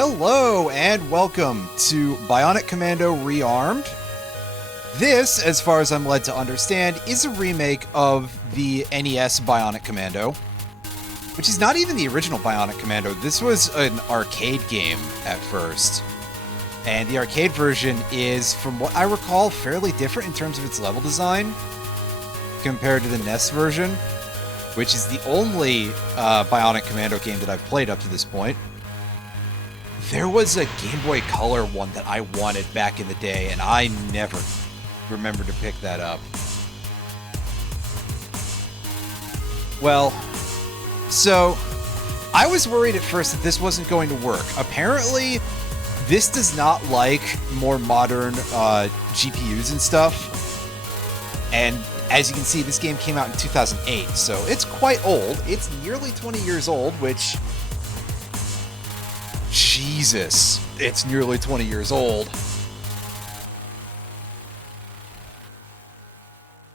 Hello and welcome to Bionic Commando Rearmed. This, as far as I'm led to understand, is a remake of the NES Bionic Commando, which is not even the original Bionic Commando. This was an arcade game at first, and the arcade version is, from what I recall, fairly different in terms of its level design compared to the NES version, which is the only Bionic Commando game that I've played up to this point. There was a Game Boy Color one that I wanted back in the day, and I never remembered to pick that up. Well, so I was worried at first that this wasn't going to work. Apparently, this does not like more modern GPUs and stuff. And as you can see, this game came out in 2008, so it's quite old. It's nearly 20 years old, which... Jesus, it's nearly 20 years old.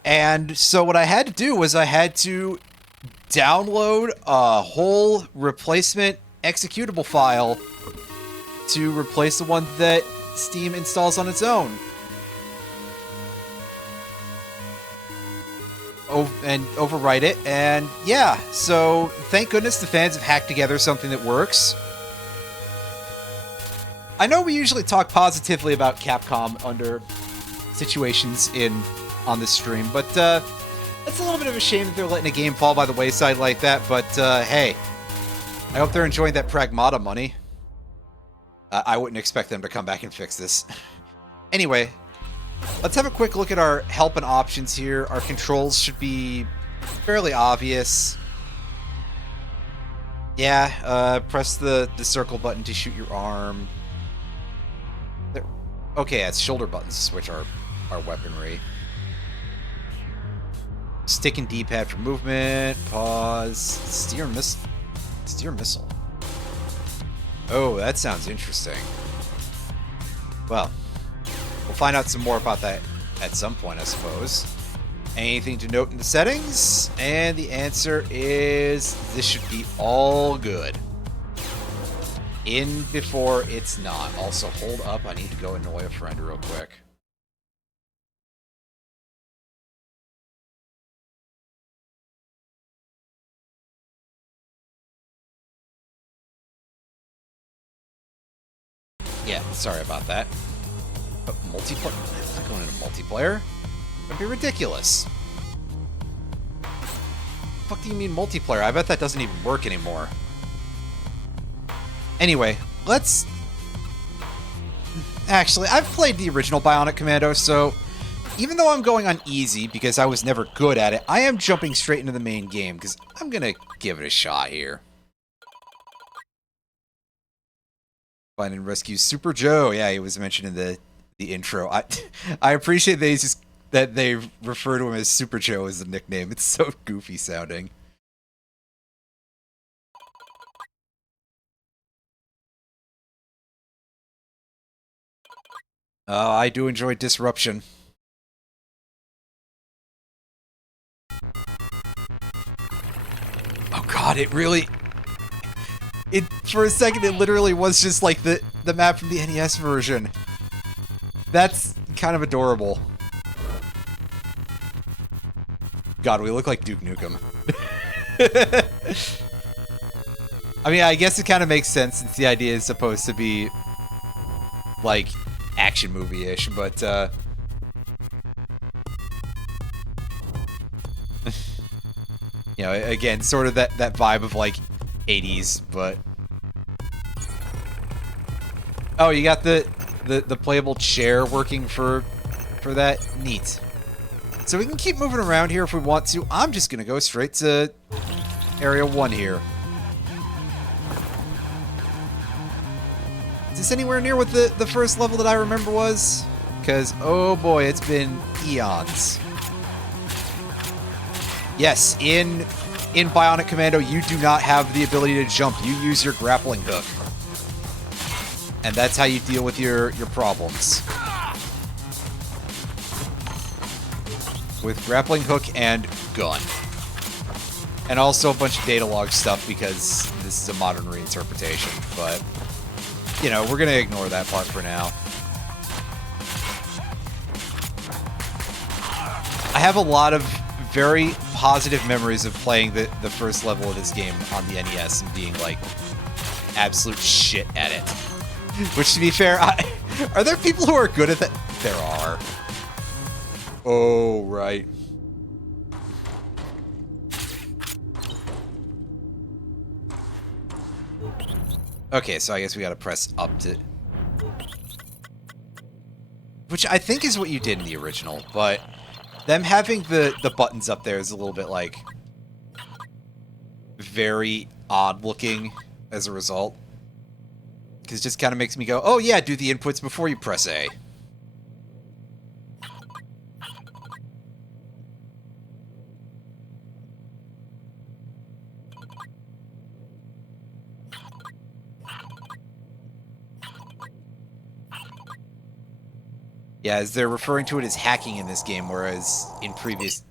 And so what I had to do was I had to download a whole replacement executable file to replace the one that Steam installs on its own. And overwrite it, and yeah, so thank goodness the fans have hacked together something that works. I know we usually talk positively about Capcom under situations on this stream, but it's a little bit of a shame that they're letting a game fall by the wayside like that, but hey, I hope they're enjoying that Pragmata money. I wouldn't expect them to come back and fix this. Anyway, let's have a quick look at our help and options here. Our controls should be fairly obvious. Yeah, press the circle button to shoot your arm. Okay, it's shoulder buttons to switch our weaponry. Stick and D-pad for movement. Pause. Steer missile. Oh, that sounds interesting. Well, we'll find out some more about that at some point, I suppose. Anything to note in the settings? And the answer is this should be all good. In before it's not. Also, hold up. I need to go annoy a friend real quick. Yeah, sorry about that. But multiplayer? I'm not going into multiplayer. That'd be ridiculous. What the fuck do you mean multiplayer? I bet that doesn't even work anymore. Anyway, let's... Actually, I've played the original Bionic Commando, so even though I'm going on easy because I was never good at it, I am jumping straight into the main game because I'm gonna give it a shot here. Find and rescue Super Joe. Yeah, he was mentioned in the intro. I appreciate that they refer to him as Super Joe as a nickname. It's so goofy sounding. I do enjoy disruption. Oh god, for a second it literally was just like the map from the NES version. That's kind of adorable. God, we look like Duke Nukem. I mean, I guess it kind of makes sense since the idea is supposed to be like action movie-ish, but you know, again, sort of that vibe of like 80s, but oh, you got the playable chair working for that. Neat. So we can keep moving around here if we want to. I'm just gonna go straight to area 1 here. Is this anywhere near what the first level that I remember was? Because, oh boy, it's been eons. Yes, in Bionic Commando, you do not have the ability to jump. You use your grappling hook. And that's how you deal with your problems. With grappling hook and gun. And also a bunch of data log stuff because this is a modern reinterpretation, but... you know, we're gonna ignore that part for now. I have a lot of very positive memories of playing the first level of this game on the NES and being, like, absolute shit at it. Which, to be fair, are there people who are good at that? There are. Oh, right. Okay, so I guess we gotta press up to... Which I think is what you did in the original, but them having the buttons up there is a little bit, like, very odd looking as a result. Because it just kind of makes me go, oh yeah, do the inputs before you press A. Yeah, as they're referring to it as hacking in this game, whereas in previous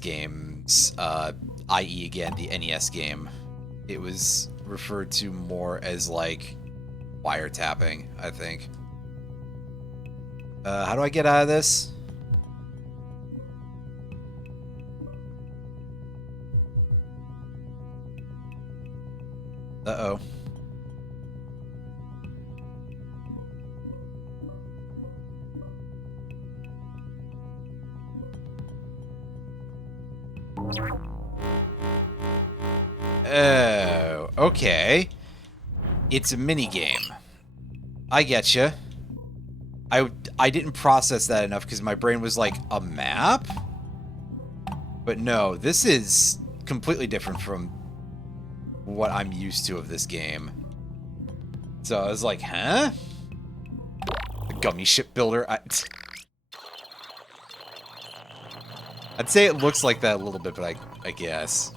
games, i.e. again, the NES game, it was referred to more as, like, wiretapping, I think. How do I get out of this? Uh-oh. Oh, okay. It's a minigame. I getcha. I didn't process that enough because my brain was like, a map? But no, this is completely different from what I'm used to of this game. So I was like, huh? The gummy ship builder? I'd say it looks like that a little bit, but I guess.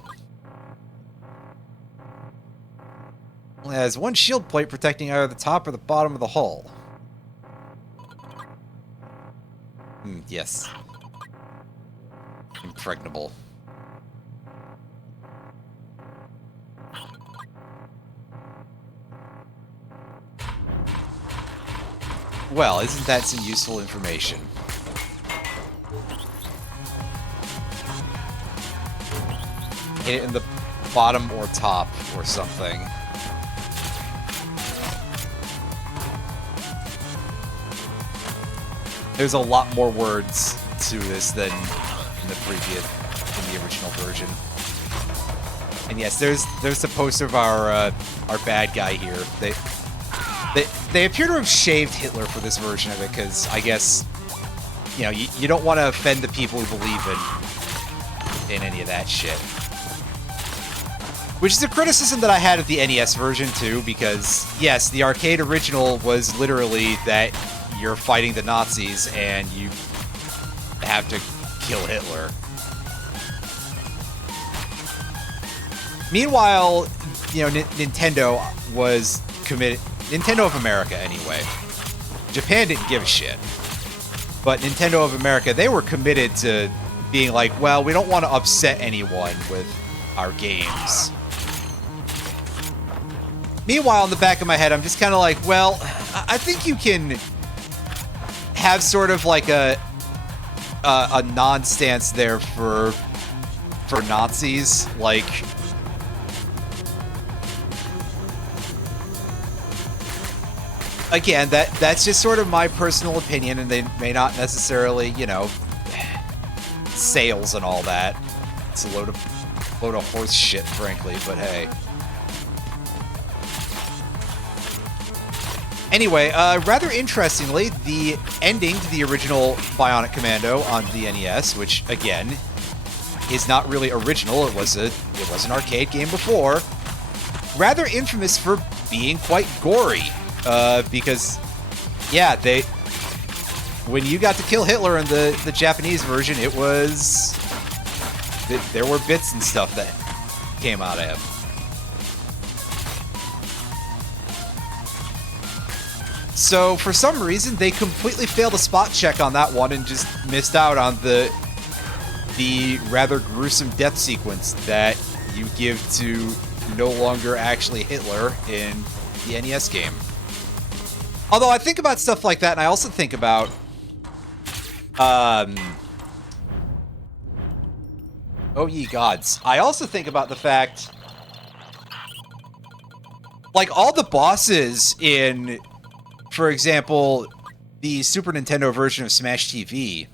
It has one shield plate protecting either the top or the bottom of the hull. Yes. Impregnable. Well, isn't that some useful information? Hit it in the bottom or top or something. There's a lot more words to this than in the original version. And yes, there's the poster of our bad guy here. They appear to have shaved Hitler for this version of it because I guess, you know, you don't want to offend the people who believe in any of that shit. Which is a criticism that I had of the NES version too, because yes, the arcade original was literally that you're fighting the Nazis and you have to kill Hitler. Meanwhile, you know, Nintendo was committed... Nintendo of America, anyway. Japan didn't give a shit. But Nintendo of America, they were committed to being like, well, we don't want to upset anyone with our games. Meanwhile, in the back of my head, I'm just kind of like, well, I think you can have sort of like a non-stance there for Nazis, like... Again, that's just sort of my personal opinion, and they may not necessarily, you know, sales and all that. It's a load of horse shit, frankly, but hey. Anyway, rather interestingly, the ending to the original Bionic Commando on the NES, which again is not really original, it was an arcade game before, rather infamous for being quite gory. Because, yeah, when you got to kill Hitler in the Japanese version, it was... There were bits and stuff that came out of him. So, for some reason, they completely failed a spot check on that one and just missed out on the rather gruesome death sequence that you give to no longer actually Hitler in the NES game. Although I think about stuff like that, and I also think about, oh ye gods. I also think about the fact, like, all the bosses in, for example, the Super Nintendo version of Smash TV,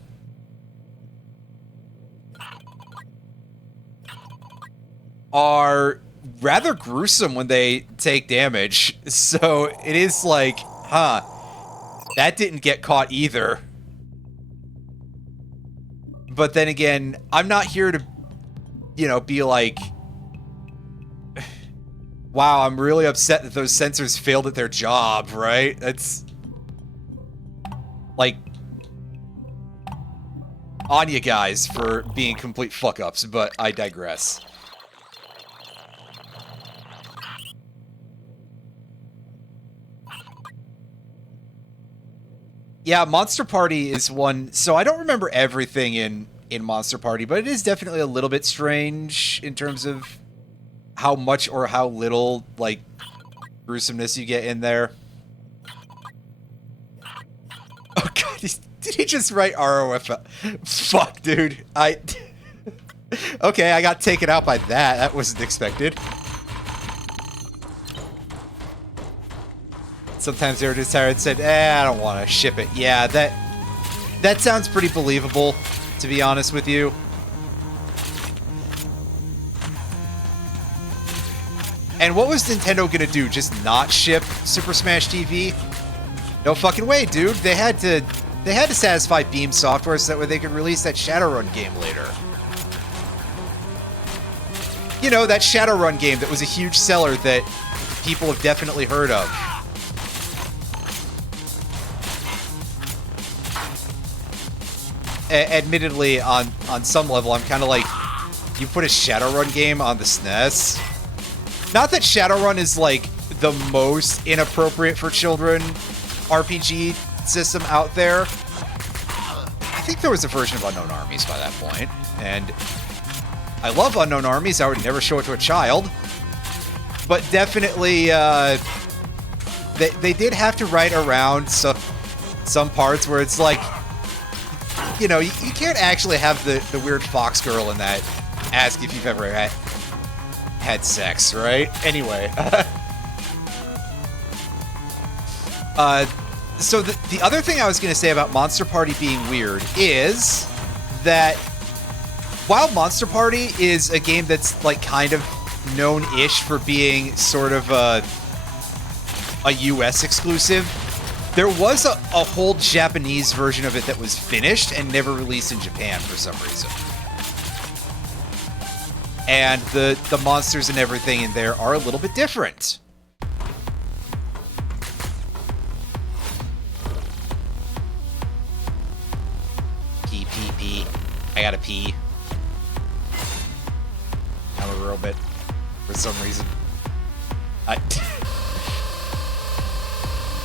are rather gruesome when they take damage. So it is like, huh, that didn't get caught either. But then again, I'm not here to, you know, be like, wow, I'm really upset that those sensors failed at their job, right? That's like, on you guys for being complete fuck-ups, but I digress. Yeah, Monster Party is one, so I don't remember everything in Monster Party, but it is definitely a little bit strange in terms of how much or how little, like, gruesomeness you get in there. Oh god, did he just write ROFL? Fuck, dude. Okay, I got taken out by that. That wasn't expected. Sometimes they were just tired and said, I don't want to ship it. Yeah, that sounds pretty believable, to be honest with you. And what was Nintendo gonna do? Just not ship Super Smash TV? No fucking way, dude. They had to satisfy Beam Software so that way they could release that Shadowrun game later. You know, that Shadowrun game that was a huge seller that people have definitely heard of. Admittedly, on some level, I'm kind of like, you put a Shadowrun game on the SNES? Not that Shadowrun is, like, the most inappropriate for children RPG system out there. I think there was a version of Unknown Armies by that point, and I love Unknown Armies. I would never show it to a child. But definitely, they did have to write around some parts where it's like, you know, you can't actually have the weird fox girl in that ask if you've ever had sex, right? Anyway. So the other thing I was going to say about Monster Party being weird is that while Monster Party is a game that's, like, kind of known-ish for being sort of a US exclusive, there was a whole Japanese version of it that was finished and never released in Japan for some reason. And the monsters and everything in there are a little bit different. Pee. I gotta pee. I'm a robot for some reason.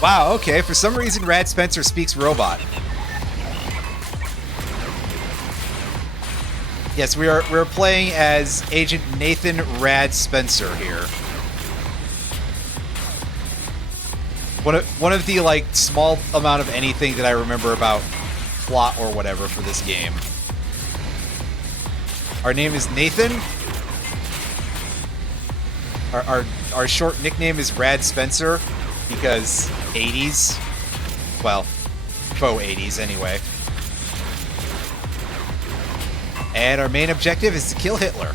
Wow, okay. For some reason, Rad Spencer speaks robot. Yes, we're playing as Agent Nathan Rad Spencer here. One of the, like, small amount of anything that I remember about plot or whatever for this game. Our name is Nathan. Our short nickname is Rad Spencer because 80s. Well, faux 80s anyway. And our main objective is to kill Hitler.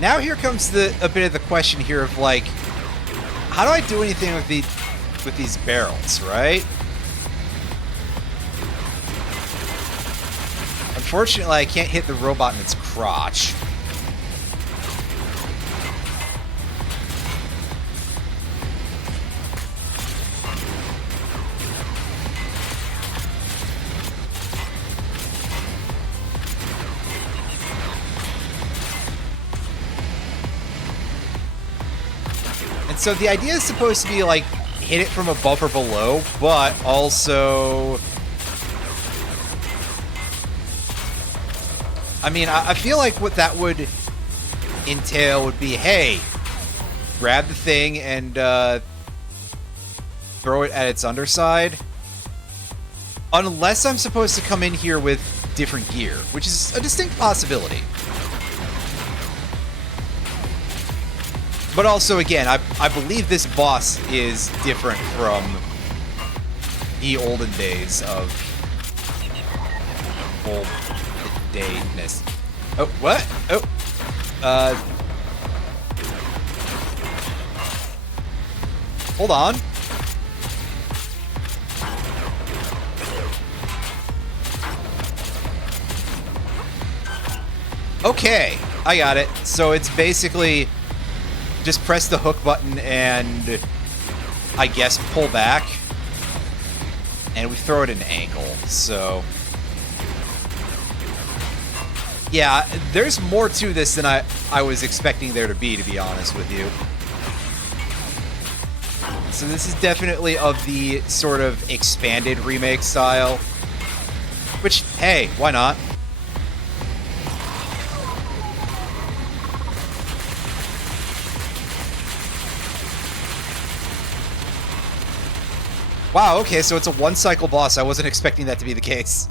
Now here comes a bit of the question here of, like, how do I do anything with these barrels, right? Unfortunately, I can't hit the robot in its crotch. So the idea is supposed to be, like, hit it from above or below, but also I mean, I feel like what that would entail would be, hey, grab the thing and throw it at its underside. Unless I'm supposed to come in here with different gear, which is a distinct possibility. But also, again, I believe this boss is different from the olden days of old dayness. Oh, what? Oh. Hold on. Okay, I got it. So it's basically just press the hook button and I guess pull back. And we throw it at an angle, so... Yeah, there's more to this than I was expecting there to be honest with you. So this is definitely of the sort of expanded remake style. Which, hey, why not? Wow, okay, so it's a one-cycle boss. I wasn't expecting that to be the case.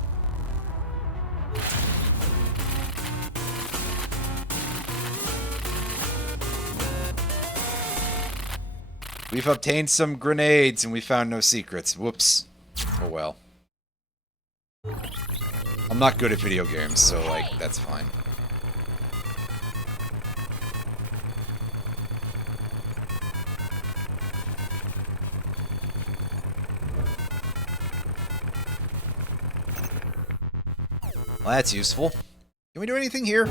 We've obtained some grenades and we found no secrets. Whoops. Oh well. I'm not good at video games, so, like, that's fine. Well, that's useful. Can we do anything here?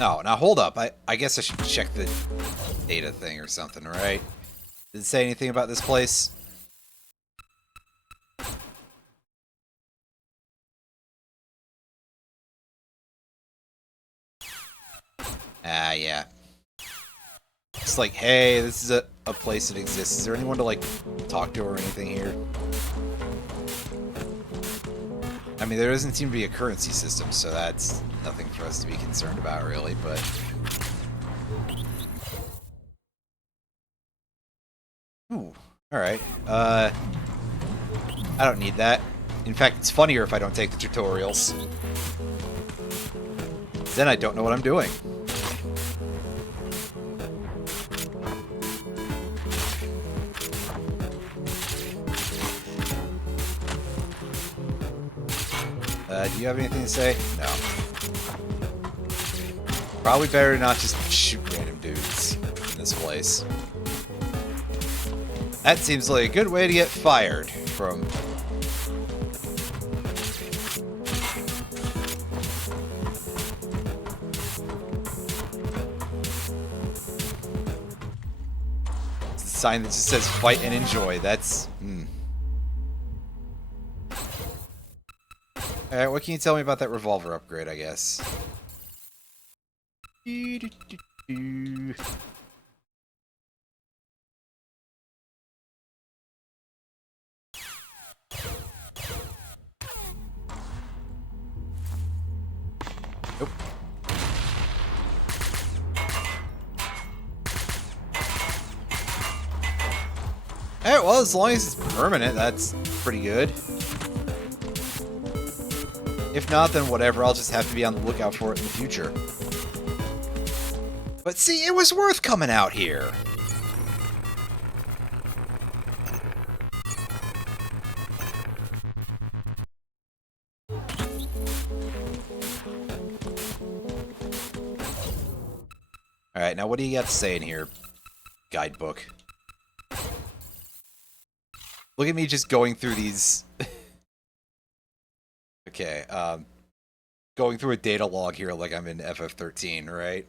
No, now hold up. I guess I should check the data thing or something, right? Did it say anything about this place? Ah, yeah. It's like, hey, this is a place that exists. Is there anyone to, like, talk to or anything here? I mean, there doesn't seem to be a currency system, so that's nothing for us to be concerned about, really, but... Ooh, alright. I don't need that. In fact, it's funnier if I don't take the tutorials. Then I don't know what I'm doing. Do you have anything to say? No. Probably better not just shoot random dudes in this place. That seems like a good way to get fired from... It's a sign that just says fight and enjoy. That's... Alright, what can you tell me about that revolver upgrade, I guess? Nope. Alright, well, as long as it's permanent, that's pretty good. If not, then whatever, I'll just have to be on the lookout for it in the future. But see, it was worth coming out here. Alright, now what do you got to say in here, guidebook? Look at me just going through these... Okay, going through a data log here like I'm in FF13, right?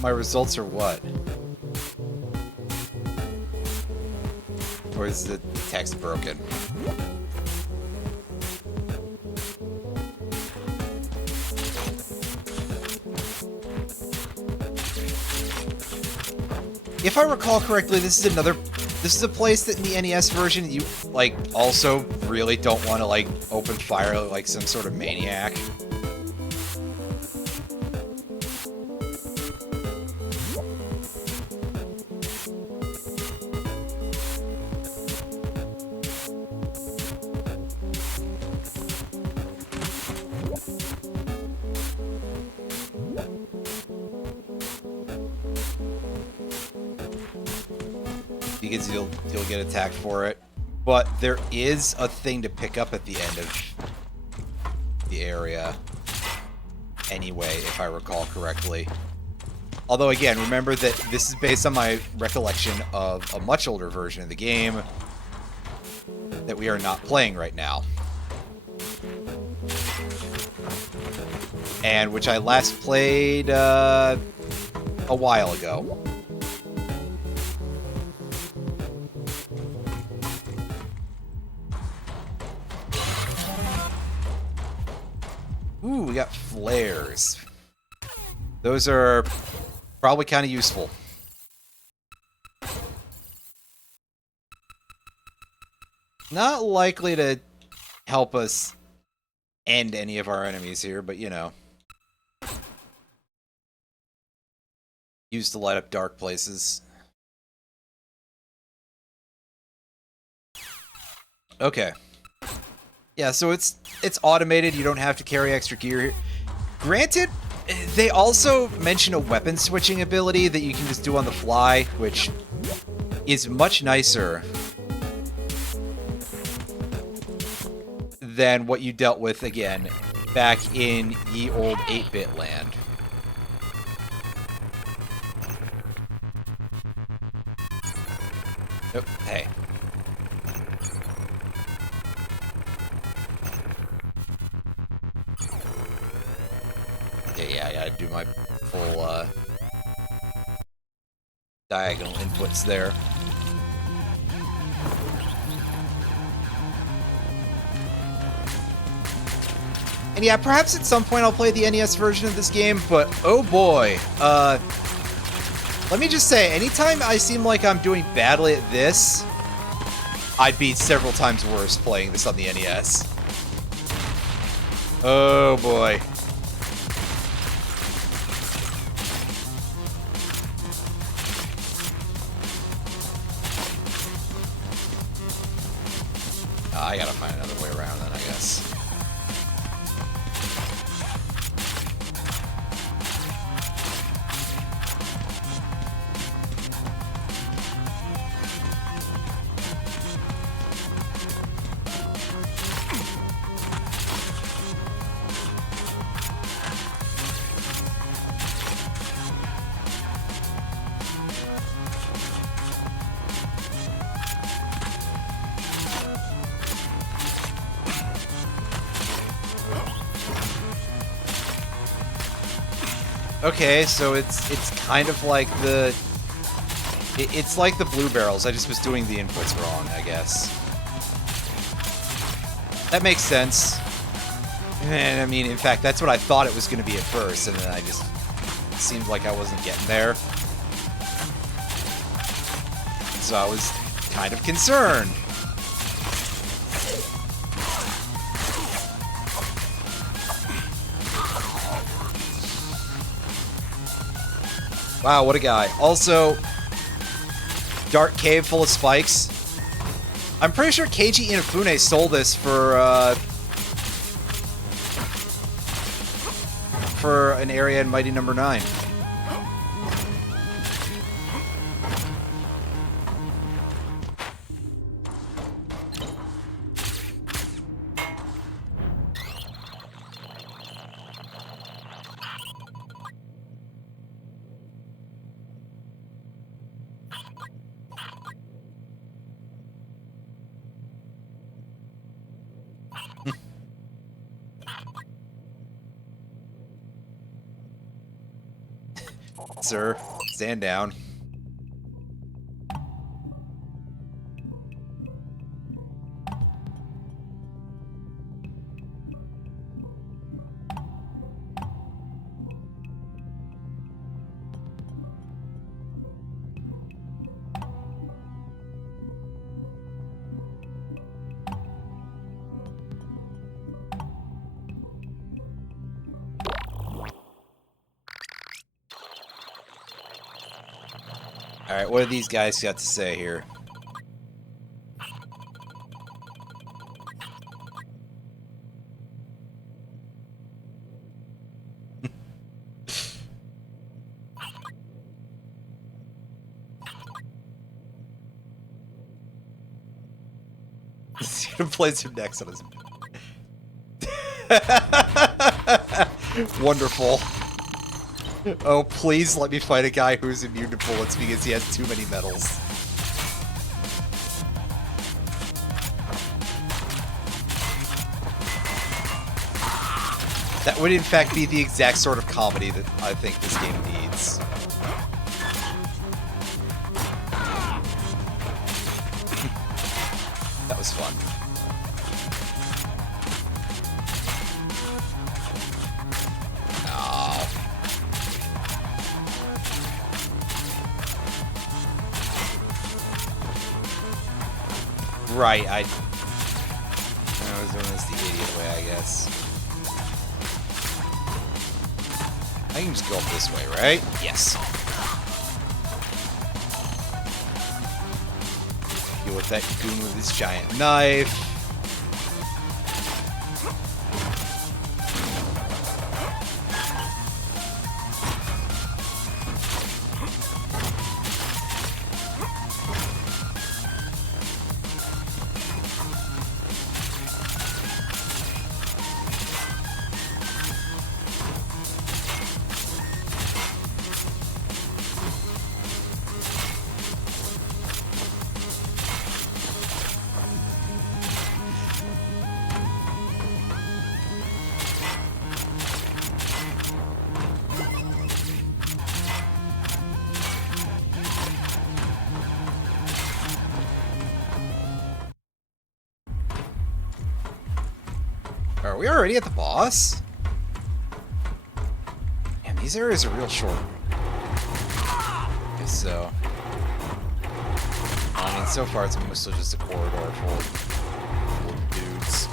My results are what? Or is the text broken? If I recall correctly, this is a place that in the NES version you, like, also really don't want to, like, open fire like some sort of maniac. Because you'll get attacked for it. But there is a thing to pick up at the end of the area anyway, if I recall correctly. Although again, remember that this is based on my recollection of a much older version of the game that we are not playing right now. And which I last played a while ago. Ooh, we got flares. Those are probably kind of useful. Not likely to help us end any of our enemies here, but you know. Used to light up dark places. Okay. Yeah, so it's automated. You don't have to carry extra gear here. Granted, they also mention a weapon switching ability that you can just do on the fly, which is much nicer than what you dealt with, again, back in ye old 8-bit land. Oh, hey. Okay, yeah, I gotta do my full, diagonal inputs there. And yeah, perhaps at some point I'll play the NES version of this game, but oh boy, let me just say, anytime I seem like I'm doing badly at this, I'd be several times worse playing this on the NES. Oh boy. I gotta find another way around then, I guess. Okay, so it's kind of like the... It's like the blue barrels, I just was doing the inputs wrong, I guess. That makes sense. And I mean, in fact, that's what I thought it was going to be at first, and then I just... It seemed like I wasn't getting there. So I was kind of concerned. Wow, what a guy. Also, dark cave full of spikes. I'm pretty sure Keiji Inafune stole this for an area in Mighty Number 9. Sir, stand down. Alright, what do these guys got to say here? He's gonna play some next on his... Wonderful. Oh, please let me fight a guy who's immune to bullets because he has too many medals. That would in fact be the exact sort of comedy that I think this game needs. That was fun. Right, I was doing this the idiot way, I guess. I can just go up this way, right? Yes. Deal with that goon with his giant knife. Are we already at the boss? Man, these areas are real short. Okay, so... I mean, so far it's mostly just a corridor full of dudes.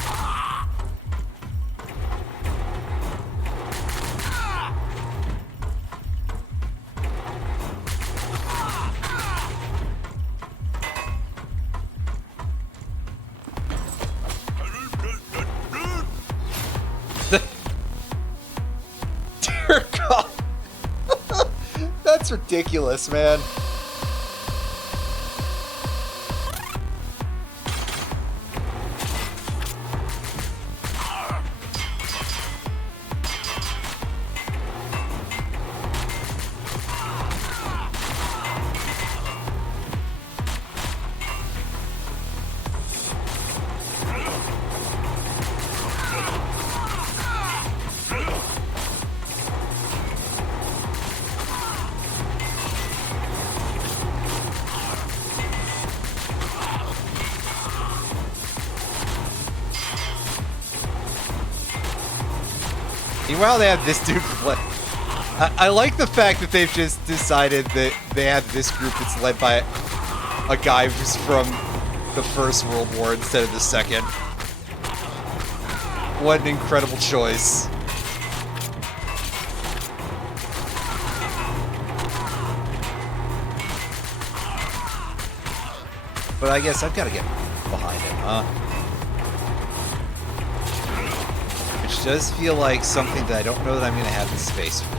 Dear God. That's ridiculous, man. Meanwhile, they have this dude play. I like the fact that they've just decided that they have this group that's led by a guy who's from the First World War instead of the Second. What an incredible choice. But I guess I've got to get behind him, huh? Which does feel like something that I don't know that I'm going to have the space for.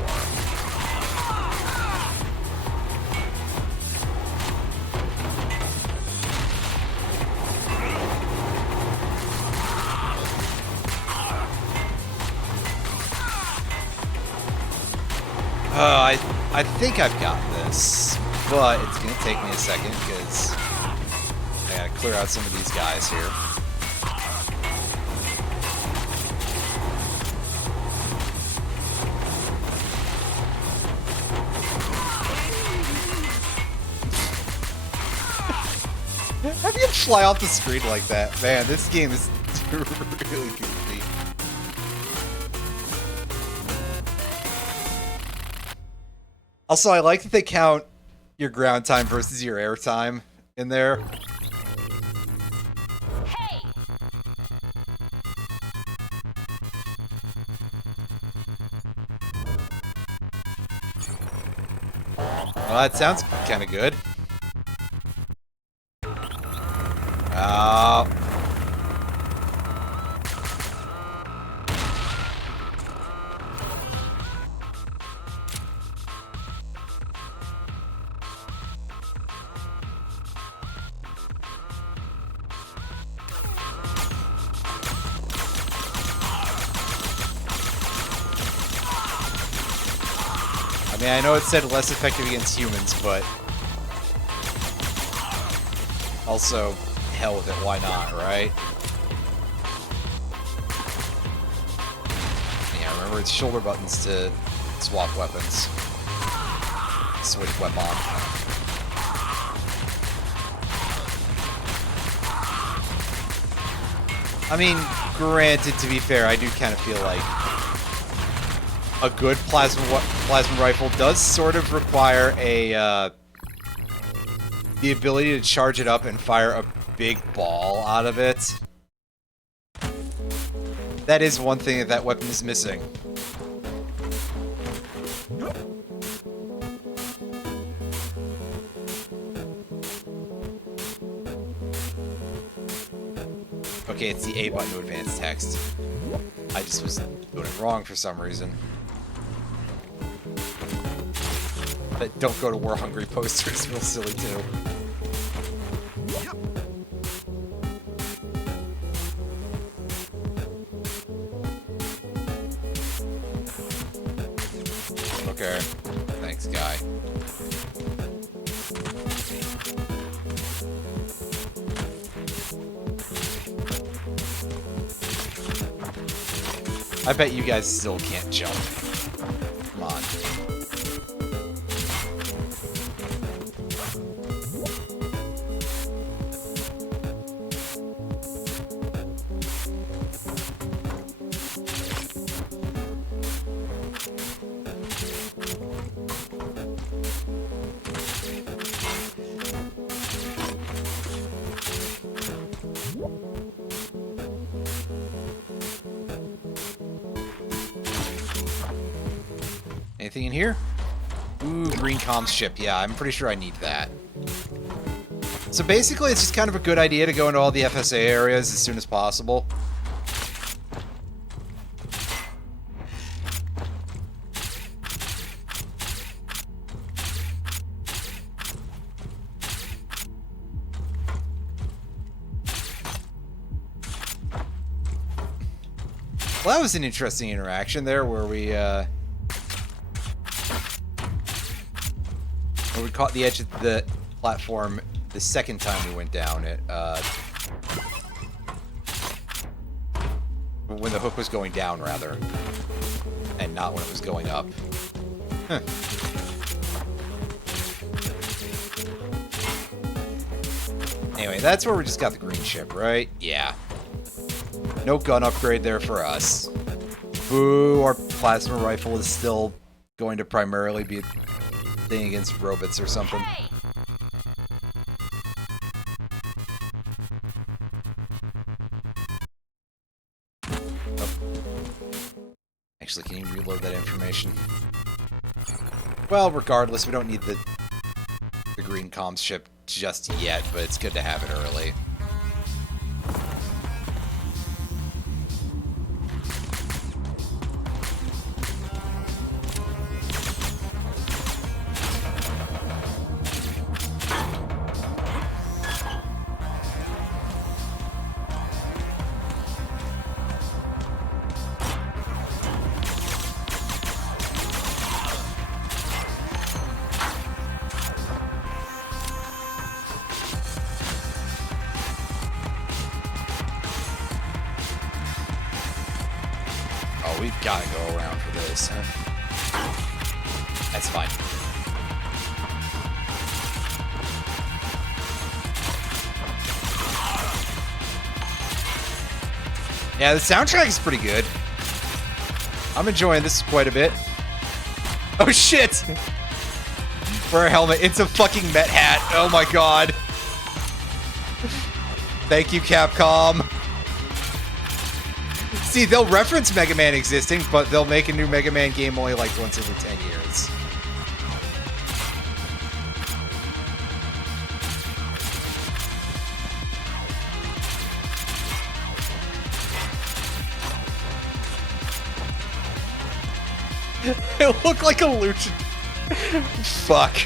I think I've got this, but it's going to take me a second because I got to clear out some of these guys here. fly off the screen like that. Man, this game is really goofy. Also, I like that they count your ground time versus your air time in there. Hey. Well, that sounds kind of good. Oh. I mean, I know it said less effective against humans, but also, hell with it, why not, right? Yeah, remember it's shoulder buttons to swap weapons. Switch weapon. I mean, granted, to be fair, I do kind of feel like a good plasma rifle does sort of require a the ability to charge it up and fire a big ball out of it. That is one thing that weapon is missing. Okay, it's the A button to advance text. I just was doing it wrong for some reason. But don't go to War Hungry posters, real silly too. Okay, thanks, guy. I bet you guys still can't jump. Come on. Anything in here? Ooh, green comms chip. Yeah, I'm pretty sure I need that. So basically, it's just kind of a good idea to go into all the FSA areas as soon as possible. Well, that was an interesting interaction there where we caught the edge of the platform the second time we went down it. When the hook was going down, rather. And not when it was going up. Huh. Anyway, that's where we just got the green chip, right? Yeah. No gun upgrade there for us. Boo, our plasma rifle is still going to primarily be a thing against robots or something. Hey. Oh. Actually, can you reload that information? Well, regardless, we don't need the green comms chip just yet, but it's good to have it early. We've got to go around for this, huh? That's fine. Yeah, the soundtrack is pretty good. I'm enjoying this quite a bit. Oh shit! Wear a helmet. It's a fucking Met hat. Oh my god. Thank you, Capcom. See, they'll reference Mega Man existing, but they'll make a new Mega Man game only like once every 10 years. It looked like a lucha. Fuck.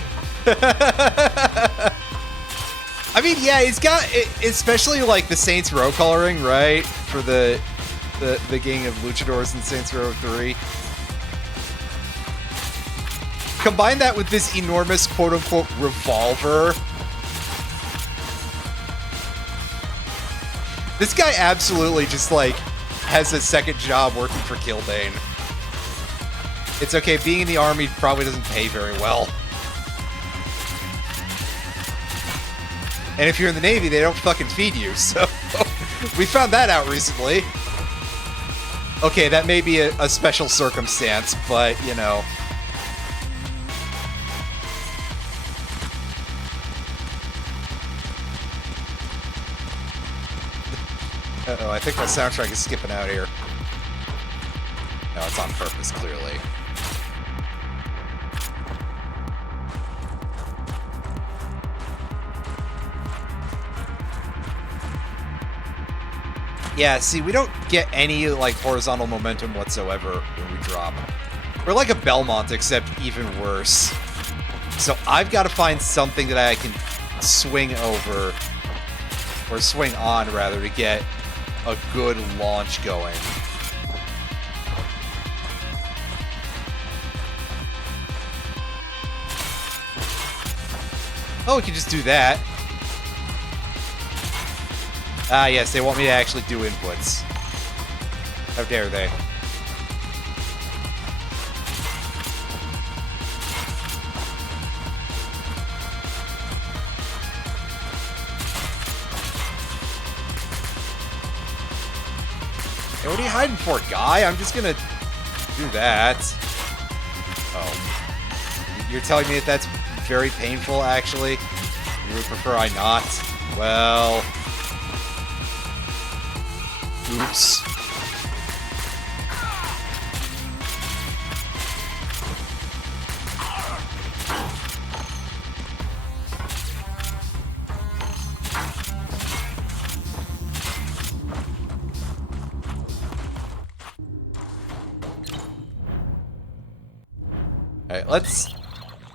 I mean, yeah, it's got, especially like the Saints Row coloring, right? For the gang of luchadors in Saints Row 3. Combine that with this enormous quote-unquote revolver. This guy absolutely just like has a second job working for Killbane. It's okay, being in the army probably doesn't pay very well. And if you're in the Navy, they don't fucking feed you, so we found that out recently. Okay, that may be a special circumstance, but, you know. Uh-oh, I think my soundtrack is skipping out here. No, it's on purpose, clearly. Yeah, see, we don't get any, like, horizontal momentum whatsoever when we drop. We're like a Belmont, except even worse. So I've got to find something that I can swing over, or swing on, rather, to get a good launch going. Oh, we can just do that. Ah, yes, they want me to actually do inputs. How dare they? Hey, what are you hiding for, guy? I'm just gonna do that. Oh. You're telling me that that's very painful, actually? You would prefer I not? Well... Oops. Alright, let's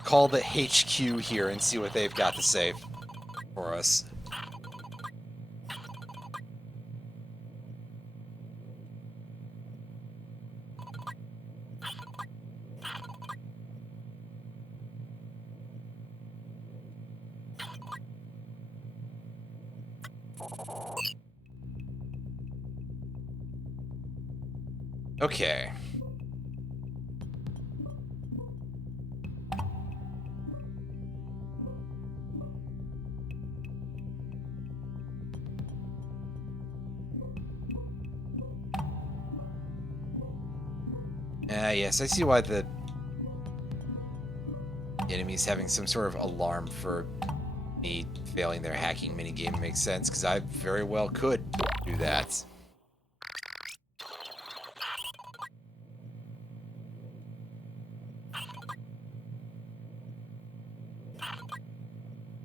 call the HQ here and see what they've got to say for us. Okay. Yes, I see why the enemy's having some sort of alarm for me failing their hacking minigame. Makes sense, because I very well could do that.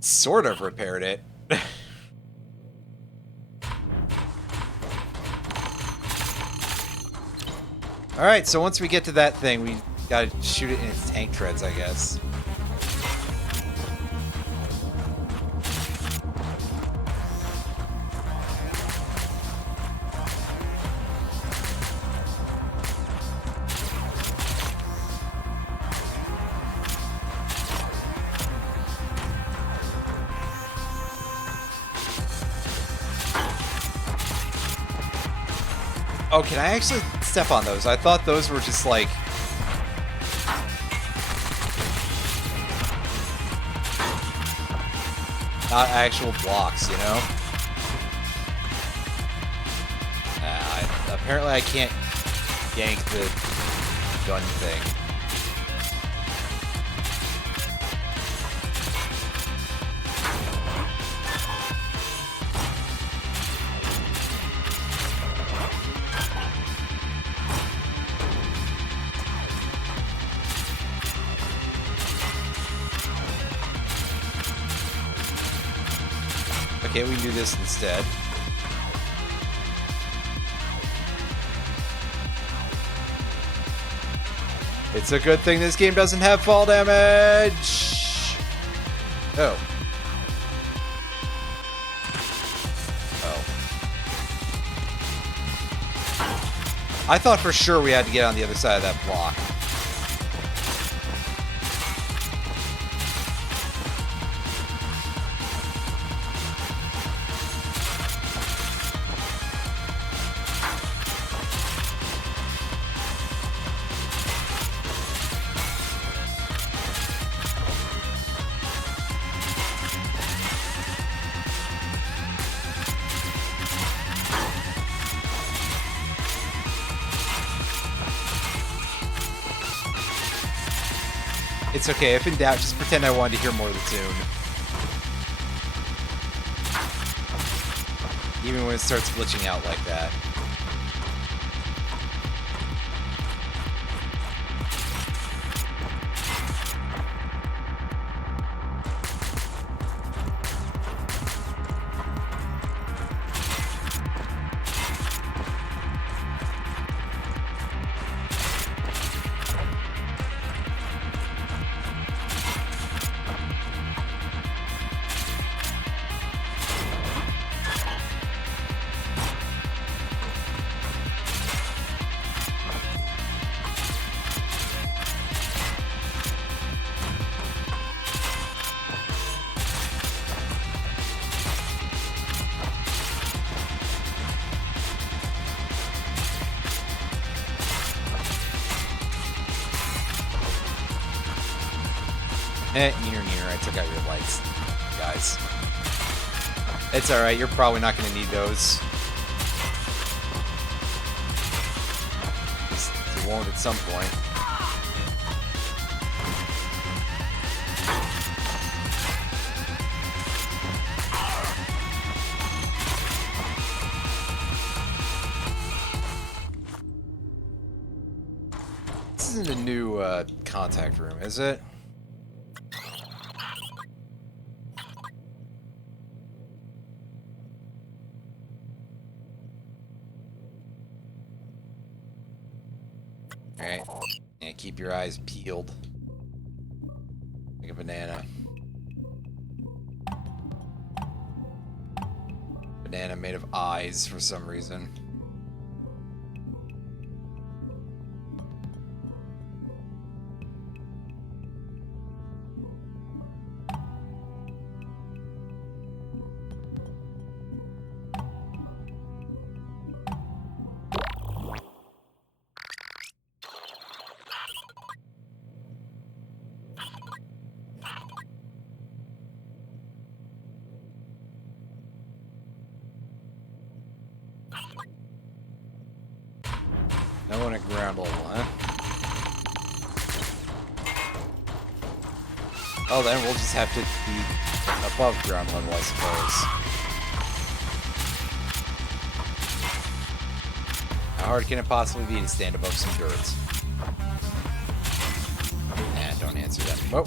Sort of repaired it. Alright, so once we get to that thing, we gotta shoot it in its tank treads, I guess. Oh, can I actually step on those? I thought those were just like... not actual blocks, you know? Apparently I can't yank the gun thing. Okay, we can do this instead. It's a good thing this game doesn't have fall damage! Oh. Oh. I thought for sure we had to get on the other side of that block. It's okay, if in doubt, just pretend I wanted to hear more of the tune. Even when it starts glitching out like that. Near. I took out your lights, guys. It's alright, you're probably not going to need those. You won't at some point. This isn't a new contact room, is it? Alright. And keep your eyes peeled. Like a banana. Banana made of eyes for some reason. No one at ground level, huh? Oh, then we'll just have to be above ground level, I suppose. How hard can it possibly be to stand above some dirt? Nah, don't answer that. Whoa.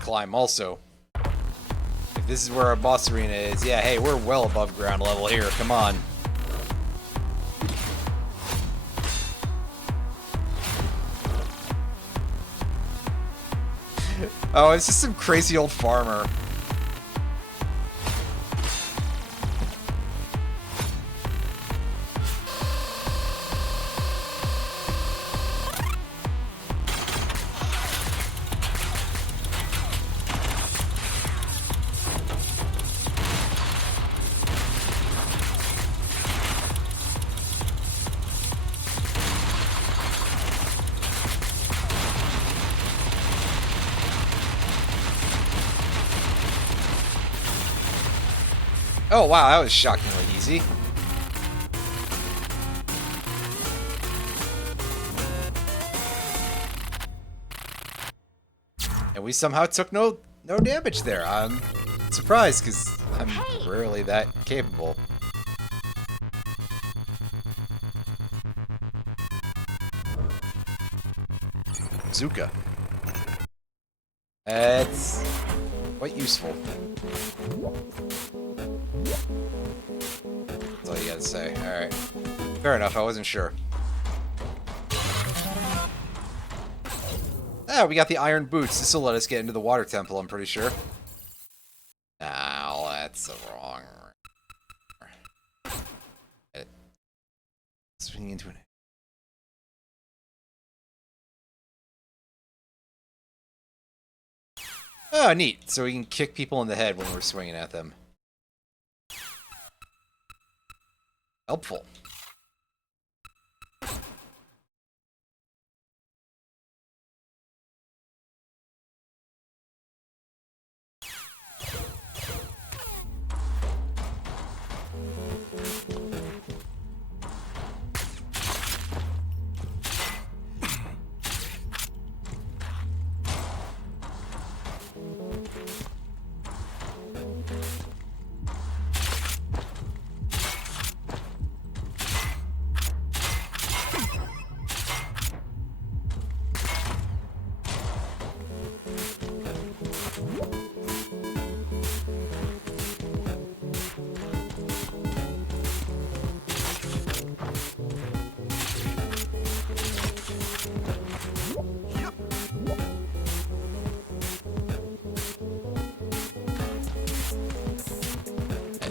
Climb also. If this is where our boss arena is, yeah, hey, we're well above ground level here. Come on. Oh, it's just some crazy old farmer. Oh, wow, that was shockingly easy. And we somehow took no damage there. I'm surprised, because I'm rarely that capable. Bazooka. It's quite useful. That's all you gotta say. Alright. Fair enough, I wasn't sure. Ah, we got the iron boots. This will let us get into the water temple, I'm pretty sure. Now, that's the wrong. Swinging into an. Oh, neat. So we can kick people in the head when we're swinging at them. Helpful.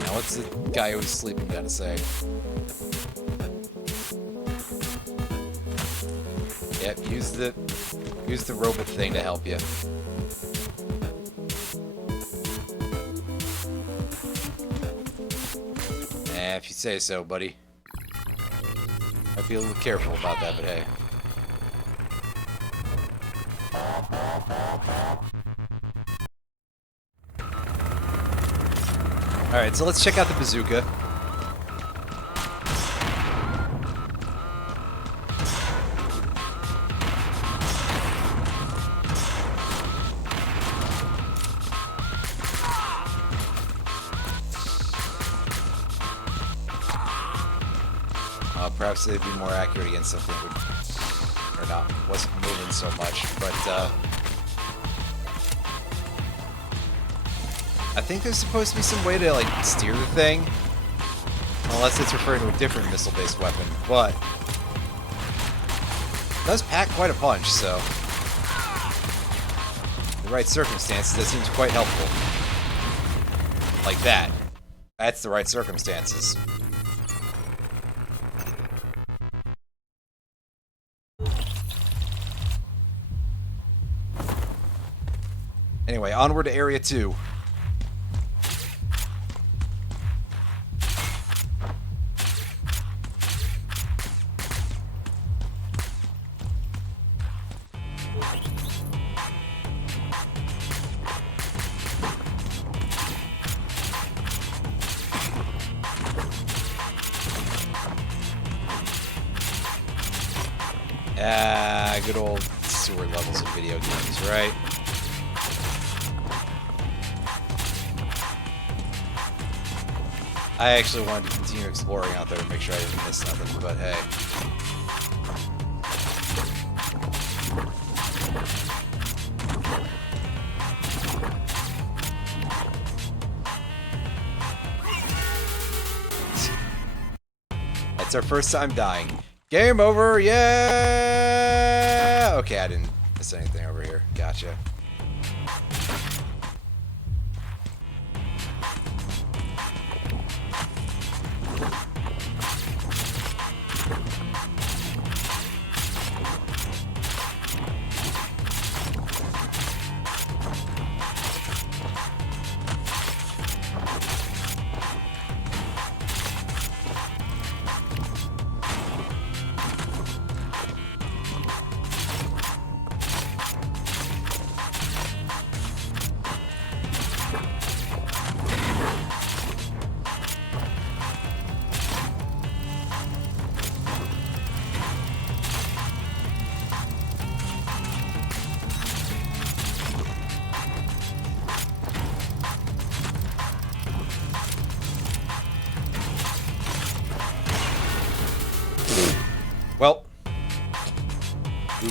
What's the guy who's sleeping gotta say? Yep, use the robot thing to help you. If you say so, buddy. I'd be a little careful about that, but hey. Alright, so let's check out the bazooka. Perhaps they'd be more accurate against something that would, or not, wasn't moving so much, but I think there's supposed to be some way to, like, steer the thing. Unless it's referring to a different missile-based weapon, but it does pack quite a punch, so in the right circumstances, that seems quite helpful. Like that. That's the right circumstances. Anyway, onward to Area 2. Good old sewer levels in video games, right? I actually wanted to continue exploring out there to make sure I didn't miss nothing, but hey. That's our first time dying. Game over, yeah! Okay, I didn't miss anything over here. Gotcha.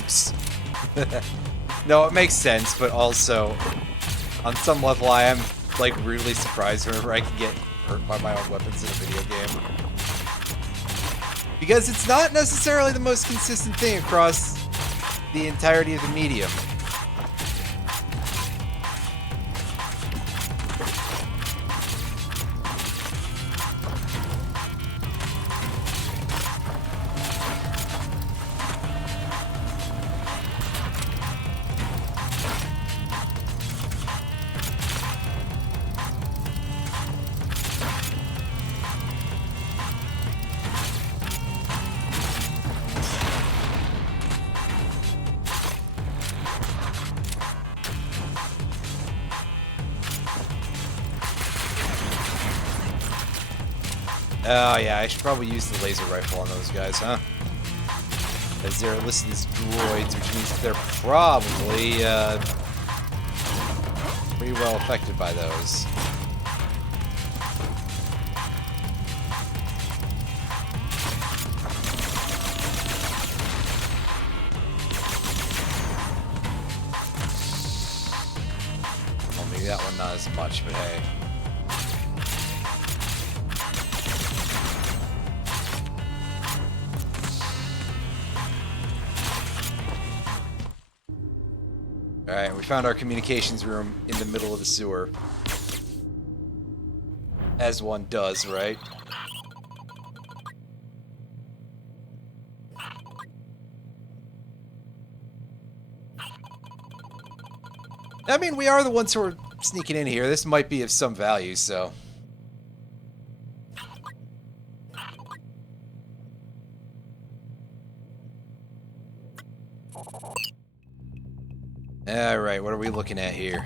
Oops. No, it makes sense, but also, on some level, I am, like, really surprised whenever I can get hurt by my own weapons in a video game. Because it's not necessarily the most consistent thing across the entirety of the medium. Oh yeah, I should probably use the laser rifle on those guys, huh? As they're listed as droids, which means they're probably pretty well affected by those. Well, maybe that one not as much, but hey. Alright, we found our communications room in the middle of the sewer. As one does, right? I mean, we are the ones who are sneaking in here. This might be of some value, so... Alright, what are we looking at here?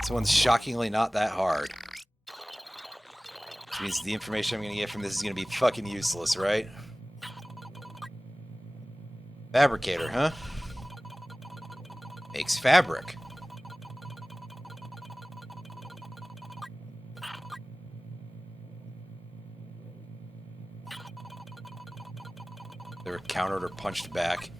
This one's shockingly not that hard. Which means the information I'm gonna get from this is gonna be fucking useless, right? Fabricator, huh? Makes fabric. They were countered or punched back.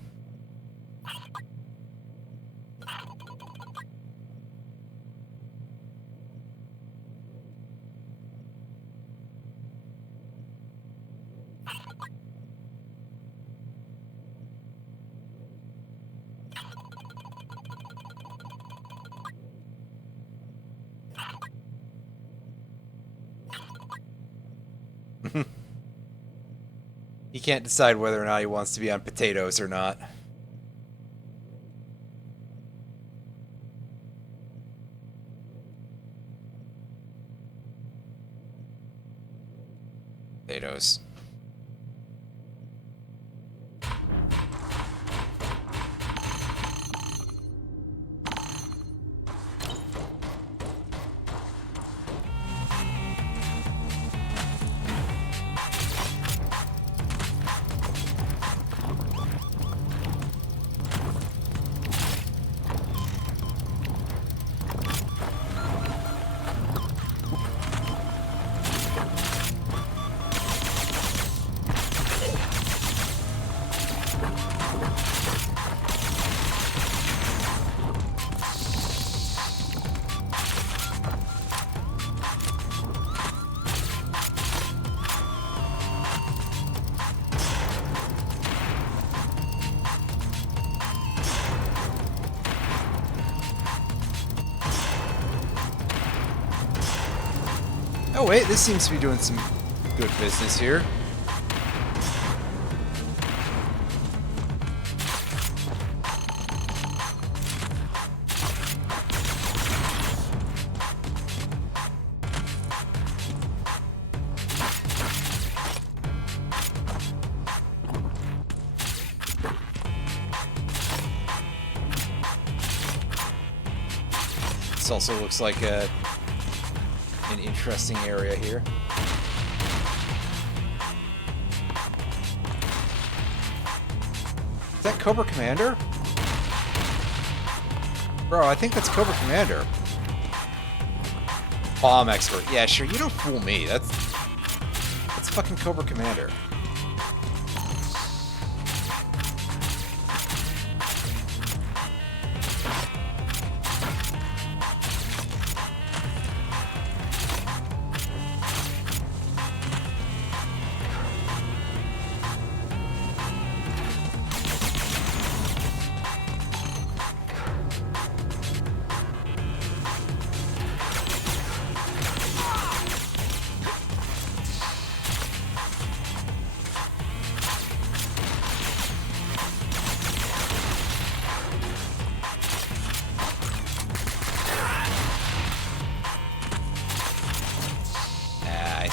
He can't decide whether or not he wants to be on potatoes or not. Potatoes. Oh wait, this seems to be doing some good business here. This also looks like an interesting area here. Is that Cobra Commander? Bro, I think that's Cobra Commander. Bomb expert. Yeah, sure, you don't fool me. That's fucking Cobra Commander.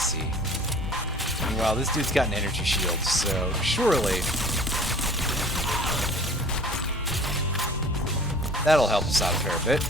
see. Meanwhile, this dude's got an energy shield, so surely that'll help us out a fair bit.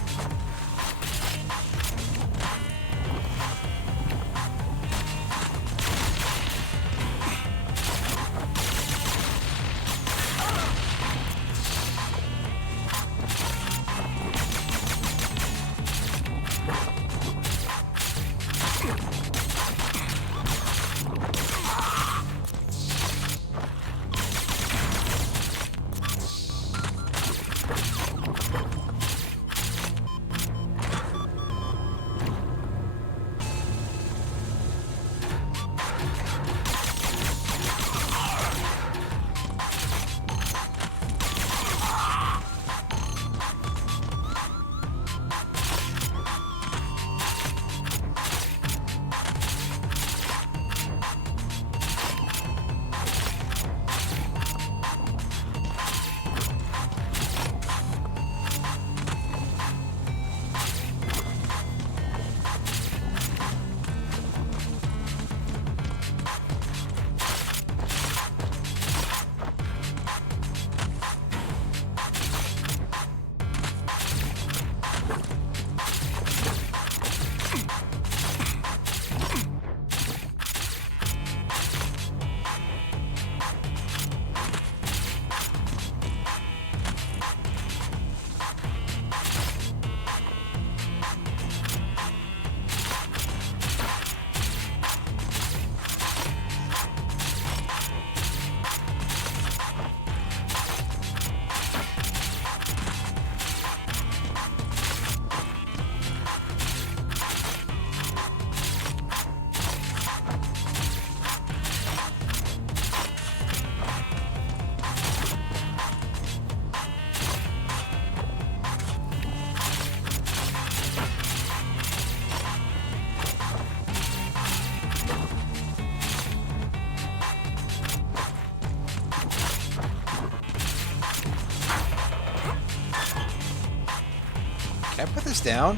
Can I put this down?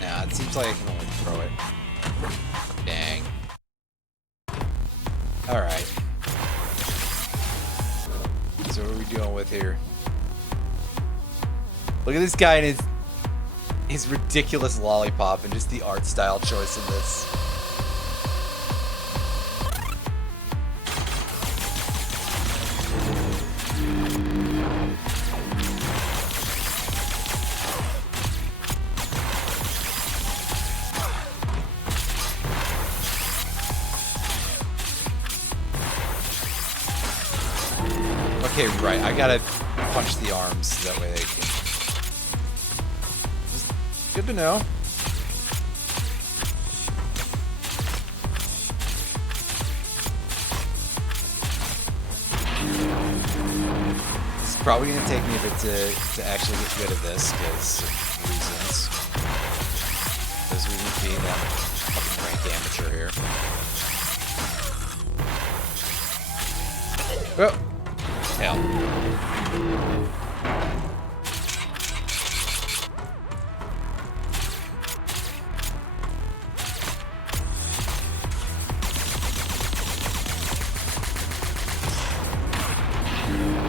Nah, it seems like I can only throw it. Dang. Alright. So what are we dealing with here? Look at this guy and his ridiculous lollipop and just the art style choice in this. Okay, right. I gotta punch the arms that way they can. It's good to know. It's probably gonna take me a bit to actually get rid of this because of reasons. Those reasons being that I'm a fucking rank amateur here. Oh. Hell.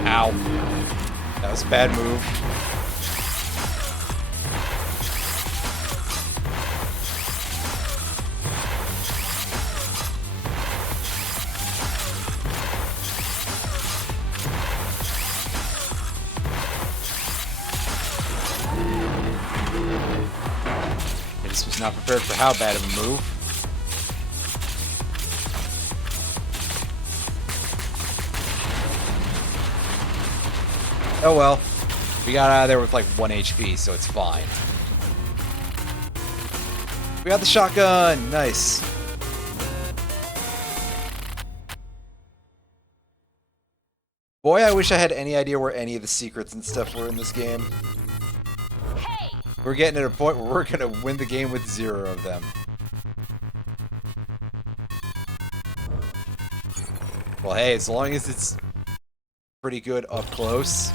Ow. That was a bad move. Not prepared for how bad of a move. Oh well. We got out of there with like 1 HP, so it's fine. We got the shotgun! Nice. Boy, I wish I had any idea where any of the secrets and stuff were in this game. We're getting at a point where we're gonna win the game with 0 of them. Well, hey, as long as it's pretty good up close.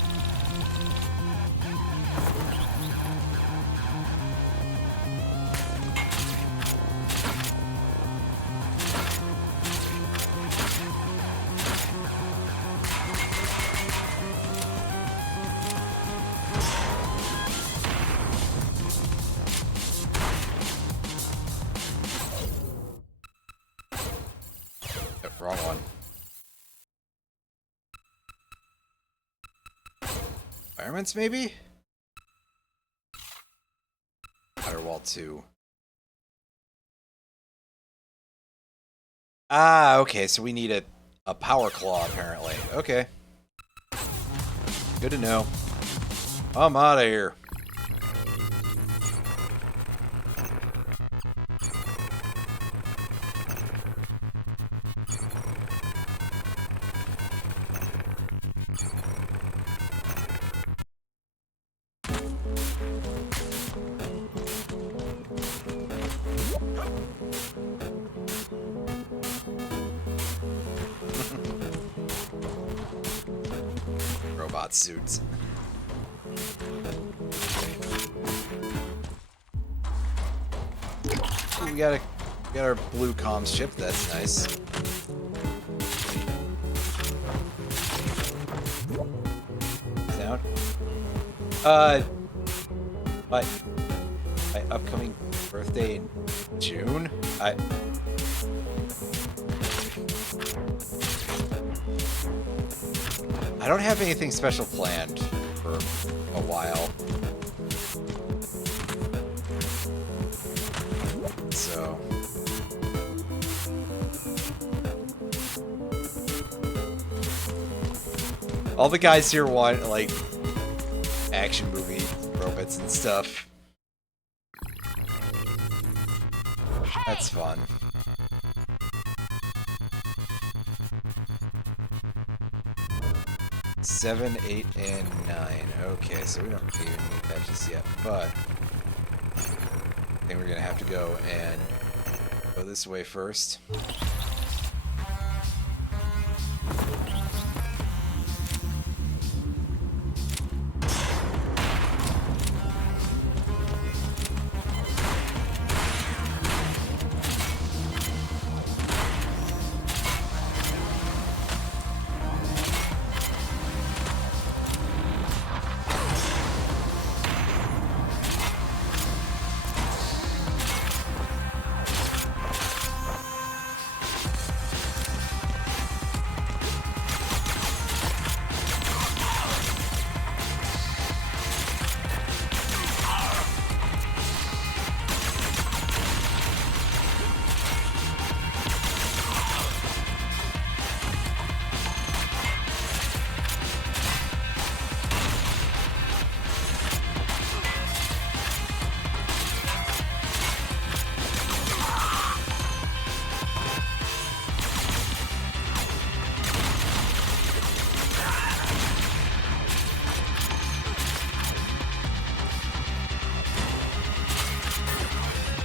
Environments, maybe? Firewall 2. Ah, okay, so we need a power claw, apparently. Okay. Good to know. I'm out of here. Robot suits. Ooh, we got our blue comms chip. That's nice. Sound. My upcoming birthday in June. I don't have anything special planned for a while. So all the guys here want like action movie robots and stuff. That's fun. Seven, 8, and 9. Okay, so we don't even need that just yet, but I think we're gonna have to go and go this way first.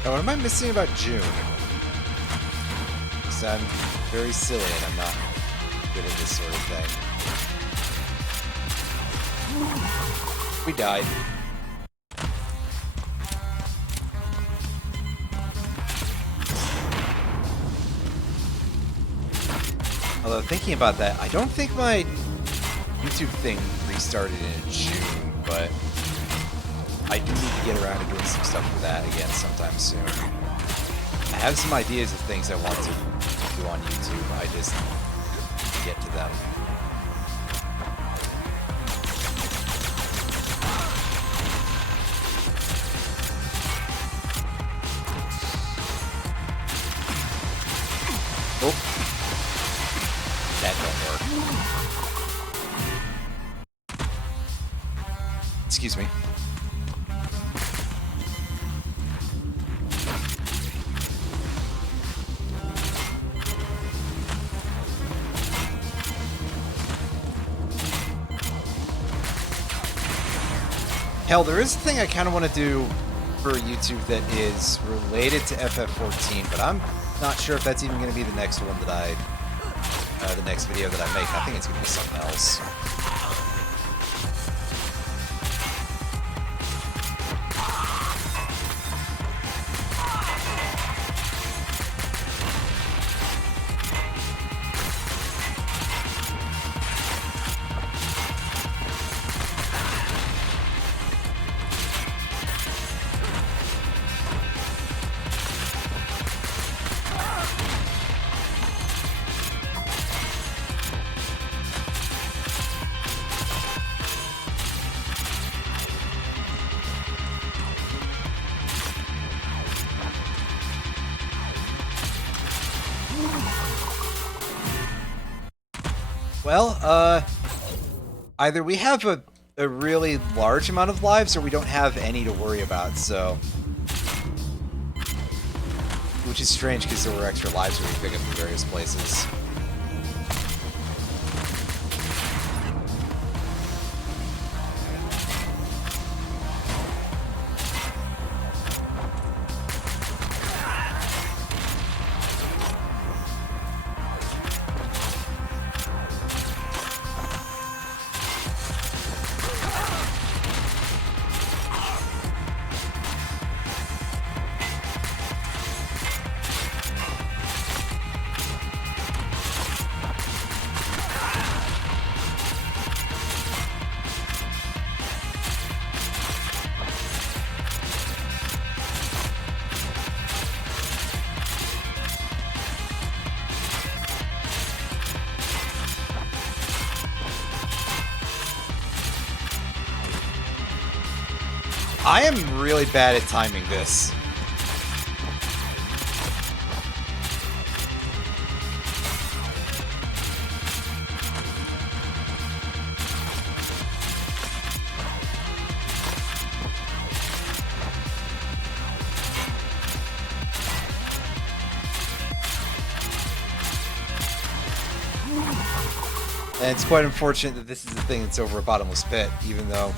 Now, what am I missing about June? Because I'm very silly and I'm not good at this sort of thing. We died. Although, thinking about that, I don't think my YouTube thing restarted in June, but I do need to get around to doing some stuff for that again sometime soon. I have some ideas of things I want to do on YouTube, I just need to get to them. Oh. That don't work. Excuse me. Hell, there is a thing I kind of want to do for YouTube that is related to FF14, but I'm not sure if that's even going to be the next one that the next video that I make. I think it's going to be something else. Well, either we have a really large amount of lives or we don't have any to worry about, so... Which is strange because there were extra lives we could pick up in various places. I am really bad at timing this. And it's quite unfortunate that this is the thing that's over a bottomless pit, even though,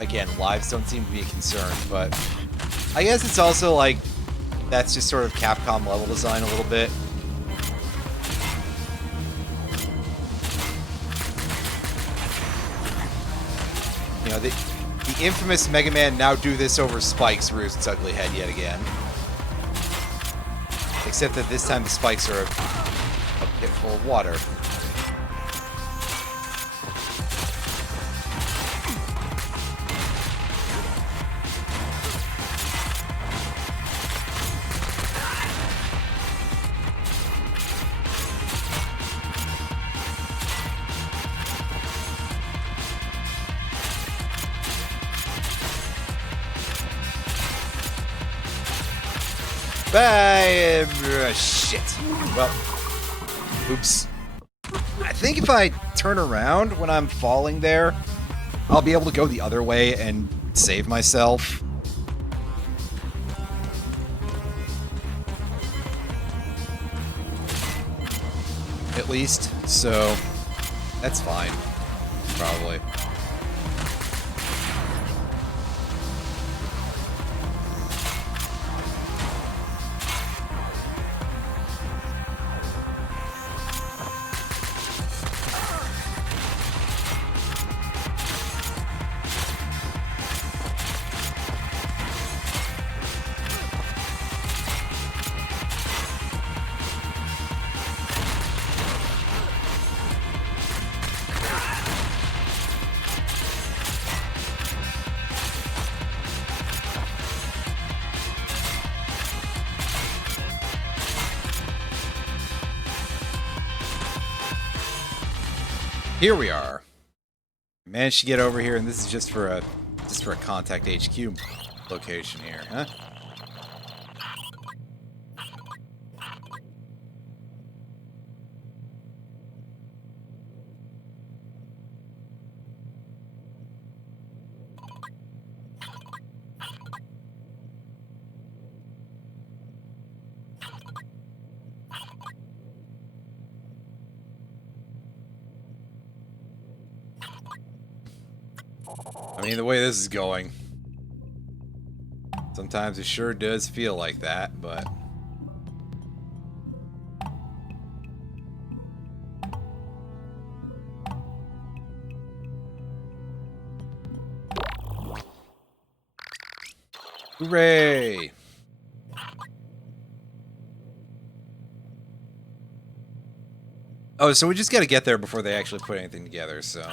again, lives don't seem to be a concern, but I guess it's also like, that's just sort of Capcom level design a little bit. You know, the infamous Mega Man now do this over spikes rears its ugly head yet again. Except that this time the spikes are a pit full of water. Shit. Well, oops. I think if I turn around when I'm falling there, I'll be able to go the other way and save myself. At least, so that's fine, probably. Here we are. Managed to get over here, and this is just for a Contact HQ location here, huh? I mean, the way this is going, sometimes it sure does feel like that, but... Hooray! Oh, so we just gotta get there before they actually put anything together, so...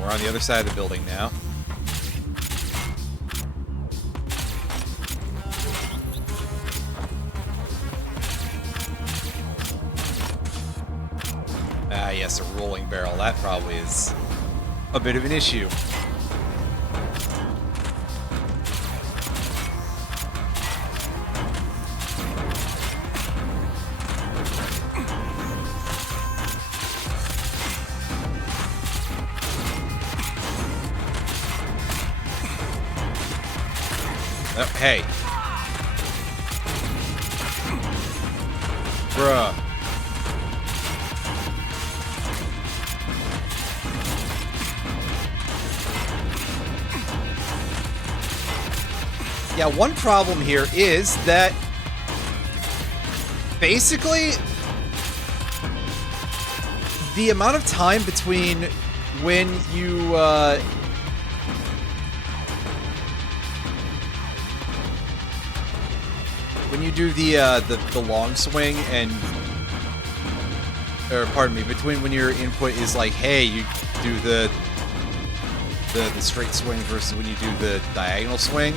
We're on the other side of the building now. Ah, yes, a rolling barrel. That probably is a bit of an issue. Oh, hey. Bruh. Yeah, one problem here is that basically the amount of time between when you do the long swing and, or pardon me, between when your input is like, hey, you do the straight swing versus when you do the diagonal swing.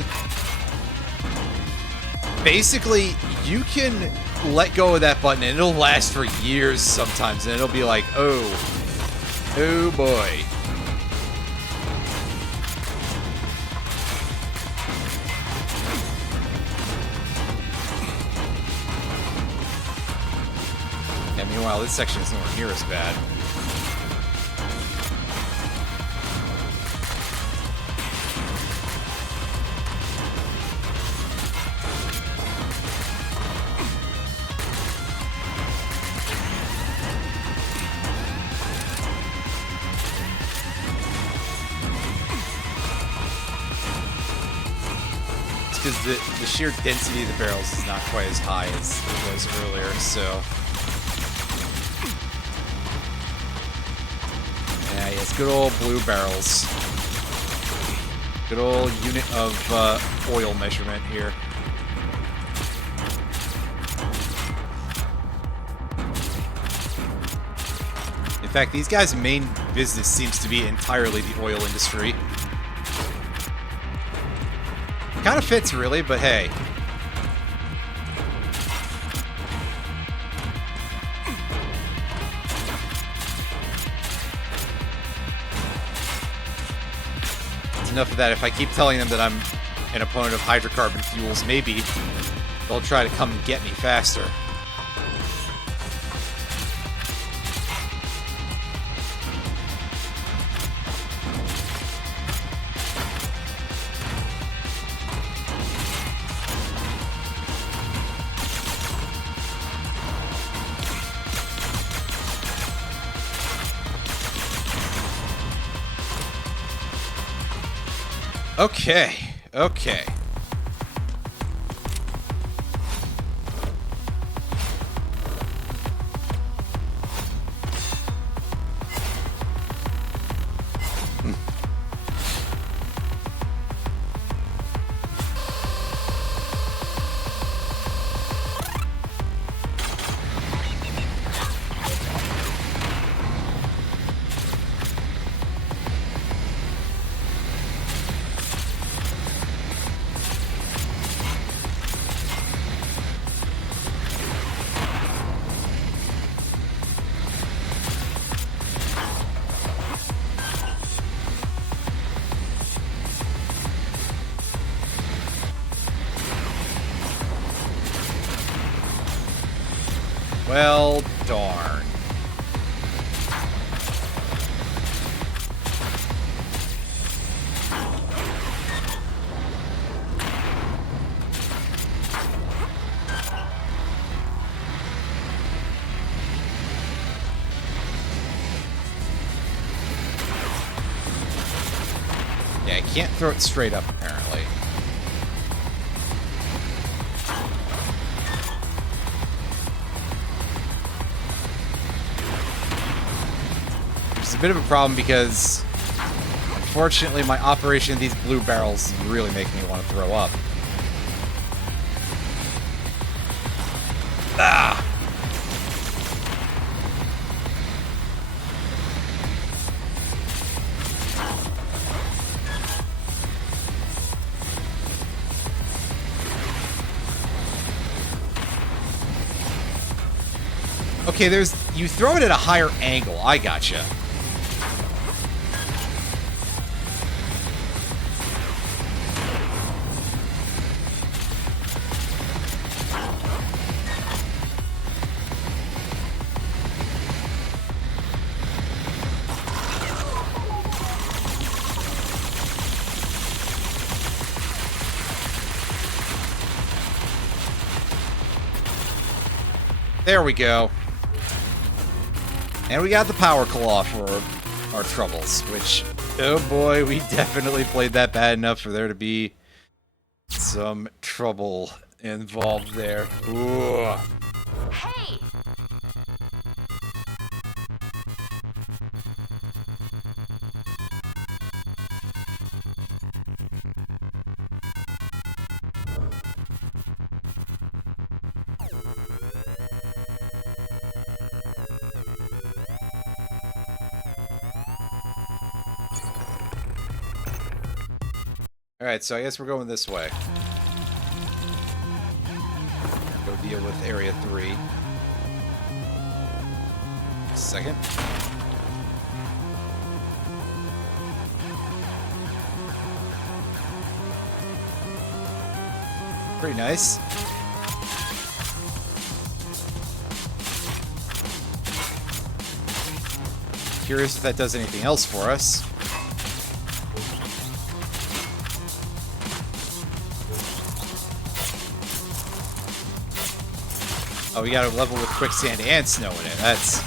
Basically, you can let go of that button and it'll last for years sometimes, and it'll be like, oh boy. And meanwhile, this section is nowhere near as bad. Because the sheer density of the barrels is not quite as high as it was earlier, so... Yeah, yes, good old blue barrels. Good old unit of oil measurement here. In fact, these guys' main business seems to be entirely the oil industry. Kind of fits, really, but hey. It's enough of that. If I keep telling them that I'm an opponent of hydrocarbon fuels, maybe they'll try to come and get me faster. Okay, okay. Well, darn. Yeah, I can't throw it straight up, apparently. It's a bit of a problem because, unfortunately, my operation of these blue barrels is really making me want to throw up. Ah! Okay, you throw it at a higher angle. I gotcha. There we go. And we got the power claw for our troubles, which, oh boy, we definitely played that bad enough for there to be some trouble involved there. Ooh. Hey! Alright, so I guess we're going this way. Go deal with Area 3. Second. Pretty nice. Curious if that does anything else for us. Oh, we got a level with quicksand and snow in it. That's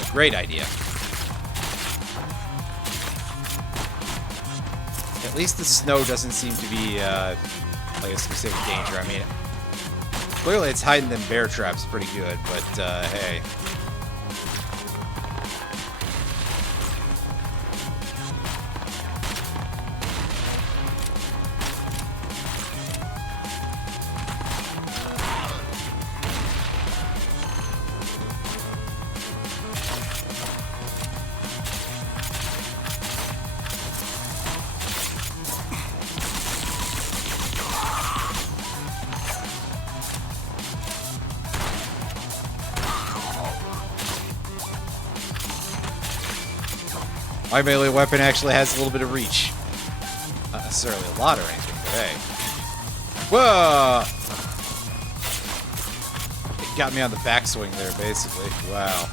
a great idea. At least the snow doesn't seem to be like a specific danger. I mean, clearly it's hiding them bear traps pretty good, but hey. My melee weapon actually has a little bit of reach. Not necessarily a lot or anything, but hey. Whoa! It got me on the backswing there, basically. Wow.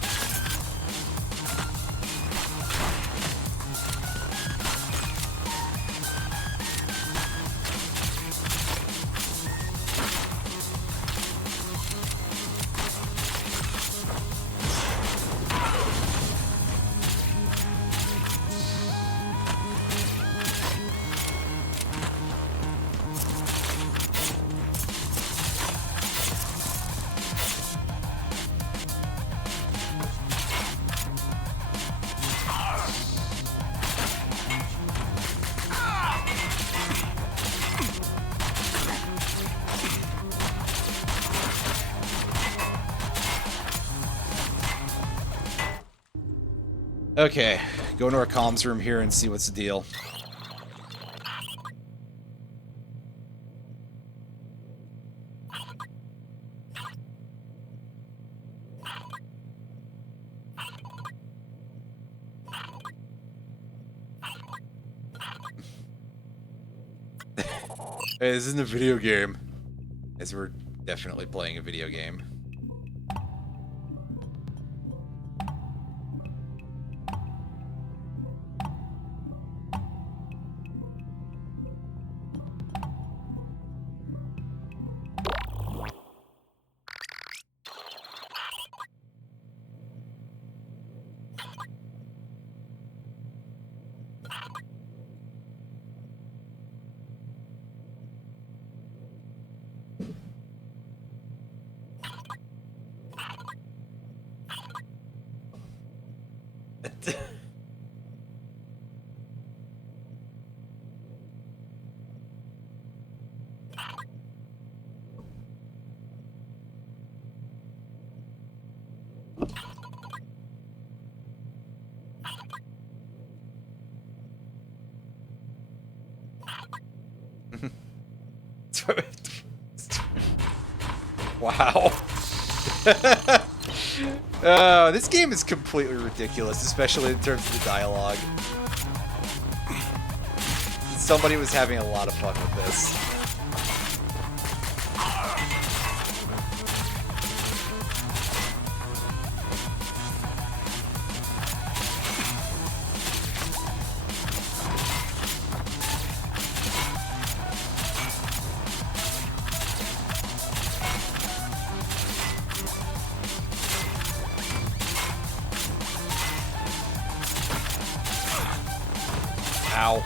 Okay, go into our comms room here and see what's the deal. Hey, this isn't a video game. As we're definitely playing a video game. Wow. This game is completely ridiculous, especially in terms of the dialogue. Somebody was having a lot of fun with this. Ow.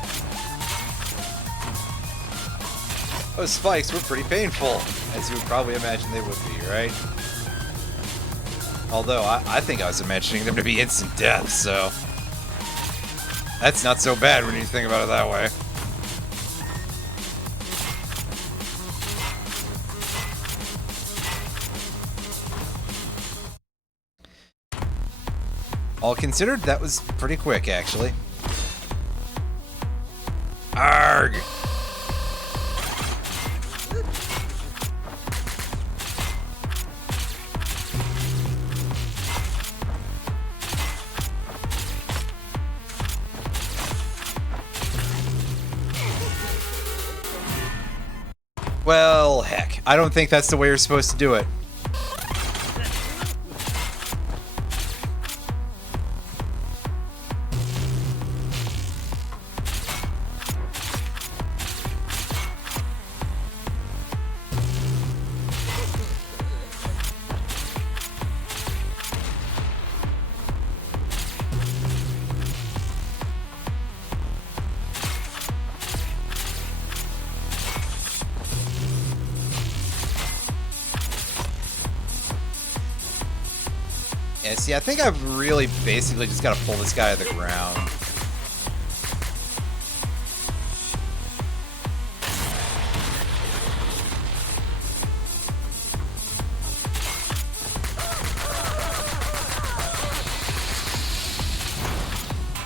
Those spikes were pretty painful, as you would probably imagine they would be, right? Although, I think I was imagining them to be instant death, so... That's not so bad when you think about it that way. All considered, that was pretty quick, actually. Arrgh! Well, heck. I don't think that's the way you're supposed to do it. Yeah, see, I think I've really basically just got to pull this guy out of the ground.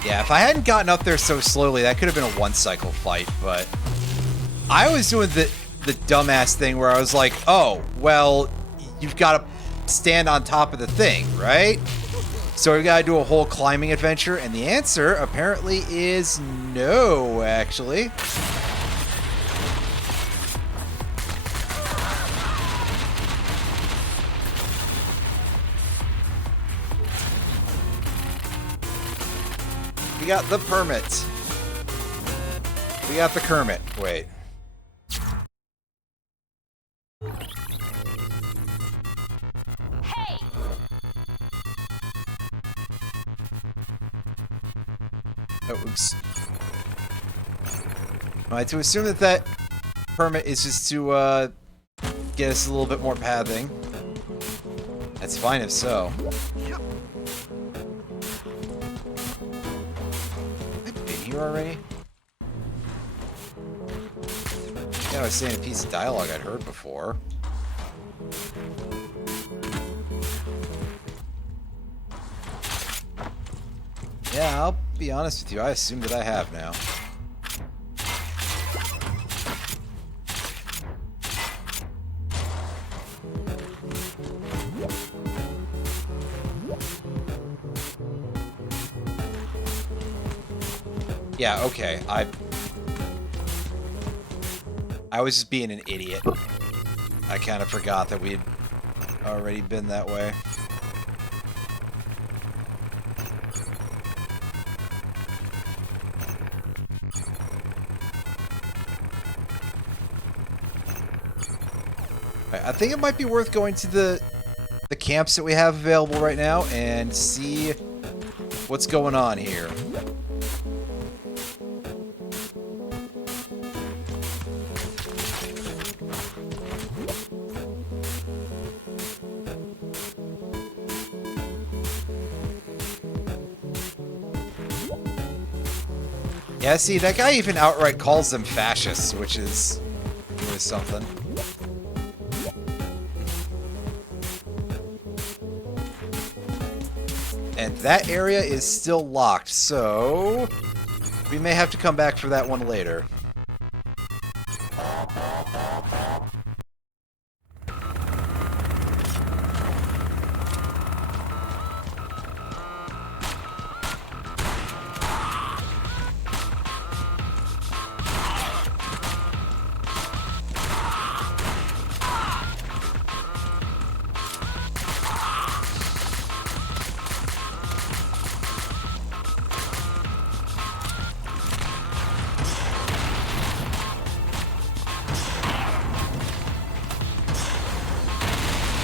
Yeah, if I hadn't gotten up there so slowly, that could have been a one-cycle fight, but... I was doing the dumbass thing where I was like, oh, well, you've got to stand on top of the thing, right? So we gotta do a whole climbing adventure, and the answer apparently is no, actually. We got the permit. We got the Kermit. Wait. Oh, oops. Alright, to assume that that permit is just to, get us a little bit more pathing. That's fine if so. Have I been here already? Yeah, I was saying a piece of dialogue I'd heard before. Yeah, I'll be honest with you, I assume that I have now. Yeah, okay, I was just being an idiot. I kind of forgot that we'd already been that way. I think it might be worth going to the camps that we have available right now and see what's going on here. Yeah, see, that guy even outright calls them fascists, which is really something. And that area is still locked, so we may have to come back for that one later.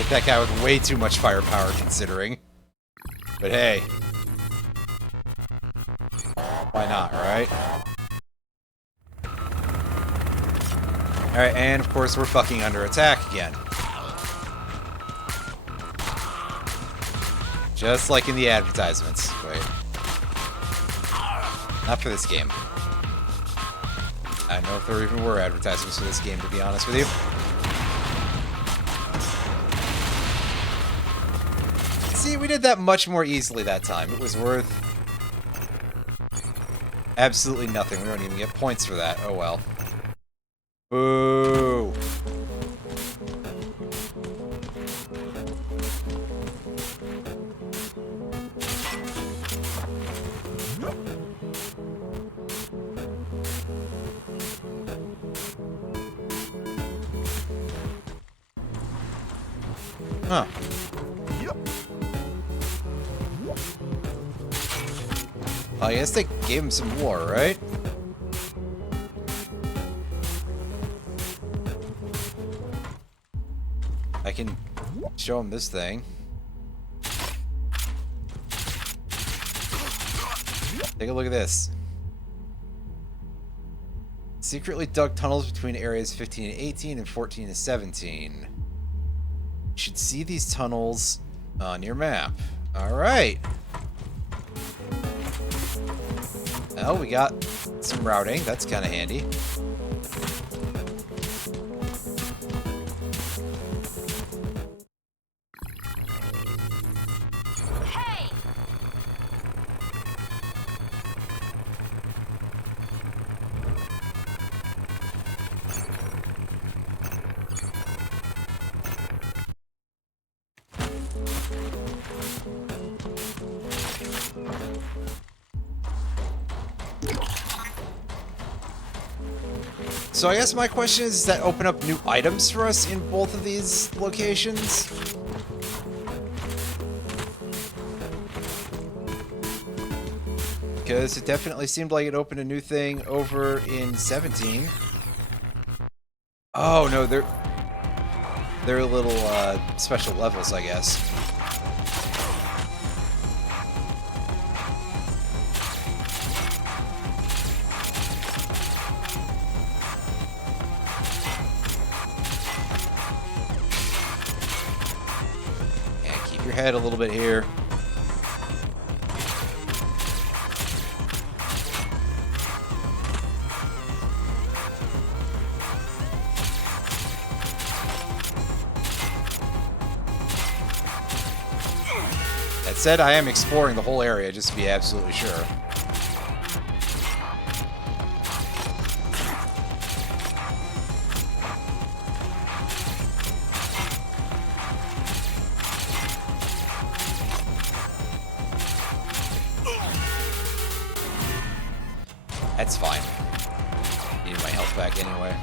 That guy with way too much firepower, considering. But hey. Why not, right? Alright, and of course we're fucking under attack again. Just like in the advertisements. Wait. Not for this game. I don't know if there even were advertisements for this game, to be honest with you. See, we did that much more easily that time. It was worth absolutely nothing. We don't even get points for that. Oh well. Boo! Huh. I guess they gave him some more, right? I can show him this thing. Take a look at this. Secretly dug tunnels between areas 15 and 18 and 14 and 17. You should see these tunnels on your map. Alright. Well, we got some routing. That's kind of handy. Hey! So I guess my question is, does that open up new items for us in both of these locations? Because it definitely seemed like it opened a new thing over in 17. Oh no, they're little special levels, I guess. Head a little bit here. That said, I am exploring the whole area just to be absolutely sure. That's fine. Need my health back anyway.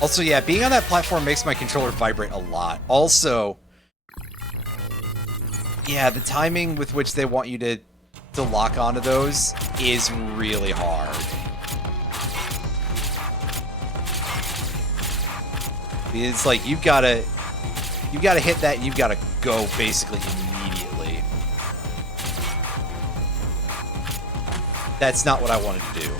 Also, yeah, being on that platform makes my controller vibrate a lot. Also, yeah, the timing with which they want you to lock onto those is really hard. It's like you've gotta hit that and you've gotta go basically immediately. That's not what I wanted to do.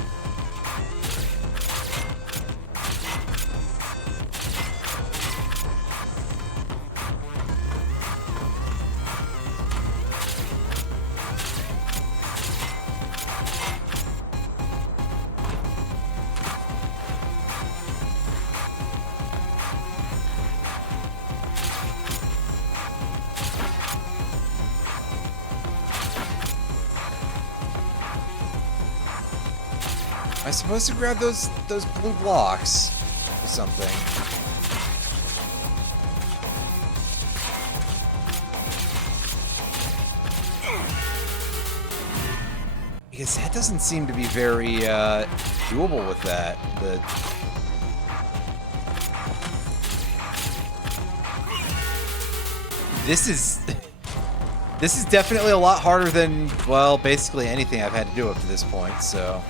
Am I supposed to grab those blue blocks or something? Because that doesn't seem to be very doable with that. This is this is definitely a lot harder than, well, basically anything I've had to do up to this point, so.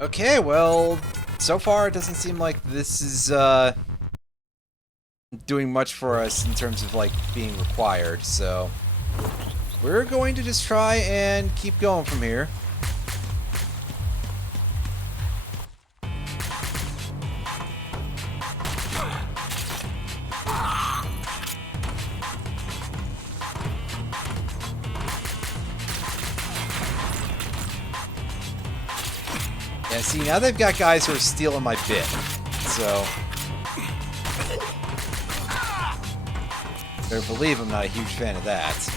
Okay, well, so far it doesn't seem like this is doing much for us in terms of like being required, so we're going to just try and keep going from here. Yeah, see, now they've got guys who are stealing my bit, so better believe I'm not a huge fan of that.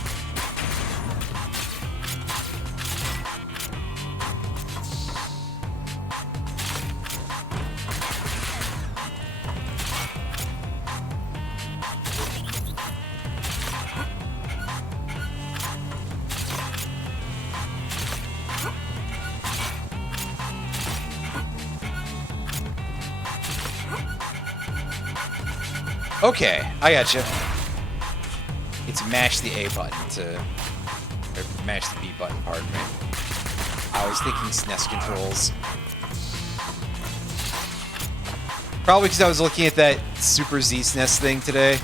Okay, I gotcha. It's mash the A button to... or mash the B button, pardon me. I was thinking SNES controls. Probably because I was looking at that Super Z SNES thing today.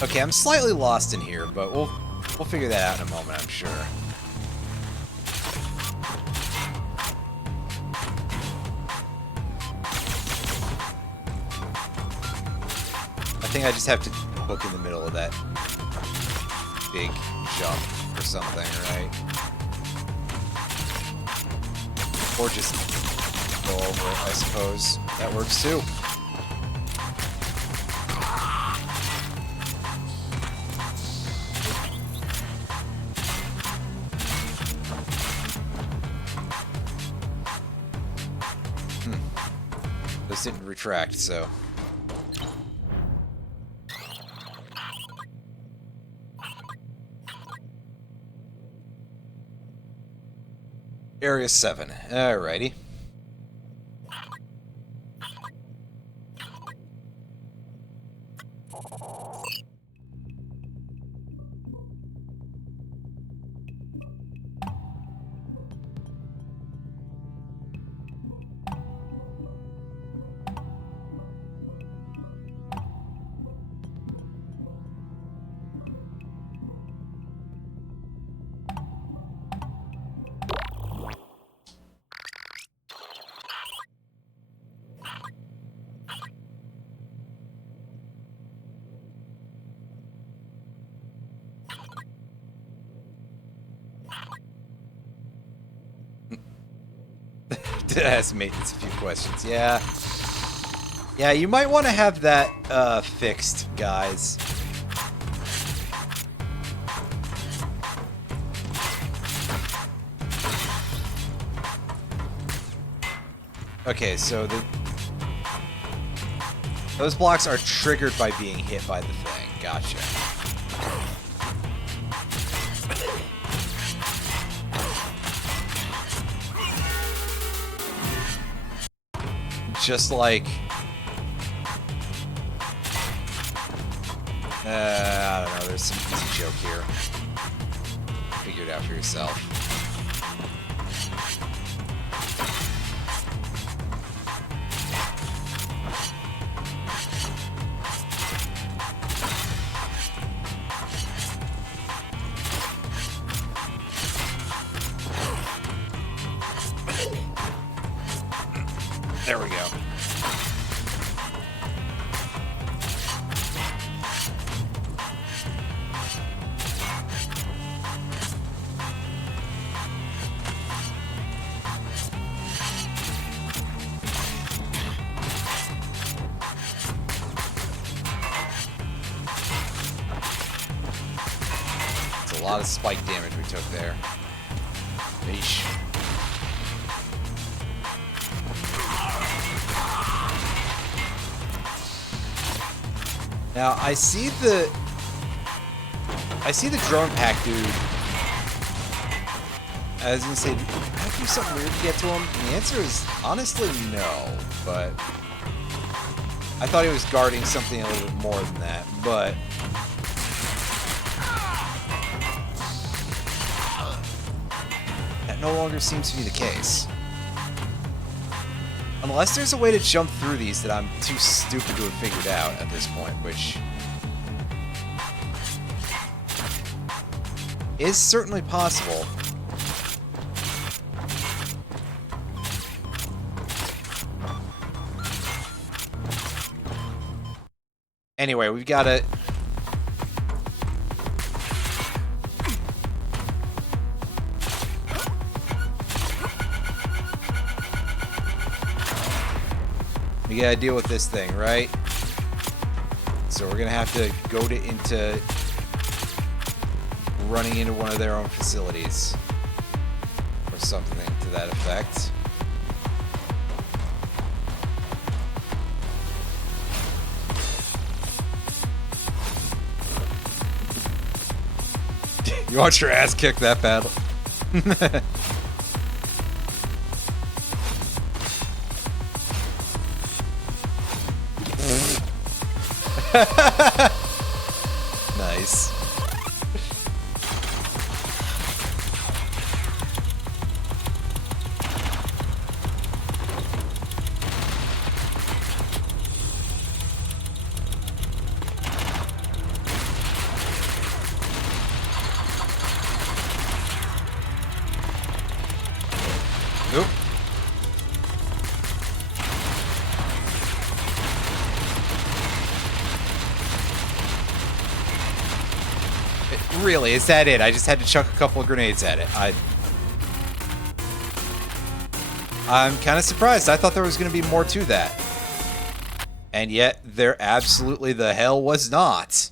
Okay, I'm slightly lost in here, but we'll figure that out in a moment, I'm sure. I think I just have to hook in the middle of that big jump or something, right? Or just go over it, I suppose. That works too. Those didn't retract, so... Area 7. Alrighty. Ask maintenance a few questions. Yeah. Yeah, you might want to have that fixed, guys. Okay, so those blocks are triggered by being hit by the thing. Gotcha. Just like I don't know, there's some easy joke here. Figure it out for yourself. There we go. It's a lot of spike damage we took there. Yeesh. Now I see the drone pack dude. I was gonna say, do I have to do something weird to get to him? And the answer is honestly no, but I thought he was guarding something a little bit more than that, but that no longer seems to be the case. Unless there's a way to jump through these that I'm too stupid to have figured out at this point, which is certainly possible. Anyway, we've got to... We gotta deal with this thing, right? So we're gonna have to go into running into one of their own facilities. Or something to that effect. You want your ass kicked that battle? Nice. Nope. Really, is that it? I just had to chuck a couple of grenades at it. I'm kind of surprised. I thought there was going to be more to that. And yet, there absolutely the hell was not.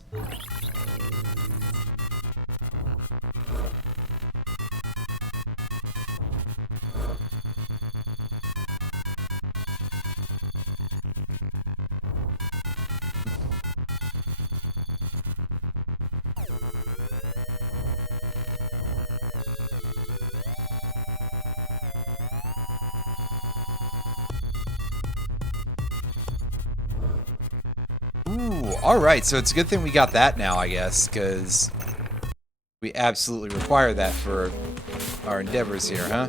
Ooh, alright, so it's a good thing we got that now, I guess, because we absolutely require that for our endeavors here, huh?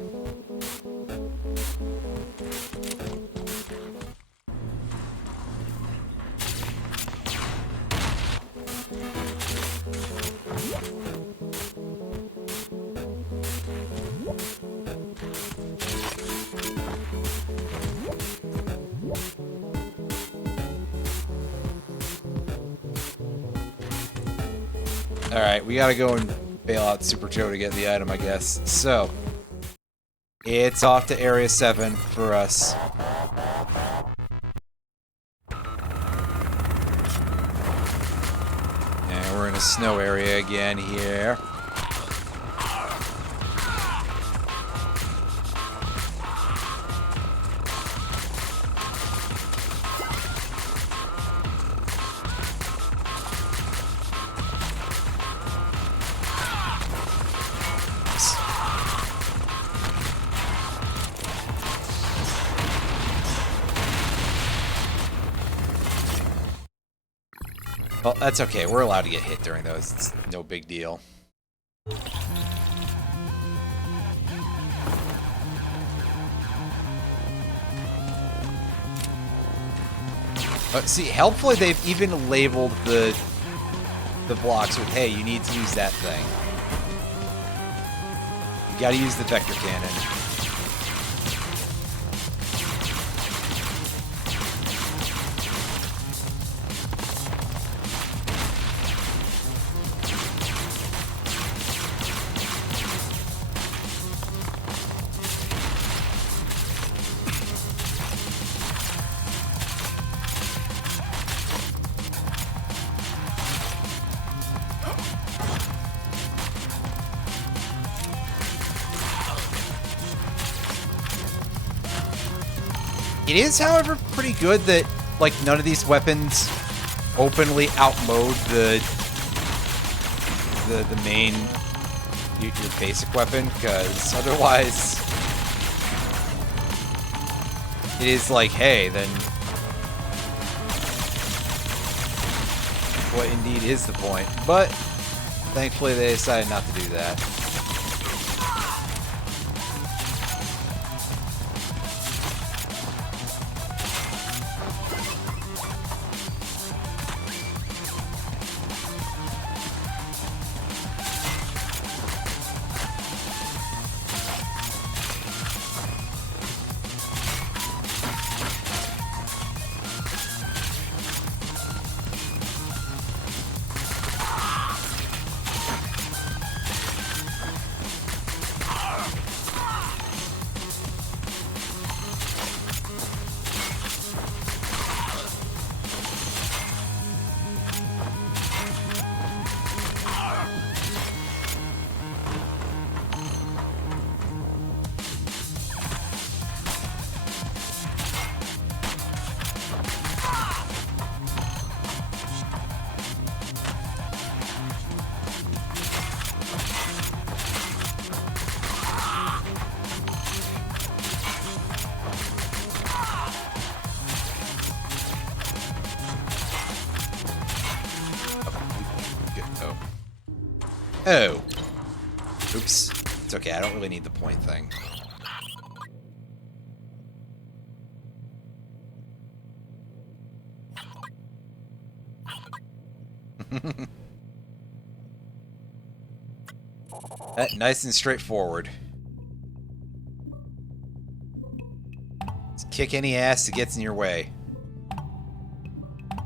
Alright, we gotta go and bail out Super Joe to get the item, I guess. So, it's off to Area 7 for us. And we're in a snow area again here. Well, that's okay. We're allowed to get hit during those. It's no big deal. See, helpfully they've even labeled the blocks with, hey, you need to use that thing. You gotta use the vector cannon. It is, however, pretty good that, like, none of these weapons openly outmode the main, your basic weapon, because otherwise it is like, hey, then what indeed is the point? But thankfully they decided not to do that. Oh. Oops. It's okay, I don't really need the point thing. Nice and straightforward. Just kick any ass that gets in your way.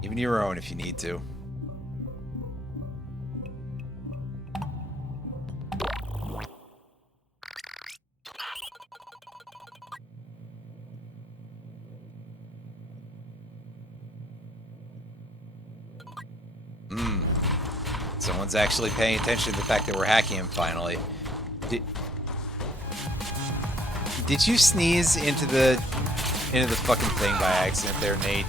Even your own if you need to. Someone's actually paying attention to the fact that we're hacking him finally. Did you sneeze into the fucking thing by accident there, Nate?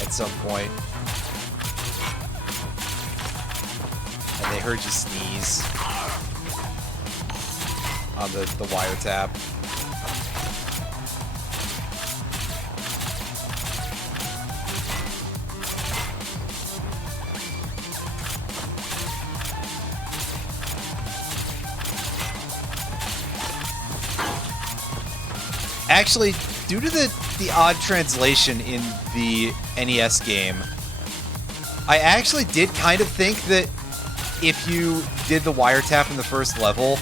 At some point. And they heard you sneeze on the wiretap. Actually, due to the odd translation in the NES game, I actually did kind of think that if you did the wiretap in the first level,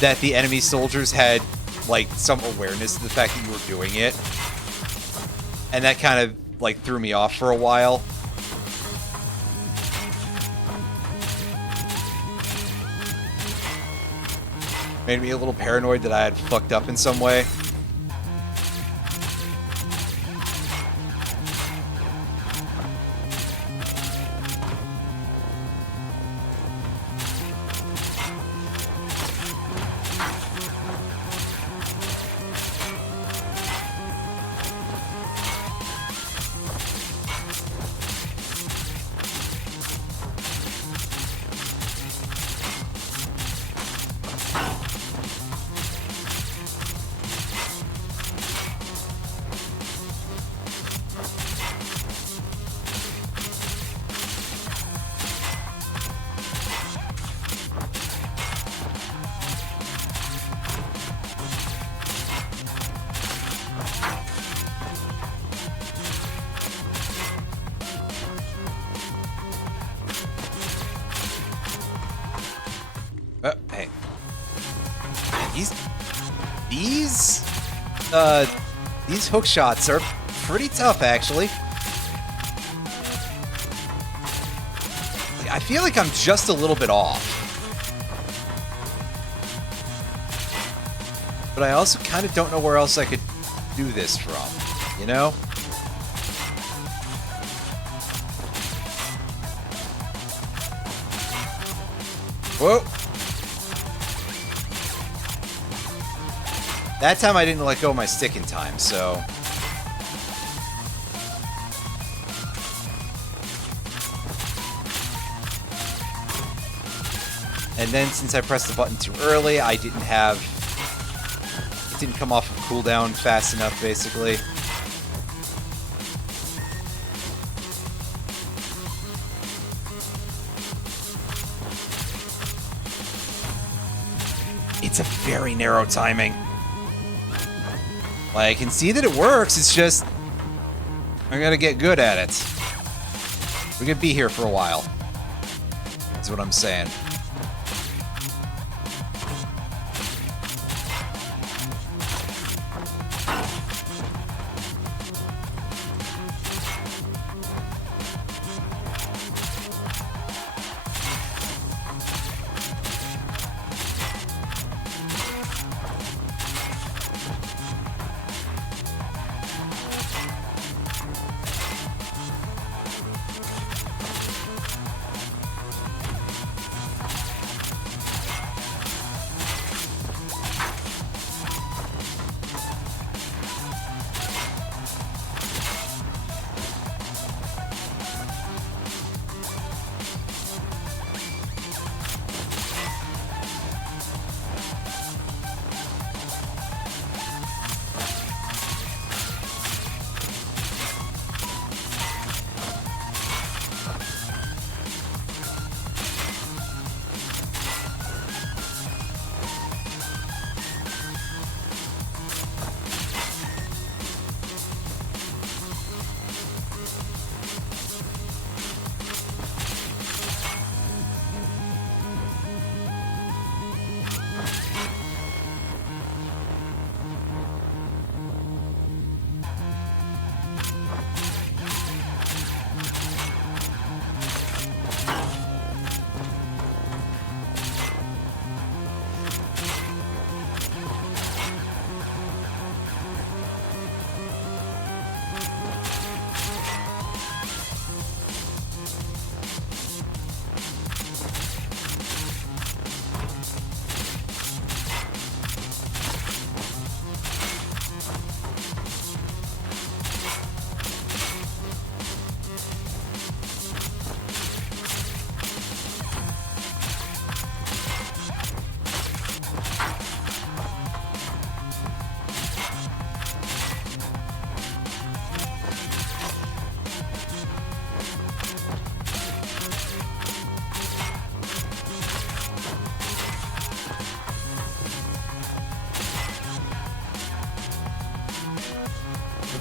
that the enemy soldiers had, like, some awareness of the fact that you were doing it. And that kind of, like, threw me off for a while. Made me a little paranoid that I had fucked up in some way. These hook shots are pretty tough, actually. I feel like I'm just a little bit off. But I also kind of don't know where else I could do this from, you know? Whoa! That time I didn't let go of my stick in time, so... And then since I pressed the button too early, I didn't have... It didn't come off of cooldown fast enough, basically. It's a very narrow timing. Like, I can see that it works, it's just... I gotta get good at it. We're gonna be here for a while. Is what I'm saying.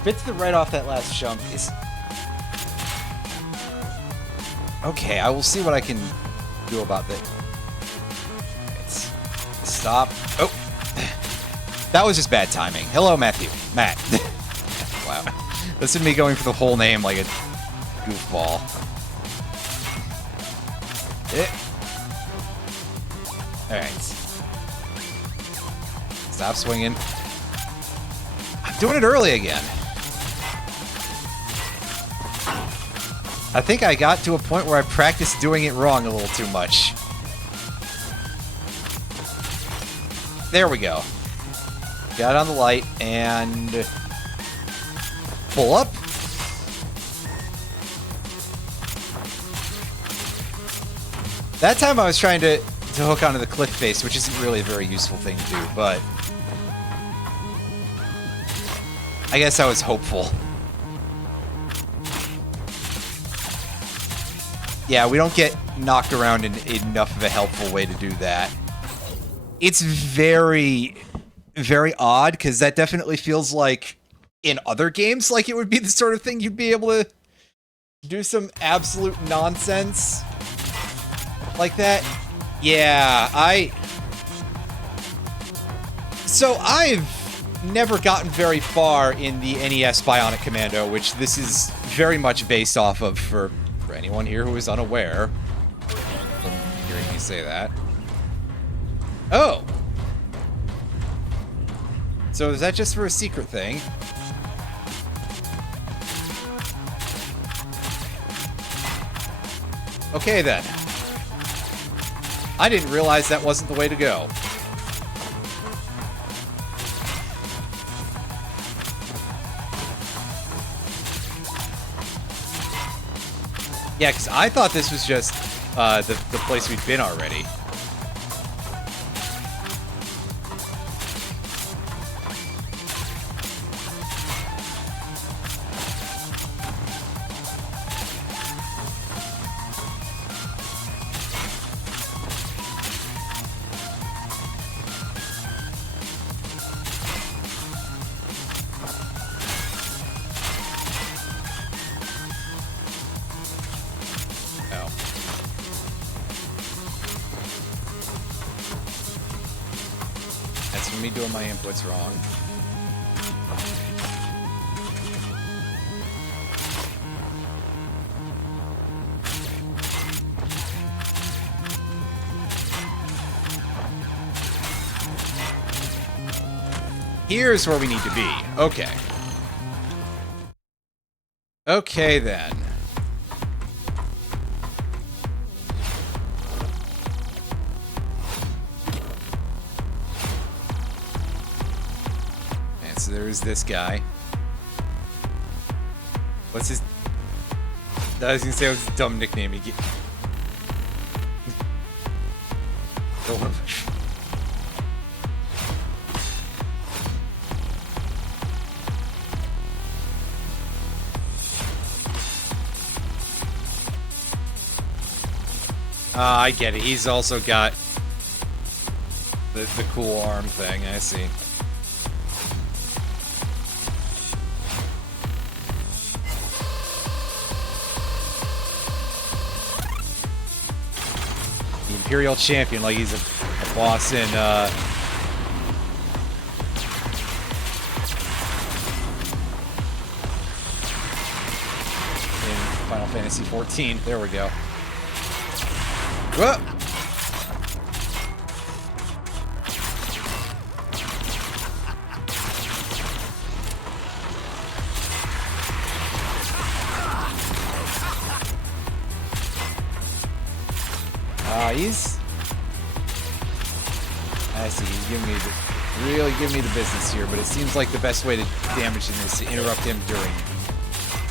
Bit to the right off that last jump is... Okay, I will see what I can do about that. Stop. Oh! That was just bad timing. Hello, Matthew. Matt. Wow. Listen to me going for the whole name like a goofball. Alright. Stop swinging. I'm doing it early again. I think I got to a point where I practiced doing it wrong a little too much. There we go. Got on the light and pull up. That time I was trying to hook onto the cliff face, which isn't really a very useful thing to do, but I guess I was hopeful. Yeah, we don't get knocked around in enough of a helpful way to do that. It's very, very odd, because that definitely feels like, in other games, like it would be the sort of thing you'd be able to do some absolute nonsense like that. Yeah, So I've never gotten very far in the NES Bionic Commando, which this is very much based off of for anyone here who is unaware. I'm hearing me say that. Oh! So is that just for a secret thing? Okay then. I didn't realize that wasn't the way to go. Yeah, because I thought this was just the place we'd been already. Me doing my inputs wrong. Here's where we need to be. Okay. Okay then. So there's this guy. What's his... I was gonna say what's his dumb nickname. He I get it. He's also got the cool arm thing. I see. Imperial Champion, like he's a boss in Final Fantasy XIV. There we go. Whoa! He's... I see, he's giving me really giving me the business here, but it seems like the best way to damage him is to interrupt him during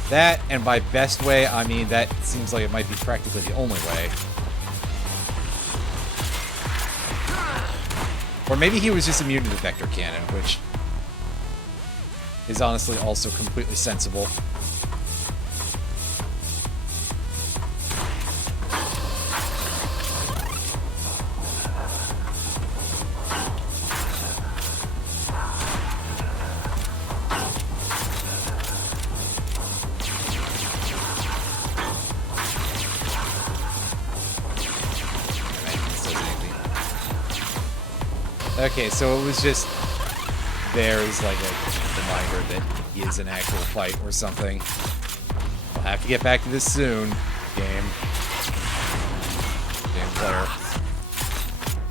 that, and by best way, I mean that seems like it might be practically the only way. Or maybe he was just immune to the Vector Cannon, which is honestly also completely sensible. Okay, so it was just there as like a reminder that he is an actual fight or something. I'll have to get back to this soon. Game player.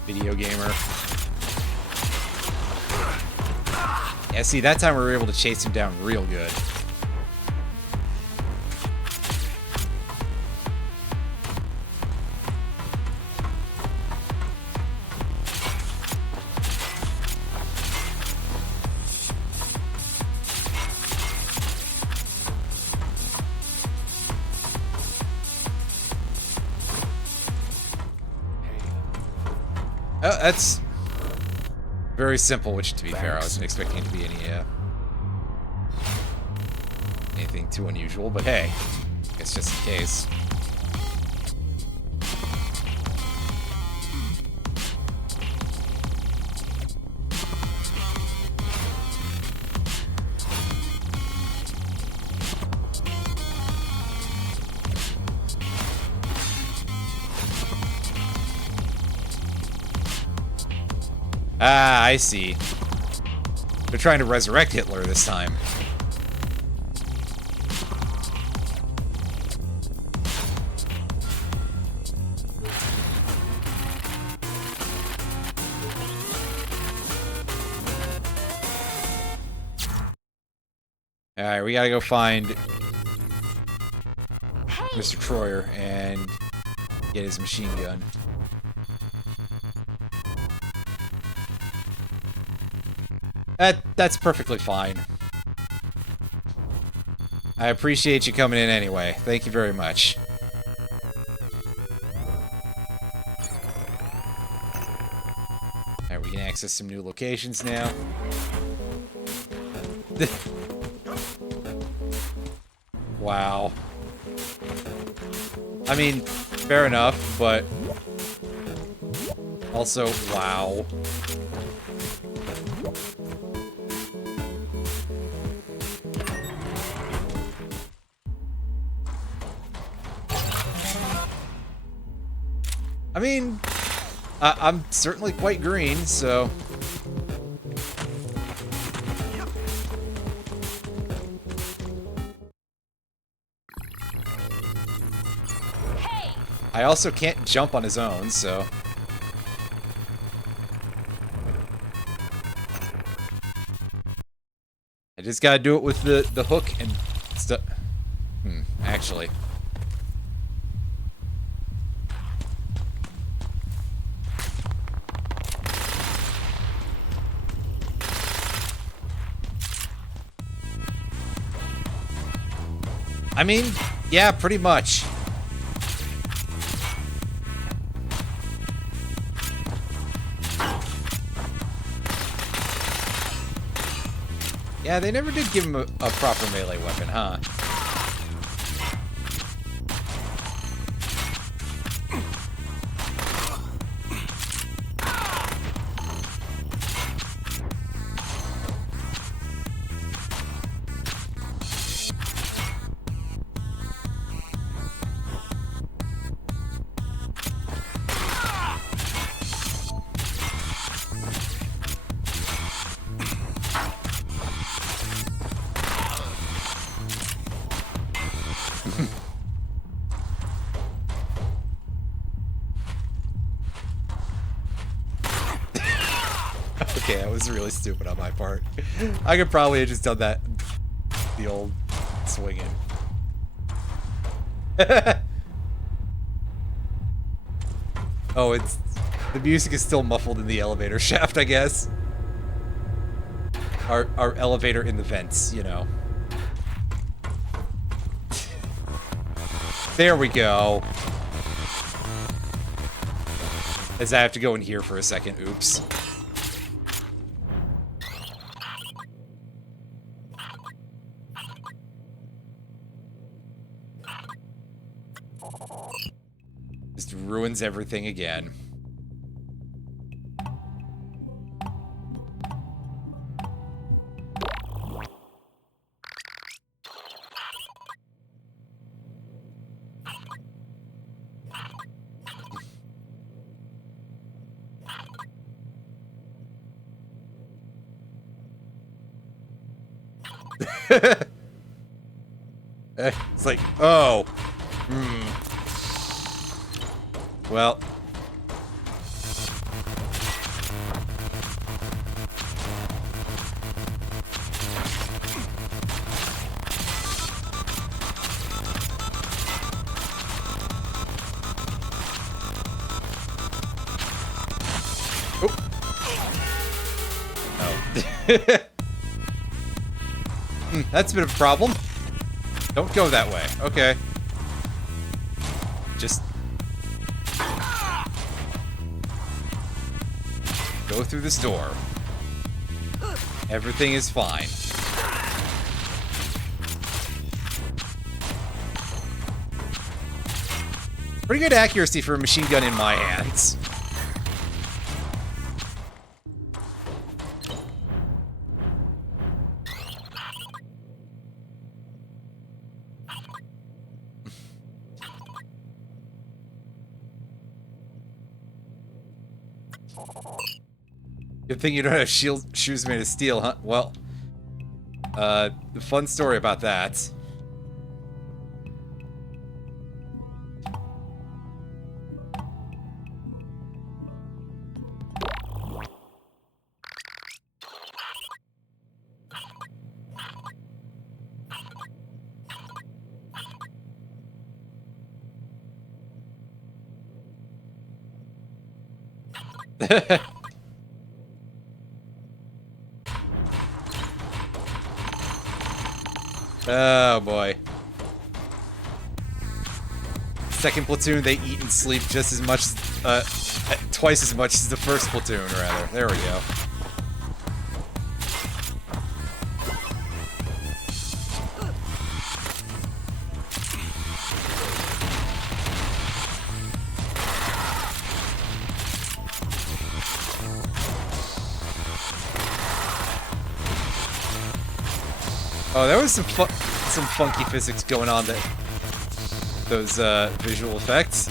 Video gamer. Yeah, see, that time we were able to chase him down real good. That's very simple, which, to be fair, I wasn't expecting it to be anything too unusual, but hey, I guess just in case. Ah, I see. They're trying to resurrect Hitler this time. Alright, we gotta go find Mr. Troyer and get his machine gun. That's perfectly fine. I appreciate you coming in anyway. Thank you very much. Alright, we can access some new locations now. Wow. I mean, fair enough, but also, wow. I mean, I'm certainly quite green, so... I also can't jump on his own, so... I just gotta do it with the hook and stuff. Actually. I mean, yeah, pretty much. Yeah, they never did give him a proper melee weapon, huh? Okay, that was really stupid on my part. I could probably have just done that, the old swinging. Oh, it's... the music is still muffled in the elevator shaft, I guess. Our elevator in the vents, you know. There we go. As I have to go in here for a second, oops. Just ruins everything again. It's like, oh. Well. Oh. That's a bit of a problem. Don't go that way. Okay. Just... go through this door. Everything is fine. Pretty good accuracy for a machine gun in my hands. Good thing you don't have shoes made of steel, huh? Well, the fun story about that. Oh boy. Second platoon, they eat and sleep just as much as, twice as much as the first platoon, rather. There we go. Oh, there was some funky physics going on there. Those visual effects.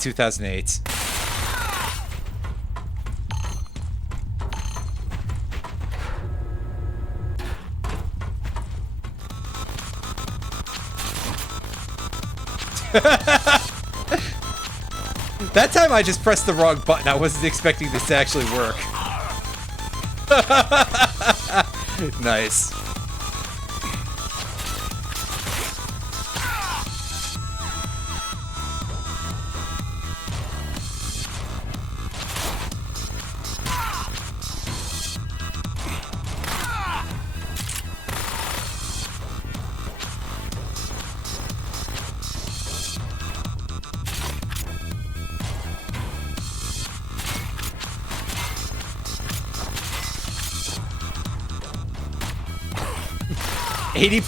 2008. That time I just pressed the wrong button. I wasn't expecting this to actually work. Nice.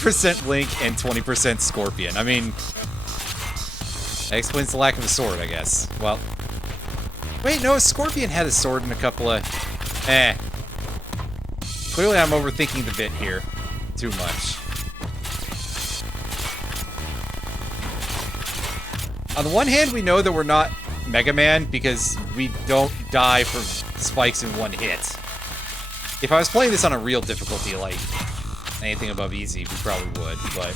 %, Link and 20% Scorpion. I mean, that explains the lack of a sword, I guess. Well, wait, no, Scorpion had a sword and a couple of... Clearly I'm overthinking the bit here. Too much. On the one hand, we know that we're not Mega Man because we don't die from spikes in one hit. If I was playing this on a real difficulty, like anything above easy, we probably would, but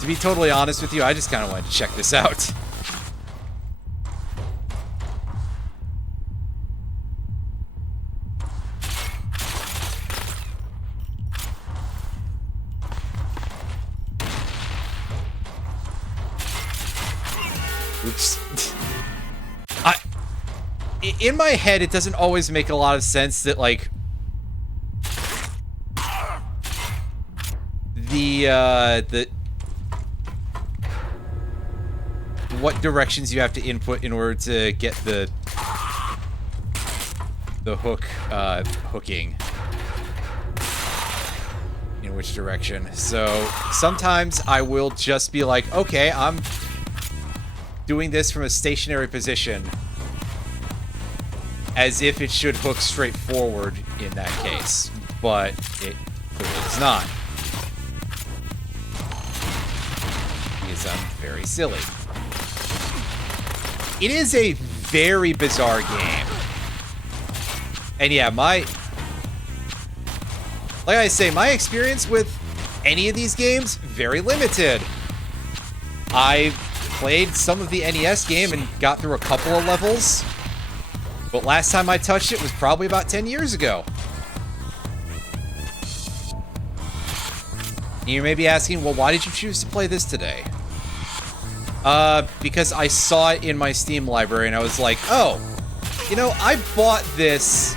to be totally honest with you, I just kind of wanted to check this out. Oops. In my head, it doesn't always make a lot of sense that, like, what directions you have to input in order to get the hooking in which direction. So sometimes I will just be like, okay, I'm doing this from a stationary position as if it should hook straight forward in that case, but it clearly does not. Because I'm very silly. It is a very bizarre game. And yeah, like I say, my experience with any of these games, very limited. I played some of the NES game and got through a couple of levels, but last time I touched it was probably about 10 years ago. You may be asking, well, why did you choose to play this today? Because I saw it in my Steam library and I was like, oh, you know, I bought this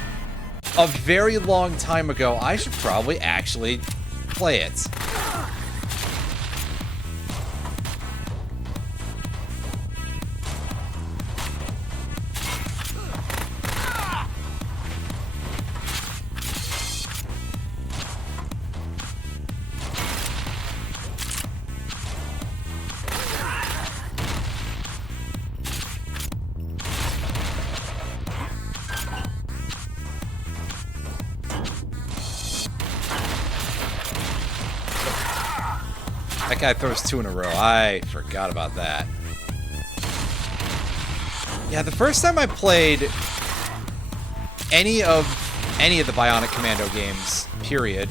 a very long time ago. I should probably actually play it. That guy throws two in a row. I forgot about that. Yeah, the first time I played any of the Bionic Commando games, period,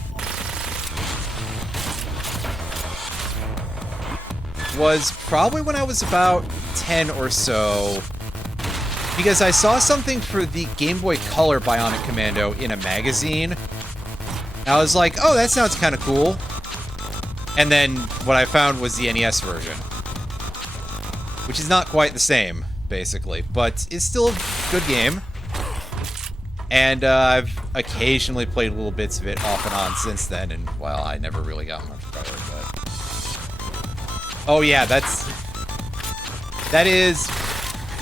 was probably when I was about 10 or so, because I saw something for the Game Boy Color Bionic Commando in a magazine. And I was like, oh, that sounds kind of cool. And then what I found was the NES version, which is not quite the same, basically, but it's still a good game. And I've occasionally played little bits of it off and on since then, and, well, I never really got much better, but... Oh yeah, that is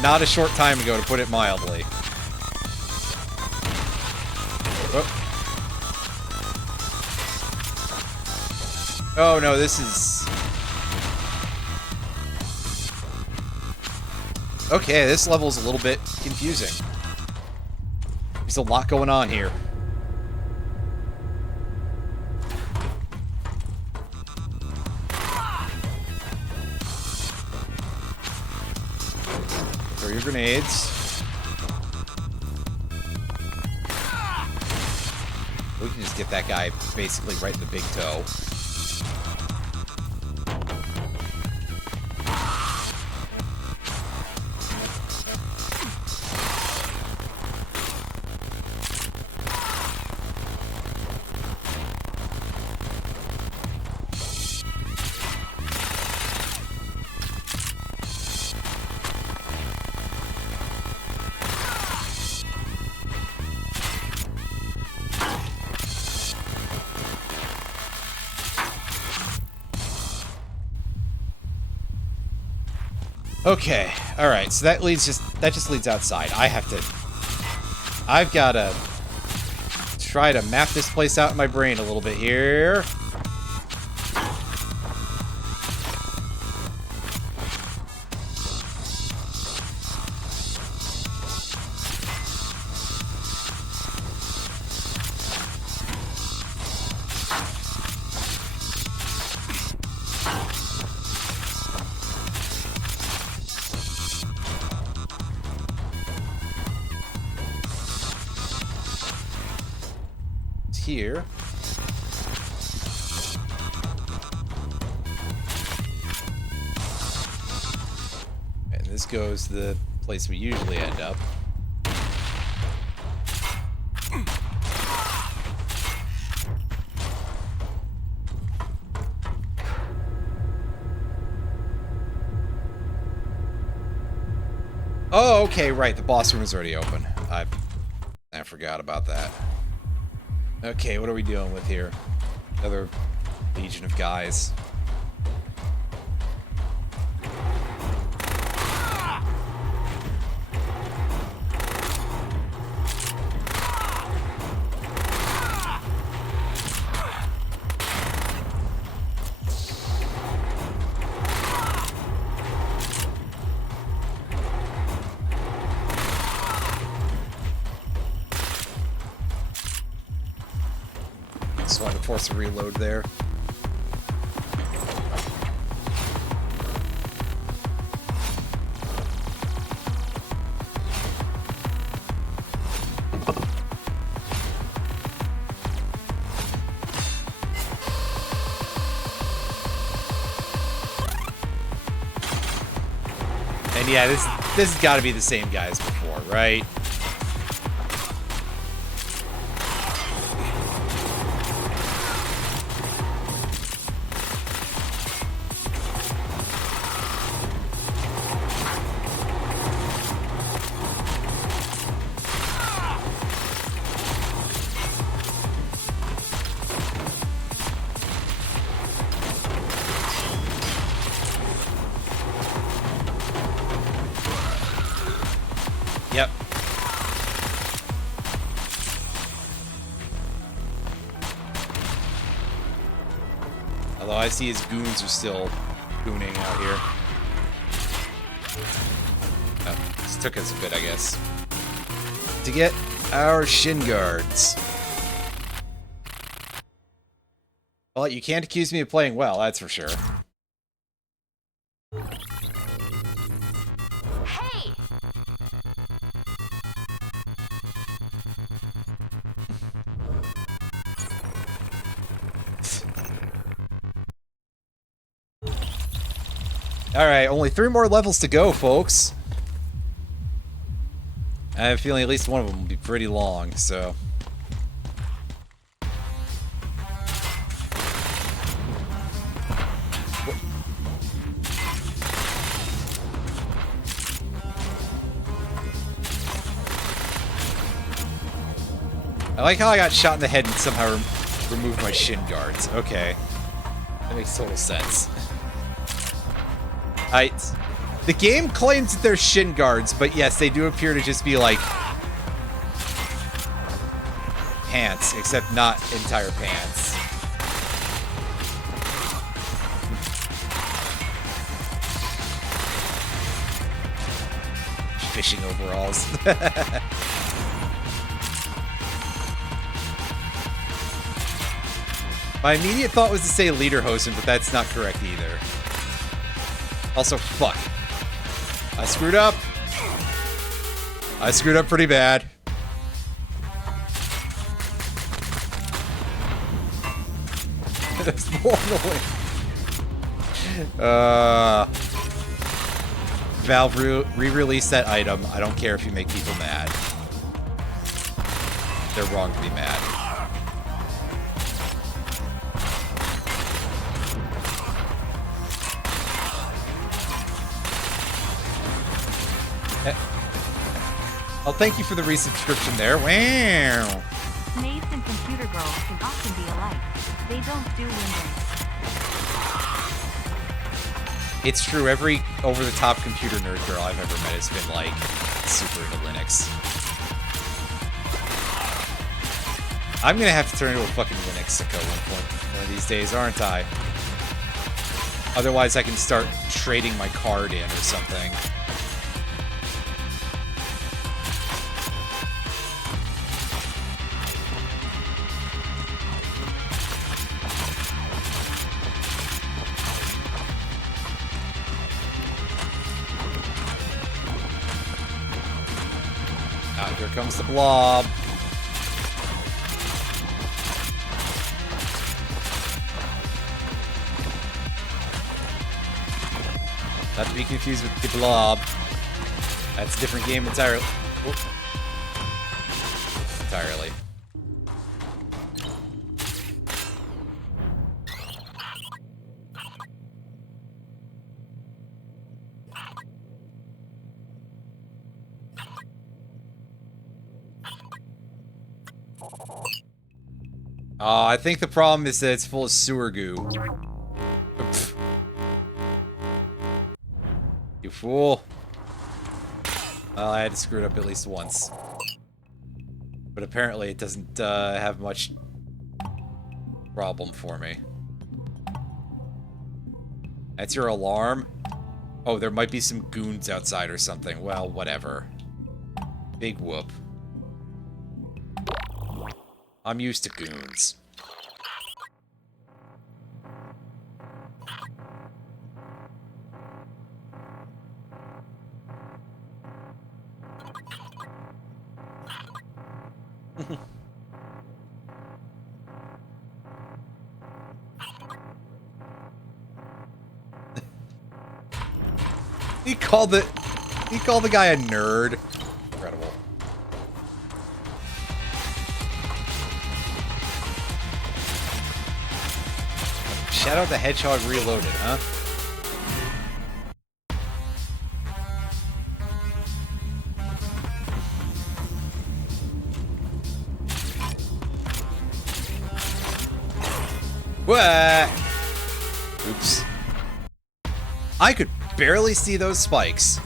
not a short time ago, to put it mildly. Oh no, this is... Okay, this level's a little bit confusing. There's a lot going on here. Throw your grenades. We can just get that guy basically right in the big toe. Okay, alright, so that just leads outside. I've gotta try to map this place out in my brain a little bit here. Here. And this goes the place we usually end up. Oh, okay, right. The boss room is already open. I forgot about that. Okay, what are we dealing with here? Another legion of guys. Just wanted to force a reload there. And yeah, this has got to be the same guy as before, right? Yep. Although I see his goons are still gooning out here. Oh, this took us a bit, I guess. To get our shin guards. Well, you can't accuse me of playing well, that's for sure. Hey! Alright, only 3 more levels to go, folks. I have a feeling at least one of them will be pretty long, so... I like how I got shot in the head and somehow removed my shin guards. Okay. That makes total sense. The game claims that they're shin guards, but yes, they do appear to just be like pants, except not entire pants. Fishing overalls. My immediate thought was to say lederhosen, but that's not correct either. Also, fuck. I screwed up. I screwed up pretty bad. That's more annoying. Valve re-release that item. I don't care if you make people mad. They're wrong to be mad. Oh, thank you for the resubscription there. Wow. Maids and computer girls can often be alike. They don't do Windows. It's true, every over-the-top computer nerd girl I've ever met has been, like, super into Linux. I'm gonna have to turn into a fucking Linux sicko one of these days, aren't I? Otherwise I can start trading my card in or something. Here comes the blob. Not to be confused with the blob. That's a different game entirely. Oh. Entirely. I think the problem is that it's full of sewer goo. Pfft. You fool. Well, I had to screw it up at least once. But apparently it doesn't have much problem for me. That's your alarm? Oh, there might be some goons outside or something. Well, whatever. Big whoop. I'm used to goons. He called the guy a nerd. Incredible. Shadow the Hedgehog Reloaded, huh? What? Oops. I could barely see those spikes.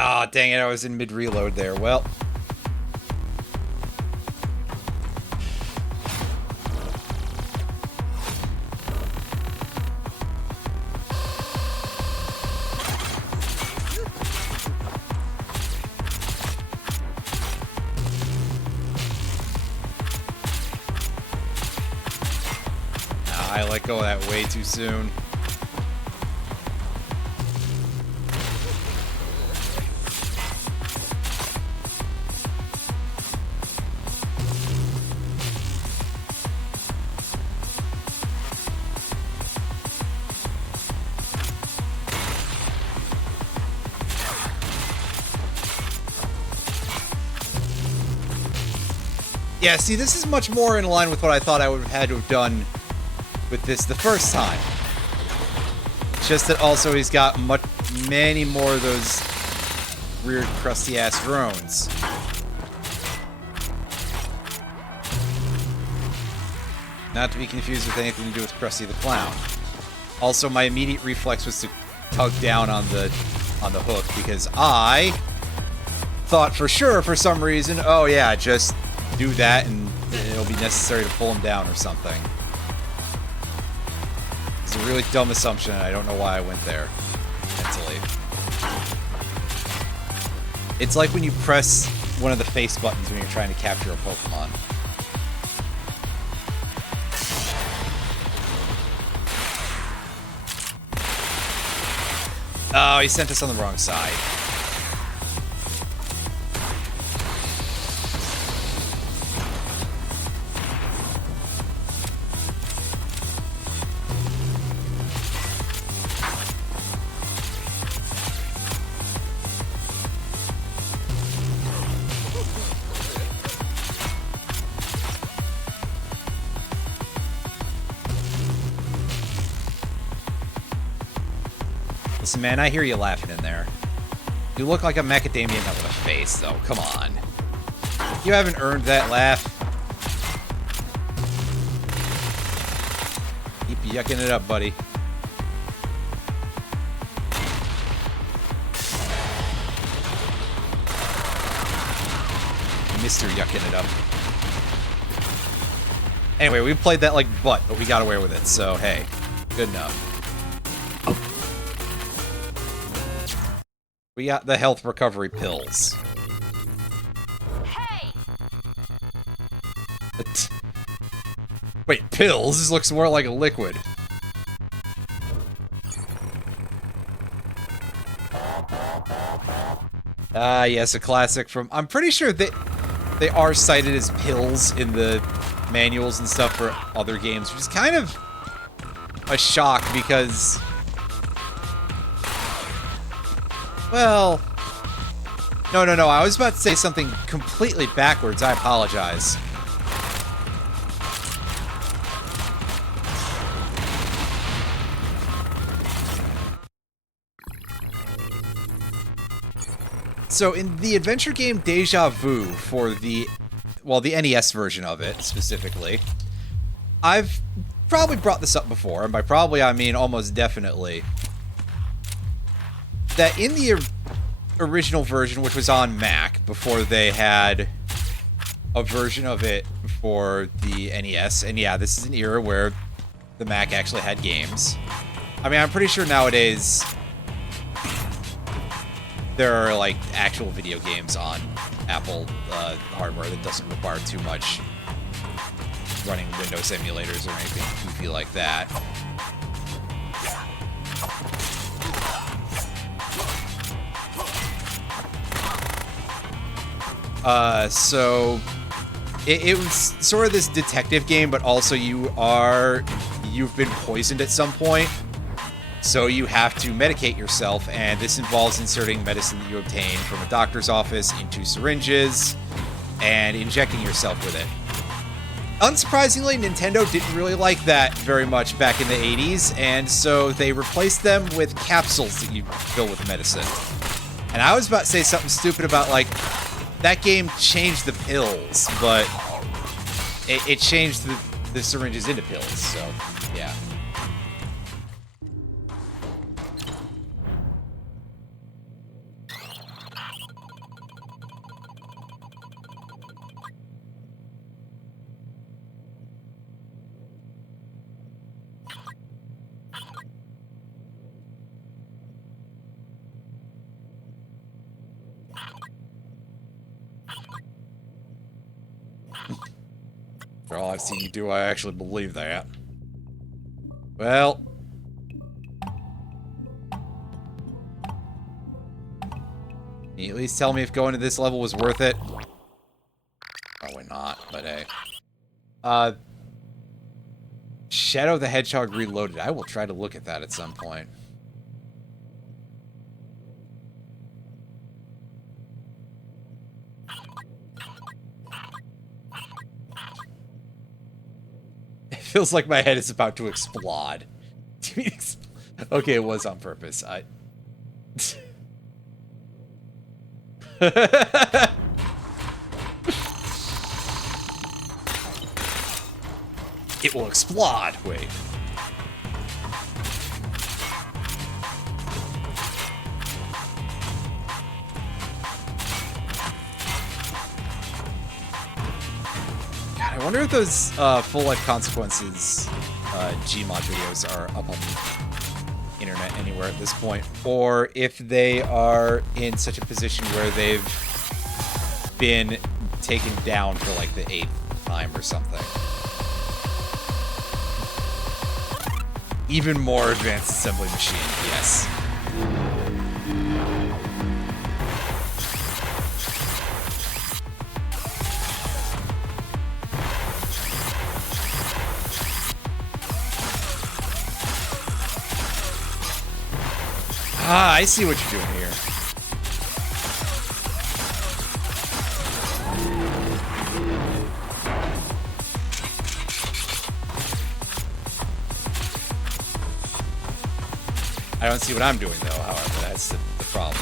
Ah, dang it, I was in mid-reload there. Well. I let go of that way too soon. Yeah, see, this is much more in line with what I thought I would have had to have done with this the first time. Just that also he's got many more of those weird, crusty-ass drones. Not to be confused with anything to do with Krusty the Clown. Also, my immediate reflex was to tug down on the hook because I thought for sure, for some reason, oh yeah, just do that and it'll be necessary to pull him down or something. It's a really dumb assumption, and I don't know why I went there mentally. It's like when you press one of the face buttons when you're trying to capture a Pokemon. Oh, he sent us on the wrong side. Listen, man, I hear you laughing in there. You look like a macadamia nut with a face, though. Come on. You haven't earned that laugh. Keep yucking it up, buddy. Mr. Yucking it up. Anyway, we played that like butt, but we got away with it, so hey, good enough. We got the health recovery pills. Hey! Wait, pills? This looks more like a liquid. Ah, yes, a classic from... I'm pretty sure they are cited as pills in the manuals and stuff for other games, which is kind of a shock because... Well... No, I was about to say something completely backwards. I apologize. So, in the adventure game Deja Vu for the NES version of it, specifically, I've probably brought this up before, and by probably I mean almost definitely, that in the original version, which was on Mac, before they had a version of it for the NES, and yeah, this is an era where the Mac actually had games. I mean, I'm pretty sure nowadays there are, like, actual video games on Apple hardware that doesn't require too much running Windows emulators or anything goofy like that. So it was sort of this detective game, but also you've been poisoned at some point, so you have to medicate yourself, and this involves inserting medicine that you obtain from a doctor's office into syringes and injecting yourself with it. Unsurprisingly, Nintendo didn't really like that very much back in the 80s, and so they replaced them with capsules that you fill with medicine. And I was about to say something stupid about, like, that game changed the pills, but it changed the syringes into pills, so, yeah. For all I've seen you do, I actually believe that. Well... Can you at least tell me if going to this level was worth it? Probably not, but hey. Shadow the Hedgehog Reloaded. I will try to look at that at some point. It feels like my head is about to explode. Okay, it was on purpose. It will explode. Wait. God, I wonder if those full life consequences Gmod videos are up on the internet anywhere at this point, or if they are in such a position where they've been taken down for like the 8th time or something. Even more advanced assembly machine, yes. Ah, I see what you're doing here. I don't see what I'm doing, though, however. That's the problem.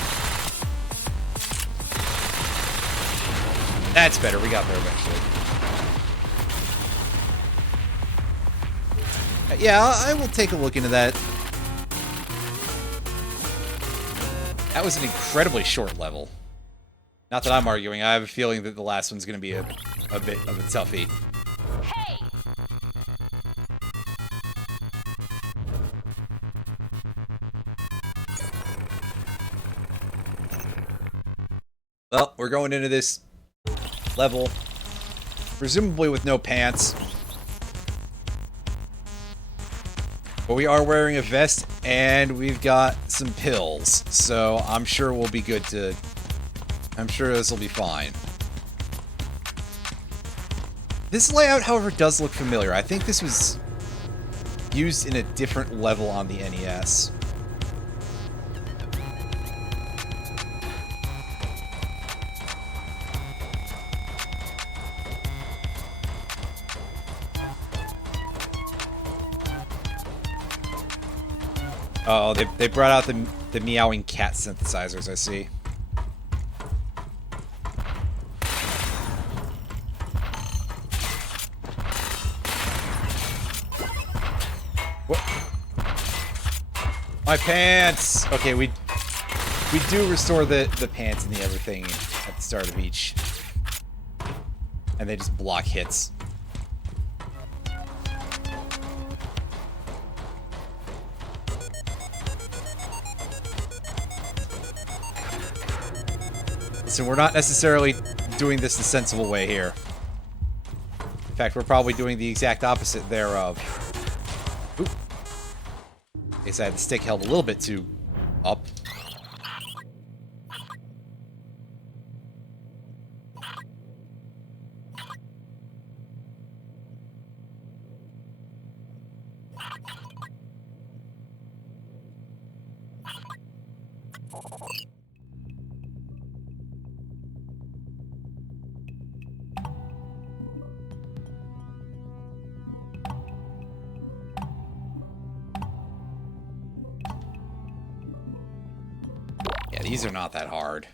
That's better. We got there eventually. Yeah, I will take a look into that. That was an incredibly short level. Not that I'm arguing. I have a feeling that the last one's going to be a bit of a toughie. Hey! Well, we're going into this level, presumably with no pants. But we are wearing a vest, and we've got some pills, so I'm sure we'll be good to... I'm sure this will be fine. This layout, however, does look familiar. I think this was used in a different level on the NES. Oh, they brought out the meowing cat synthesizers, I see. What? My pants! Okay, we do restore the pants and the everything at the start of each. And they just block hits. So we're not necessarily doing this the sensible way here. In fact, we're probably doing the exact opposite thereof. Oop. I guess I had the stick held a little bit too up. Yeah, these are not that hard.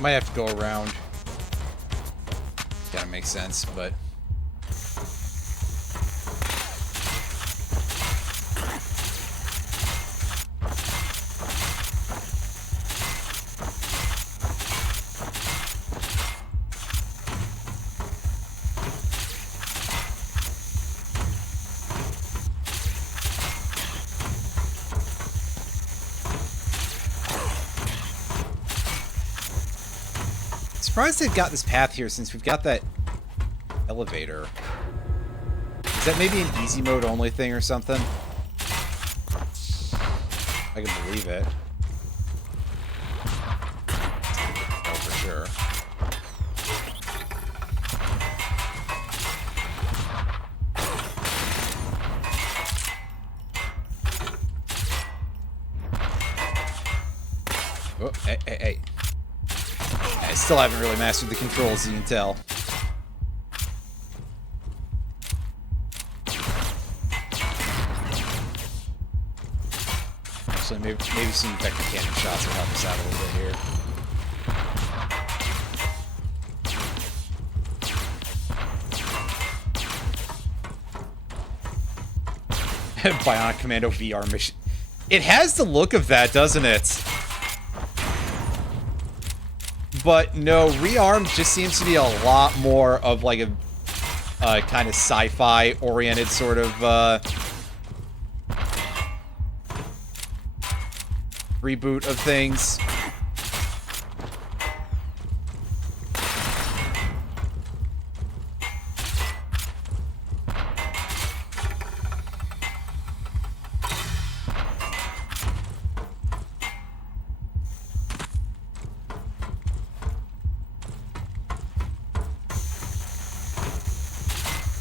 Might have to go around. Kinda makes sense, but... Surprised they've got this path here since we've got that elevator. Is that maybe an easy mode only thing or something? I can believe it. Oh, for sure. Oh, hey, hey, hey. I still haven't really mastered the controls, as you can tell. Actually, maybe some vector cannon shots will help us out a little bit here. Bionic Commando VR mission. It has the look of that, doesn't it? But no, Rearmed just seems to be a lot more of like a kind of sci-fi oriented sort of reboot of things.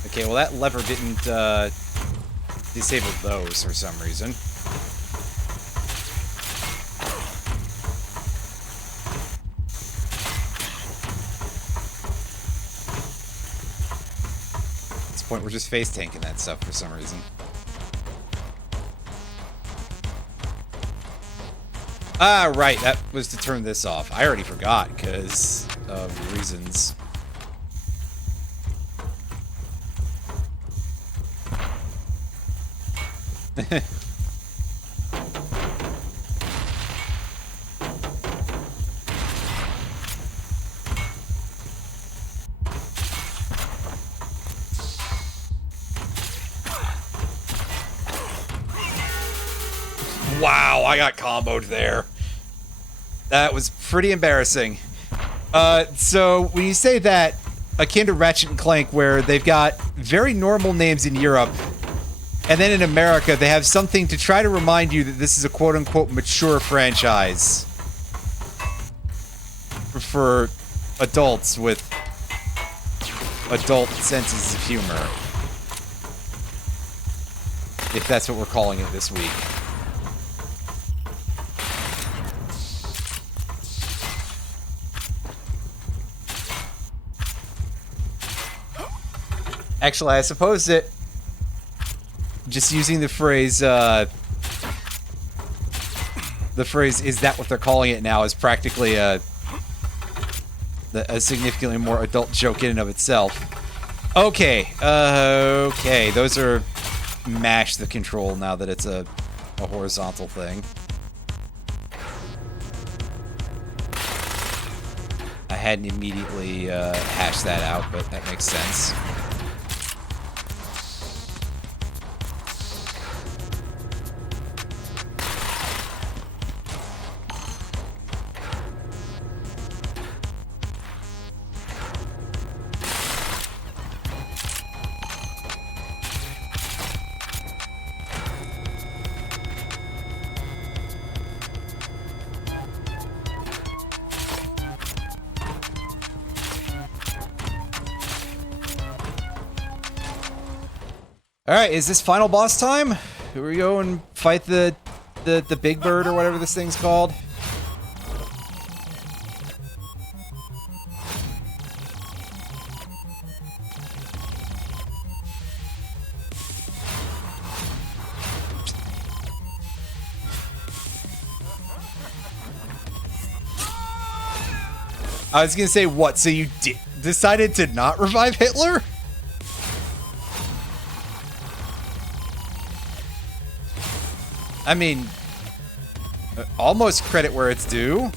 Okay, well that lever didn't disable those for some reason. At this point, we're just face tanking that stuff for some reason. Ah, right, that was to turn this off. I already forgot because of reasons. Wow, I got comboed there. That was pretty embarrassing. So when you say that, akin to Ratchet and Clank, where they've got very normal names in Europe, and then in America, they have something to try to remind you that this is a quote-unquote mature franchise for adults with adult senses of humor. If that's what we're calling it this week. Actually, I suppose that just using the phrase, "is that what they're calling it now?" is practically a significantly more adult joke in and of itself. Okay, okay, those are mash the control now that it's a horizontal thing. I hadn't immediately hashed that out, but that makes sense. Alright, is this final boss time? Here we go and fight the big bird or whatever this thing's called. I was gonna say, what? So you decided to not revive Hitler? I mean, almost credit where it's due.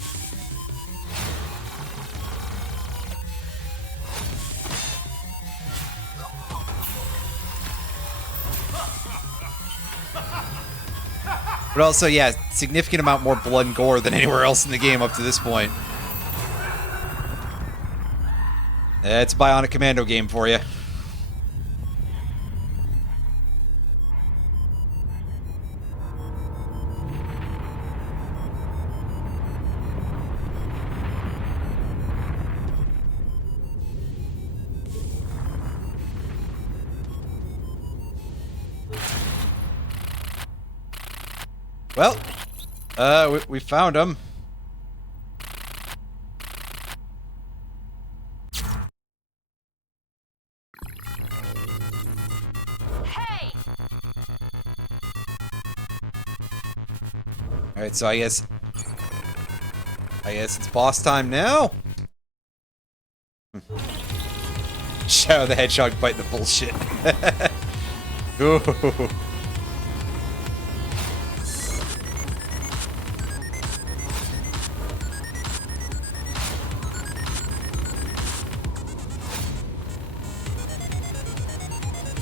But also, yeah, significant amount more blood and gore than anywhere else in the game up to this point. It's a Bionic Commando game for you. Well, we found him. Hey! Alright, so I guess it's boss time now? Shadow the Hedgehog biting the bullshit. Ooh.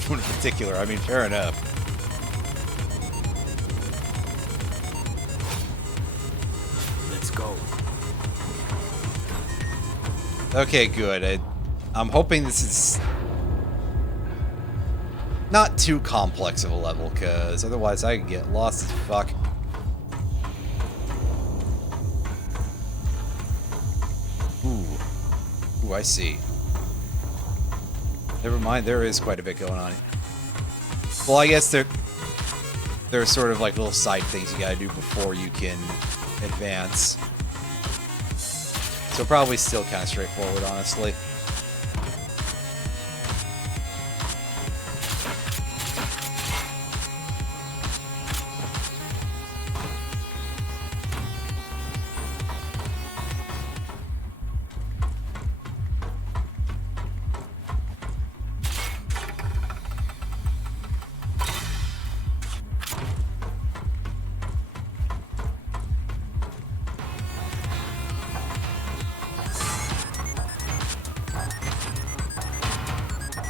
One in particular, I mean, fair enough. Let's go. Okay, good. I'm hoping this is not too complex of a level, because otherwise I could get lost as fuck. Ooh, I see. Never mind, there is quite a bit going on. Well, I guess there are sort of like little side things you gotta do before you can advance. So probably still kind of straightforward, honestly.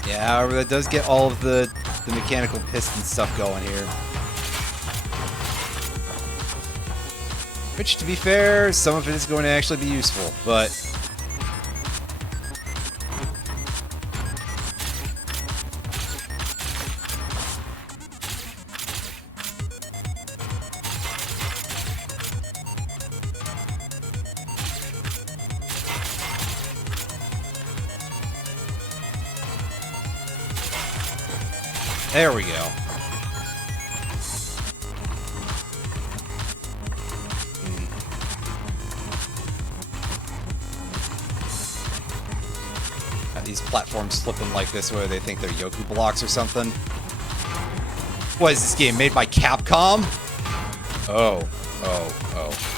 Yeah, however, that does get all of the mechanical piston stuff going here. Which, to be fair, some of it is going to actually be useful, but... There we go. Got these platforms slipping like this where they think they're Yoku blocks or something. What is this game made by Capcom? Oh,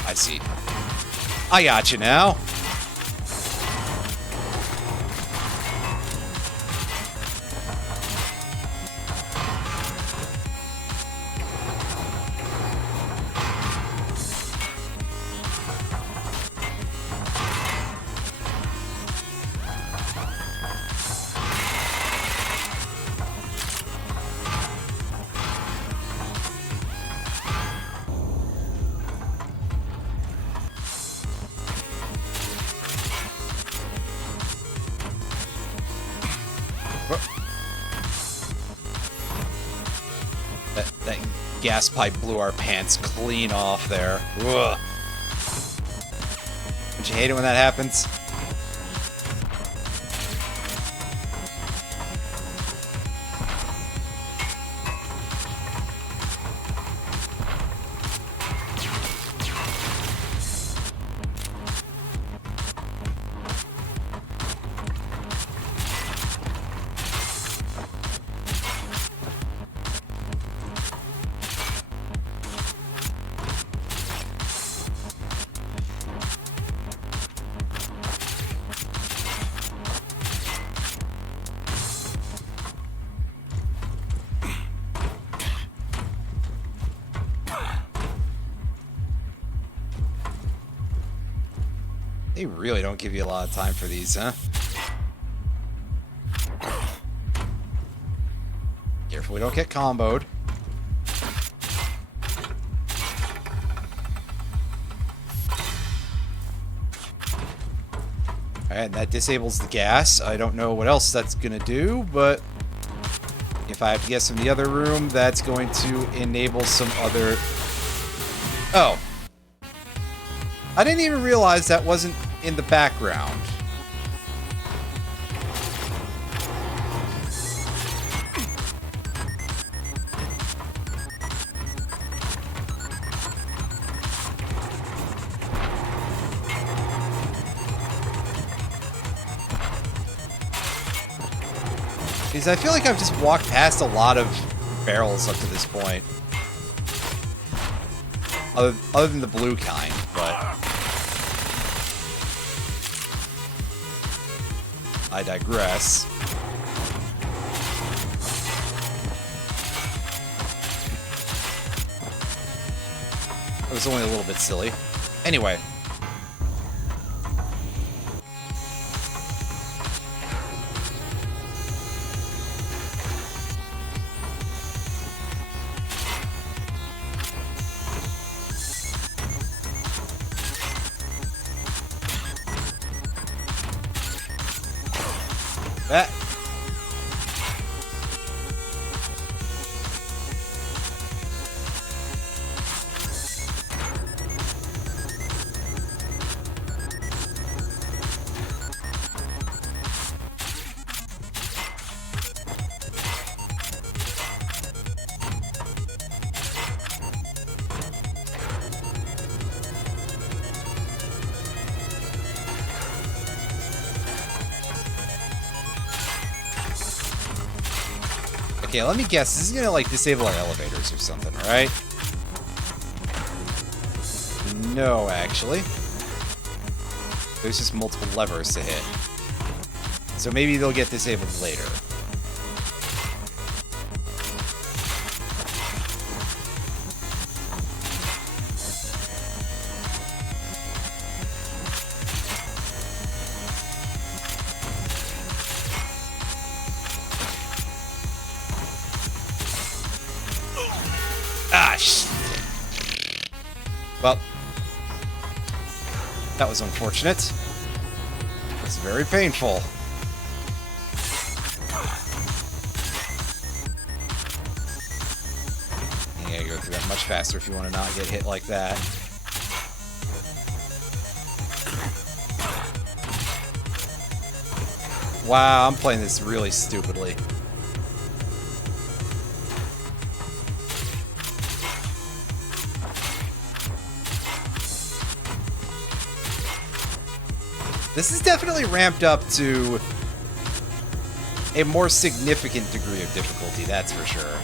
I see. I got you now. That gas pipe blew our pants clean off there. Ugh. Don't you hate it when that happens? They really don't give you a lot of time for these, huh? Careful we don't get comboed. Alright, that disables the gas. I don't know what else that's gonna do, but if I have to guess from the other room, that's going to enable some other... Oh. I didn't even realize that wasn't in the background. Because I feel like I've just walked past a lot of barrels up to this point. Other than the blue kind, but... I digress. It was only a little bit silly. Anyway. That. Okay, let me guess. This is gonna, like, disable our elevators or something, right? No, actually. There's just multiple levers to hit. So maybe they'll get disabled later. Ah, well, that was unfortunate. It was very painful. You gotta go through that much faster if you want to not get hit like that. Wow, I'm playing this really stupidly. This is definitely ramped up to a more significant degree of difficulty, that's for sure.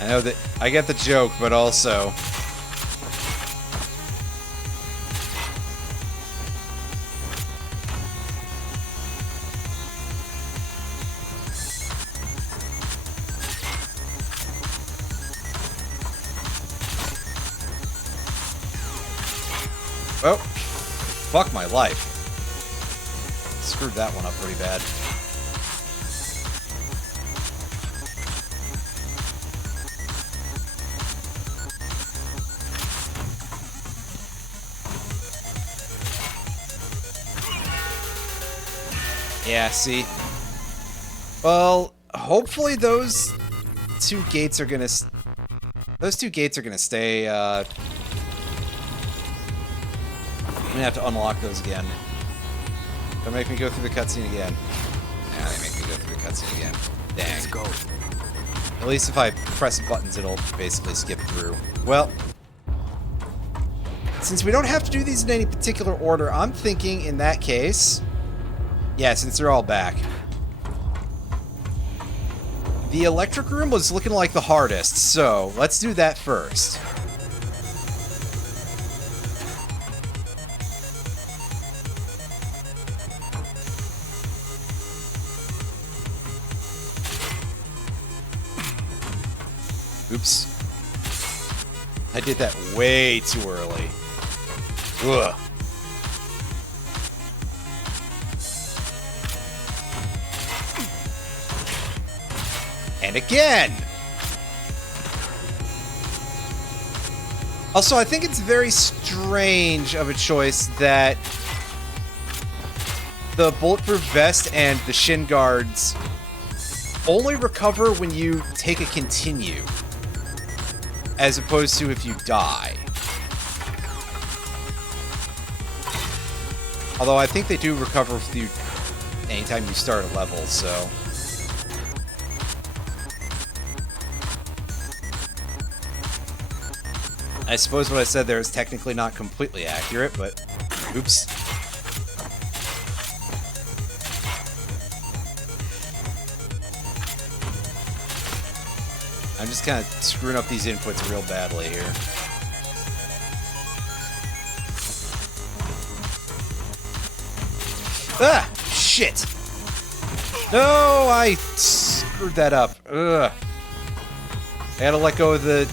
I know that I get the joke, but also... Oh, fuck my life. Screwed that one up pretty bad. Yeah, see? Well, hopefully those two gates are gonna... Those two gates are gonna stay, I'm gonna have to unlock those again. Don't make me go through the cutscene again. Yeah, they make me go through the cutscene again. Dang. Let's go. At least if I press buttons, it'll basically skip through. Well, since we don't have to do these in any particular order, I'm thinking in that case... Yeah, since they're all back. The electric room was looking like the hardest, so let's do that first. Oops. I did that way too early. Ugh. And again! Also, I think it's very strange of a choice that the bulletproof vest and the shin guards only recover when you take a continue, as opposed to if you die. Although I think they do recover with you anytime you start a level, so... I suppose what I said there is technically not completely accurate, but... Oops. I'm just kind of screwing up these inputs real badly here. Ah! Shit! No, I screwed that up. Ugh. I had to let go of the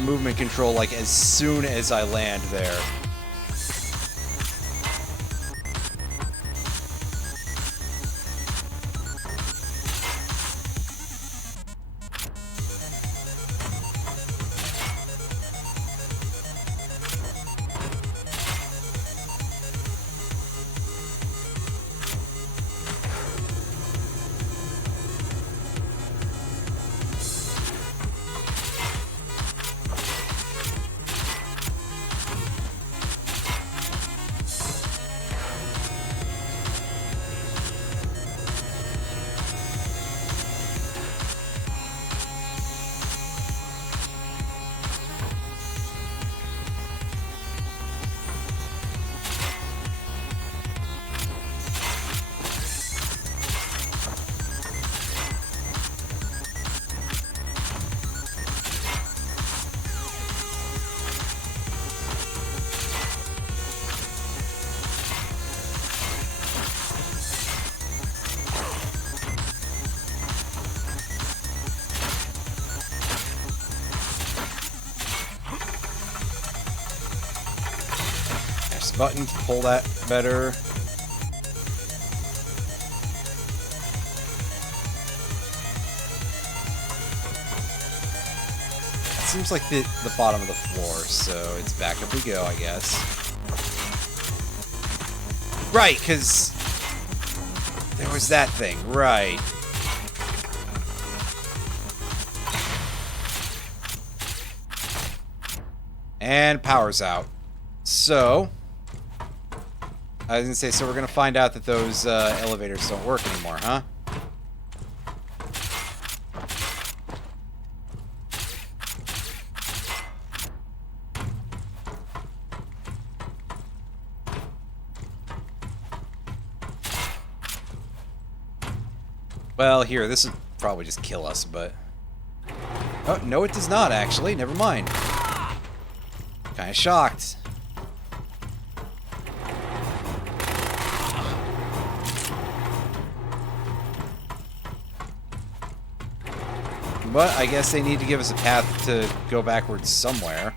movement control like as soon as I land there. Button to pull that better. It seems like the bottom of the floor, so it's back up we go, I guess. Right, because there was that thing, right. And power's out. So... I was gonna say, so we're gonna find out that those elevators don't work anymore, huh? Well, here, this would probably just kill us, but... Oh, no it does not, actually. Never mind. Kinda shocked. But I guess they need to give us a path to go backwards somewhere.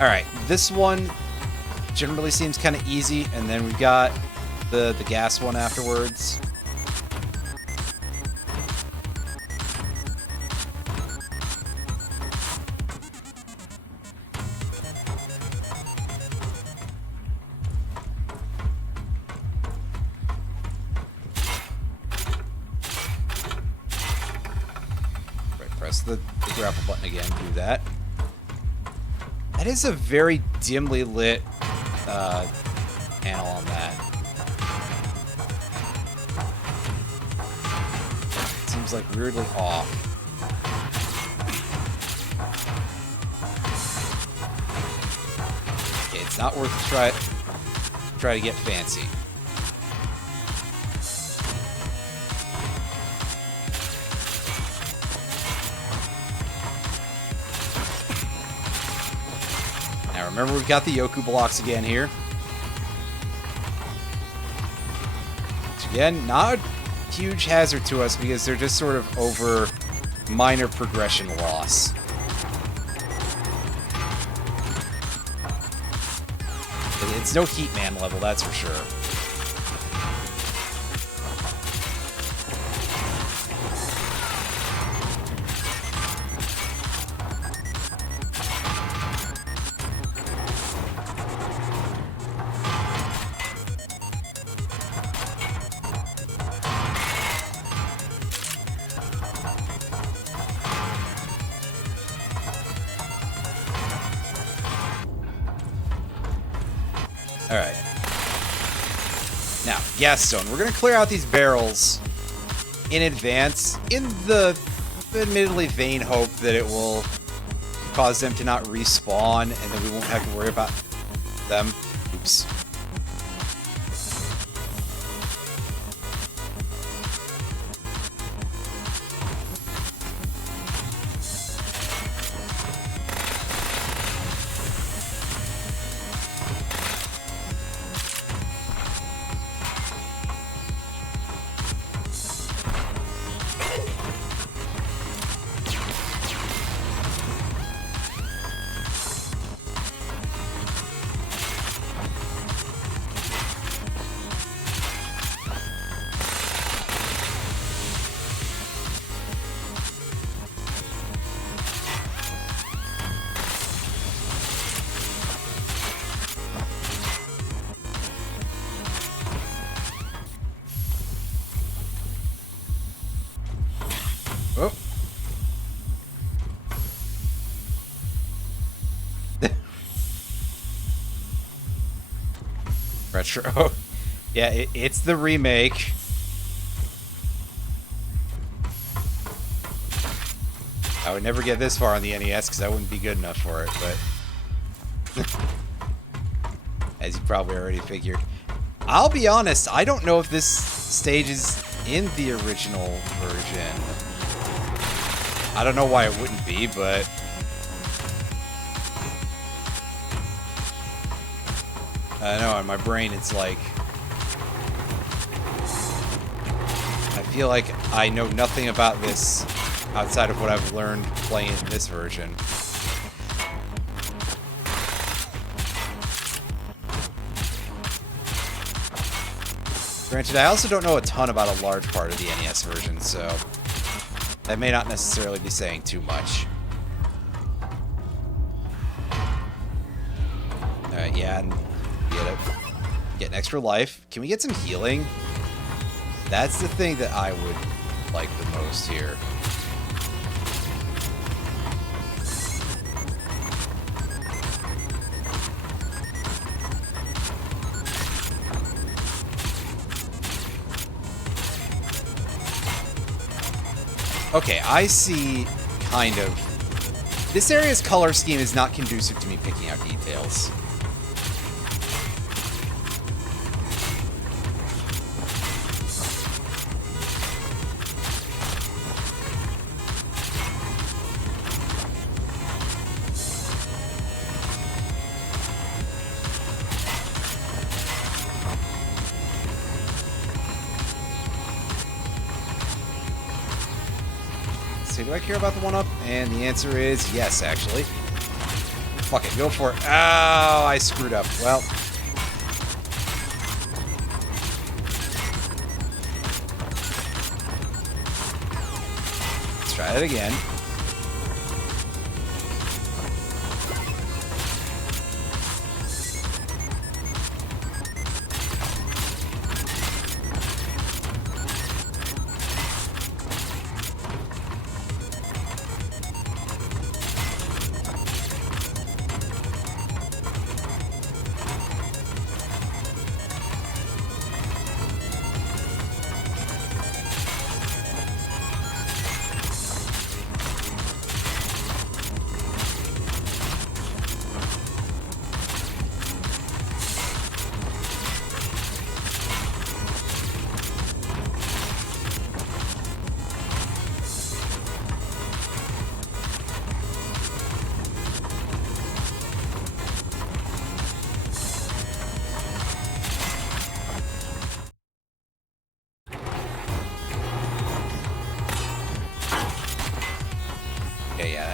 Alright, this one generally seems kind of easy, and then we've got the gas one afterwards. Right, press the grapple button again, do that. That is a very dimly lit panel on that. Seems like weirdly off. It's not worth try to get fancy. Now remember, we've got the Yoku blocks again here. Which again, not a huge hazard to us because they're just sort of over minor progression loss. It's no Heat Man level, that's for sure. Alright. Now, gas stone. We're going to clear out these barrels in advance in the admittedly vain hope that it will cause them to not respawn and then we won't have to worry about them. Oops. Oh. Retro. Yeah, it's the remake. I would never get this far on the NES because I wouldn't be good enough for it, but as you probably already figured. I'll be honest, I don't know if this stage is in the original version. I don't know why it wouldn't be, but I don't know, in my brain it's like I feel like I know nothing about this outside of what I've learned playing this version. Granted, I also don't know a ton about a large part of the NES version, so that may not necessarily be saying too much. Alright, yeah, and get an extra life. Can we get some healing? That's the thing that I would like the most here. Okay, I see, kind of. This area's color scheme is not conducive to me picking out details. Do I care about the one-up? And the answer is yes, actually. Fuck it, go for it. Oh, I screwed up. Well. Let's try it again.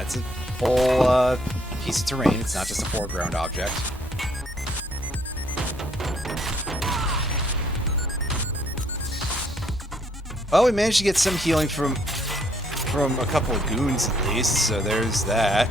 it's a whole piece of terrain. It's not just a foreground object. Well, we managed to get some healing from a couple of goons at least, so there's that.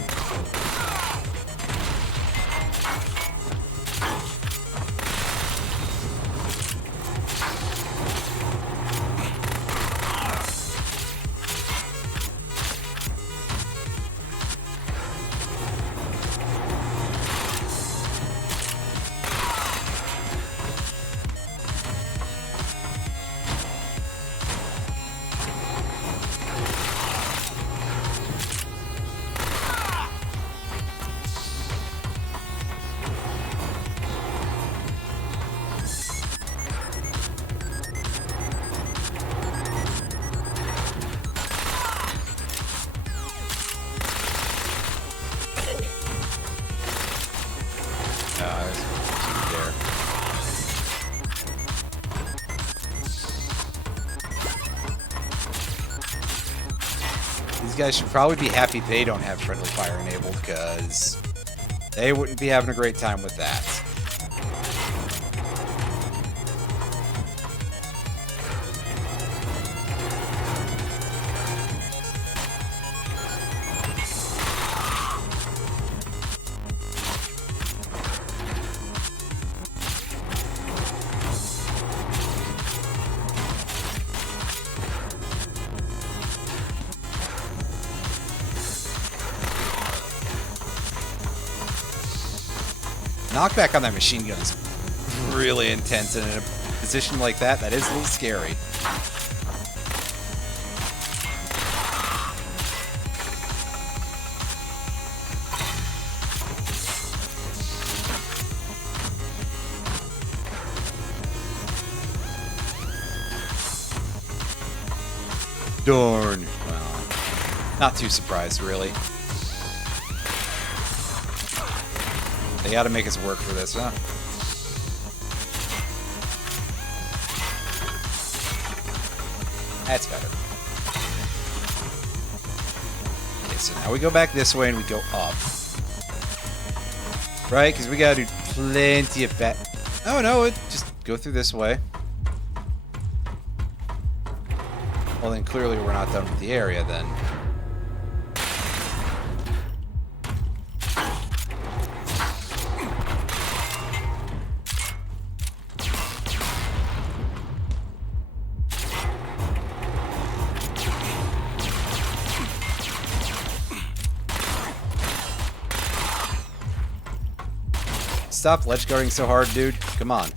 These guys should probably be happy they don't have friendly fire enabled, because they wouldn't be having a great time with that. Knockback on that machine gun is really intense, and in a position like that, that is a little scary. Darn. Well, not too surprised, really. They gotta make us work for this, huh? That's better. Okay, so now we go back this way and we go up. Right? Because we gotta do plenty of Oh, no, just go through this way. Well, then clearly we're not done with the area, then. Stop ledge guarding so hard, dude. Come on.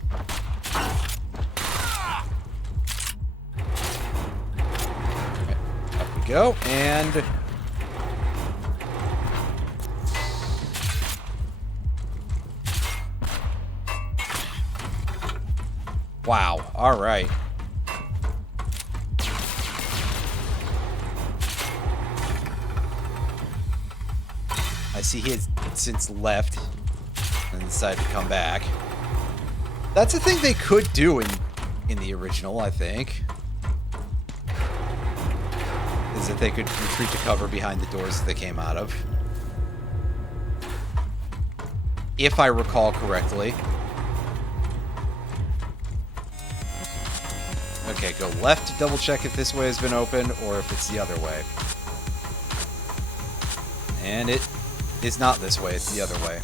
Okay, up we go, and... Wow, alright. I see he has since left. And decided to come back. That's a thing they could do in the original, I think. Is that they could retreat to cover behind the doors that they came out of. If I recall correctly. Okay, go left to double check if this way has been opened or if it's the other way. And it is not this way, it's the other way.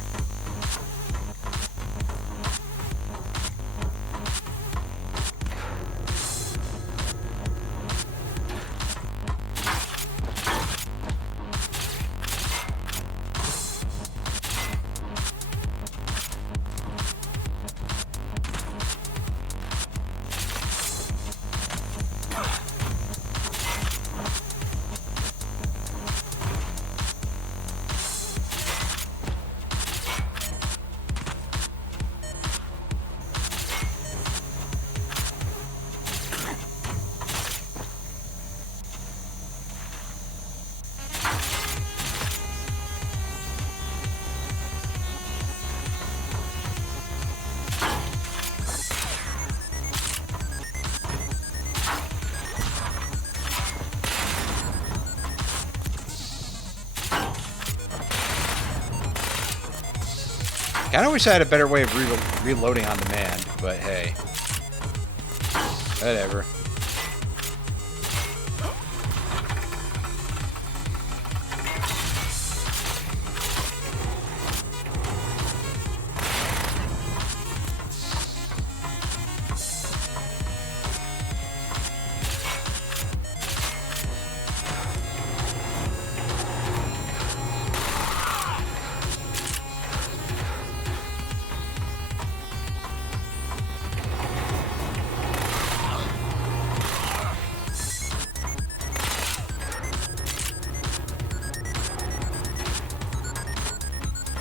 Kinda wish I had a better way of reloading on demand, but hey. Whatever.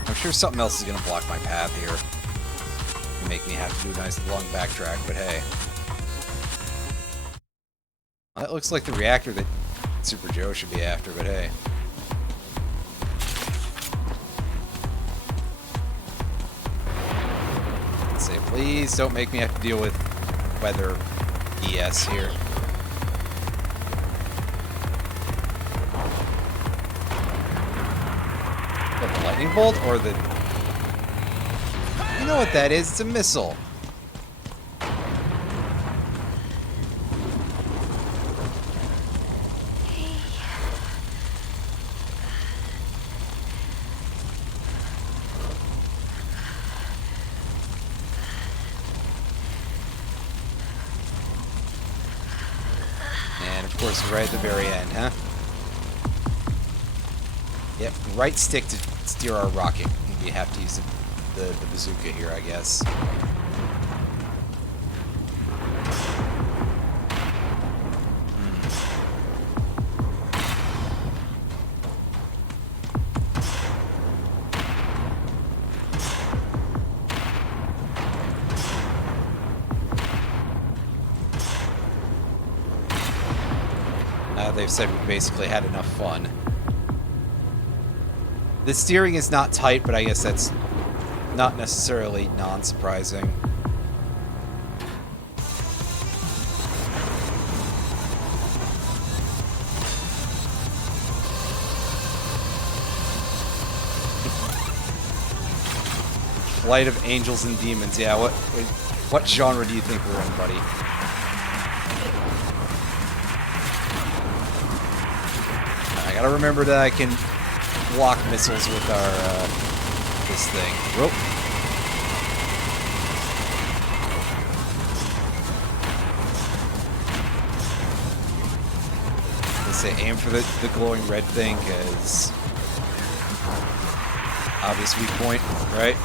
I'm sure something else is going to block my path here. Make me have to do a nice long backtrack, but hey. That looks like the reactor that Super Joe should be after, but hey. Let's say, please don't make me have to deal with weather BS here. What, the lightning bolt or the... You know what that is? It's a missile. And of course, right at the very end, huh? Yep, right stick to steer our rocket. We have to use the bazooka here, I guess. They've said we've basically had enough fun. The steering is not tight, but I guess that's not necessarily non-surprising. Flight of Angels and Demons. Yeah, what genre do you think we're in, buddy? I gotta remember that I can block missiles with our, this thing. Whoop. Let's say aim for the glowing red thing, because obvious weak point, right?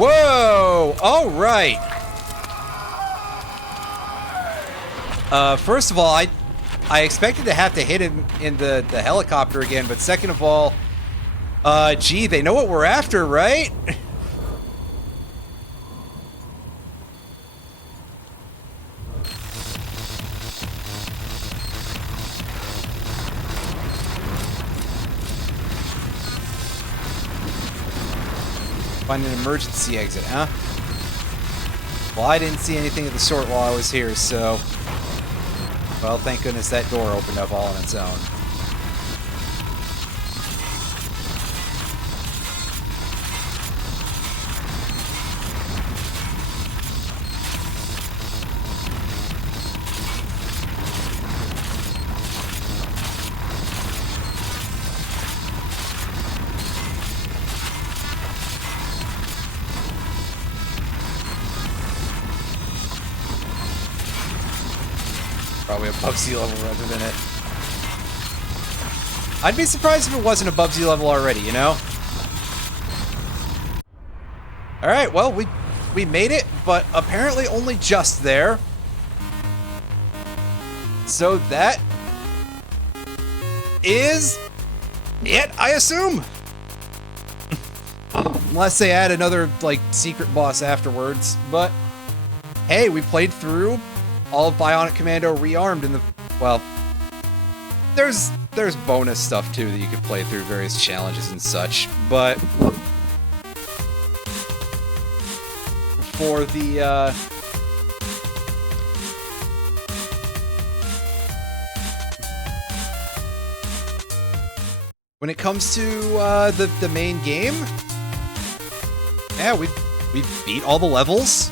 Whoa! All right. First of all, I expected to have to hit him in the helicopter again, but second of all, gee, they know what we're after, right? Find an emergency exit, huh? Well, I didn't see anything of the sort while I was here, so... Well, thank goodness that door opened up all on its own. Probably above sea level rather than it. I'd be surprised if it wasn't above sea level already, you know? Alright, well, we made it, but apparently only just there. So that is it, I assume? Unless they add another, like, secret boss afterwards. But, hey, we played through all of Bionic Commando Rearmed in the... Well, there's there's bonus stuff too that you could play through, various challenges and such, but for the when it comes to the main game, yeah, we beat all the levels.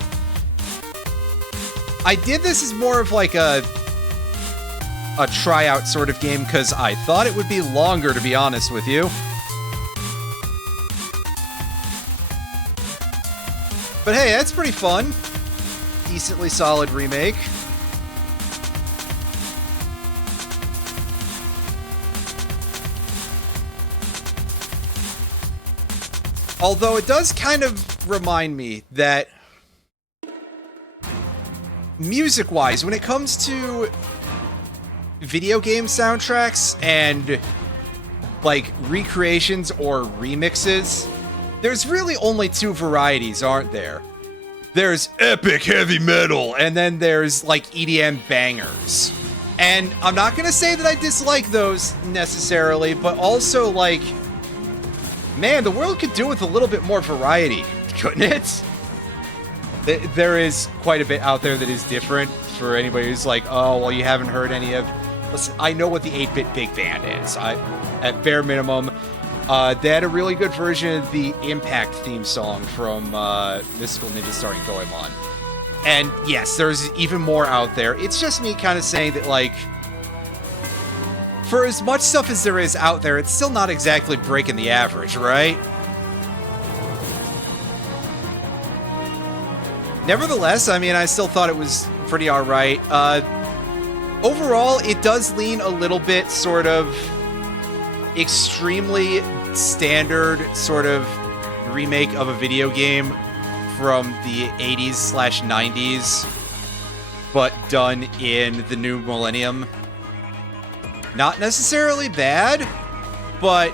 I did this as more of like a tryout sort of game because I thought it would be longer, to be honest with you. But hey, that's pretty fun. Decently solid remake. Although it does kind of remind me that music-wise, when it comes to video game soundtracks and like recreations or remixes, there's really only two varieties, aren't there? There's epic heavy metal, and then there's like EDM bangers. And I'm not gonna say that I dislike those necessarily, but also like, man, the world could do with a little bit more variety, couldn't it? There is quite a bit out there that is different for anybody who's like, oh, well, you haven't heard any of... Listen, I know what the 8-Bit Big Band is. At bare minimum, they had a really good version of the Impact theme song from Mystical Ninja starring Goemon. And yes, there's even more out there. It's just me kind of saying that, like, for as much stuff as there is out there, it's still not exactly breaking the average, right? Nevertheless, I mean, I still thought it was pretty alright. Overall, it does lean a little bit sort of extremely standard sort of remake of a video game from the 80s/90s, but done in the new millennium. Not necessarily bad, but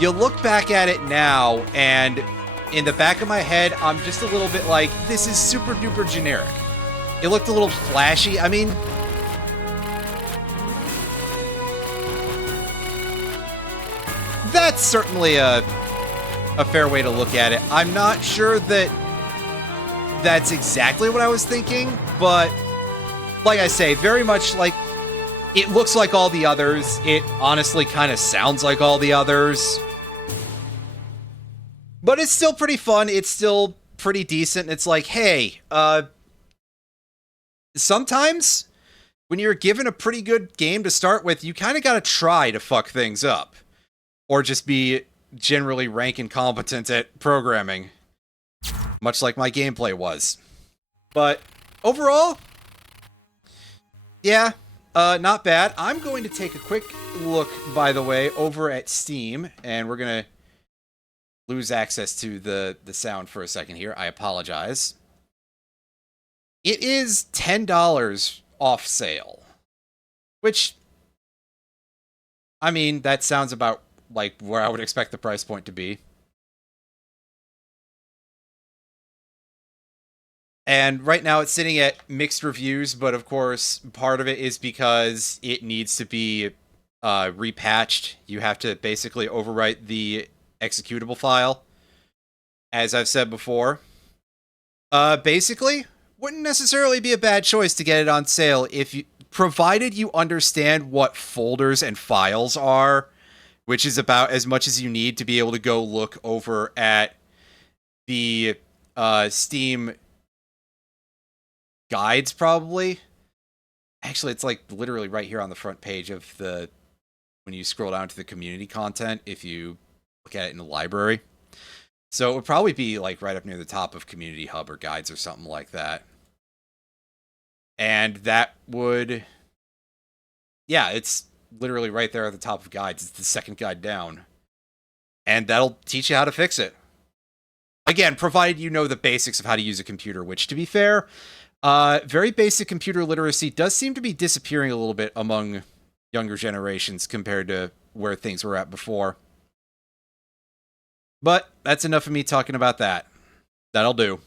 you look back at it now, and in the back of my head, I'm just a little bit like, this is super duper generic. It looked a little flashy. I mean, that's certainly a fair way to look at it. I'm not sure that that's exactly what I was thinking, but like I say, very much like, it looks like all the others. It honestly kind of sounds like all the others. But it's still pretty fun. It's still pretty decent. It's like, hey, sometimes when you're given a pretty good game to start with, you kind of got to try to fuck things up. Or just be generally rank incompetent at programming. Much like my gameplay was. But overall, yeah, not bad. I'm going to take a quick look, by the way, over at Steam, and we're going to lose access to the sound for a second here. I apologize. It is $10 off sale. Which, I mean, that sounds about like where I would expect the price point to be. And right now it's sitting at mixed reviews, but of course, part of it is because it needs to be repatched. You have to basically overwrite the executable file, as I've said before. Basically, wouldn't necessarily be a bad choice to get it on sale if you, provided you understand what folders and files are, which is about as much as you need to be able to go look over at the Steam guides, probably. Actually, it's like literally right here on the front page of the, when you scroll down to the community content, if you look at it in the library. So it would probably be like right up near the top of Community Hub or Guides or something like that. And that would, yeah, it's literally right there at the top of Guides. It's the second guide down. And that'll teach you how to fix it. Again, provided you know the basics of how to use a computer, which, to be fair, very basic computer literacy does seem to be disappearing a little bit among younger generations compared to where things were at before. But that's enough of me talking about that. That'll do.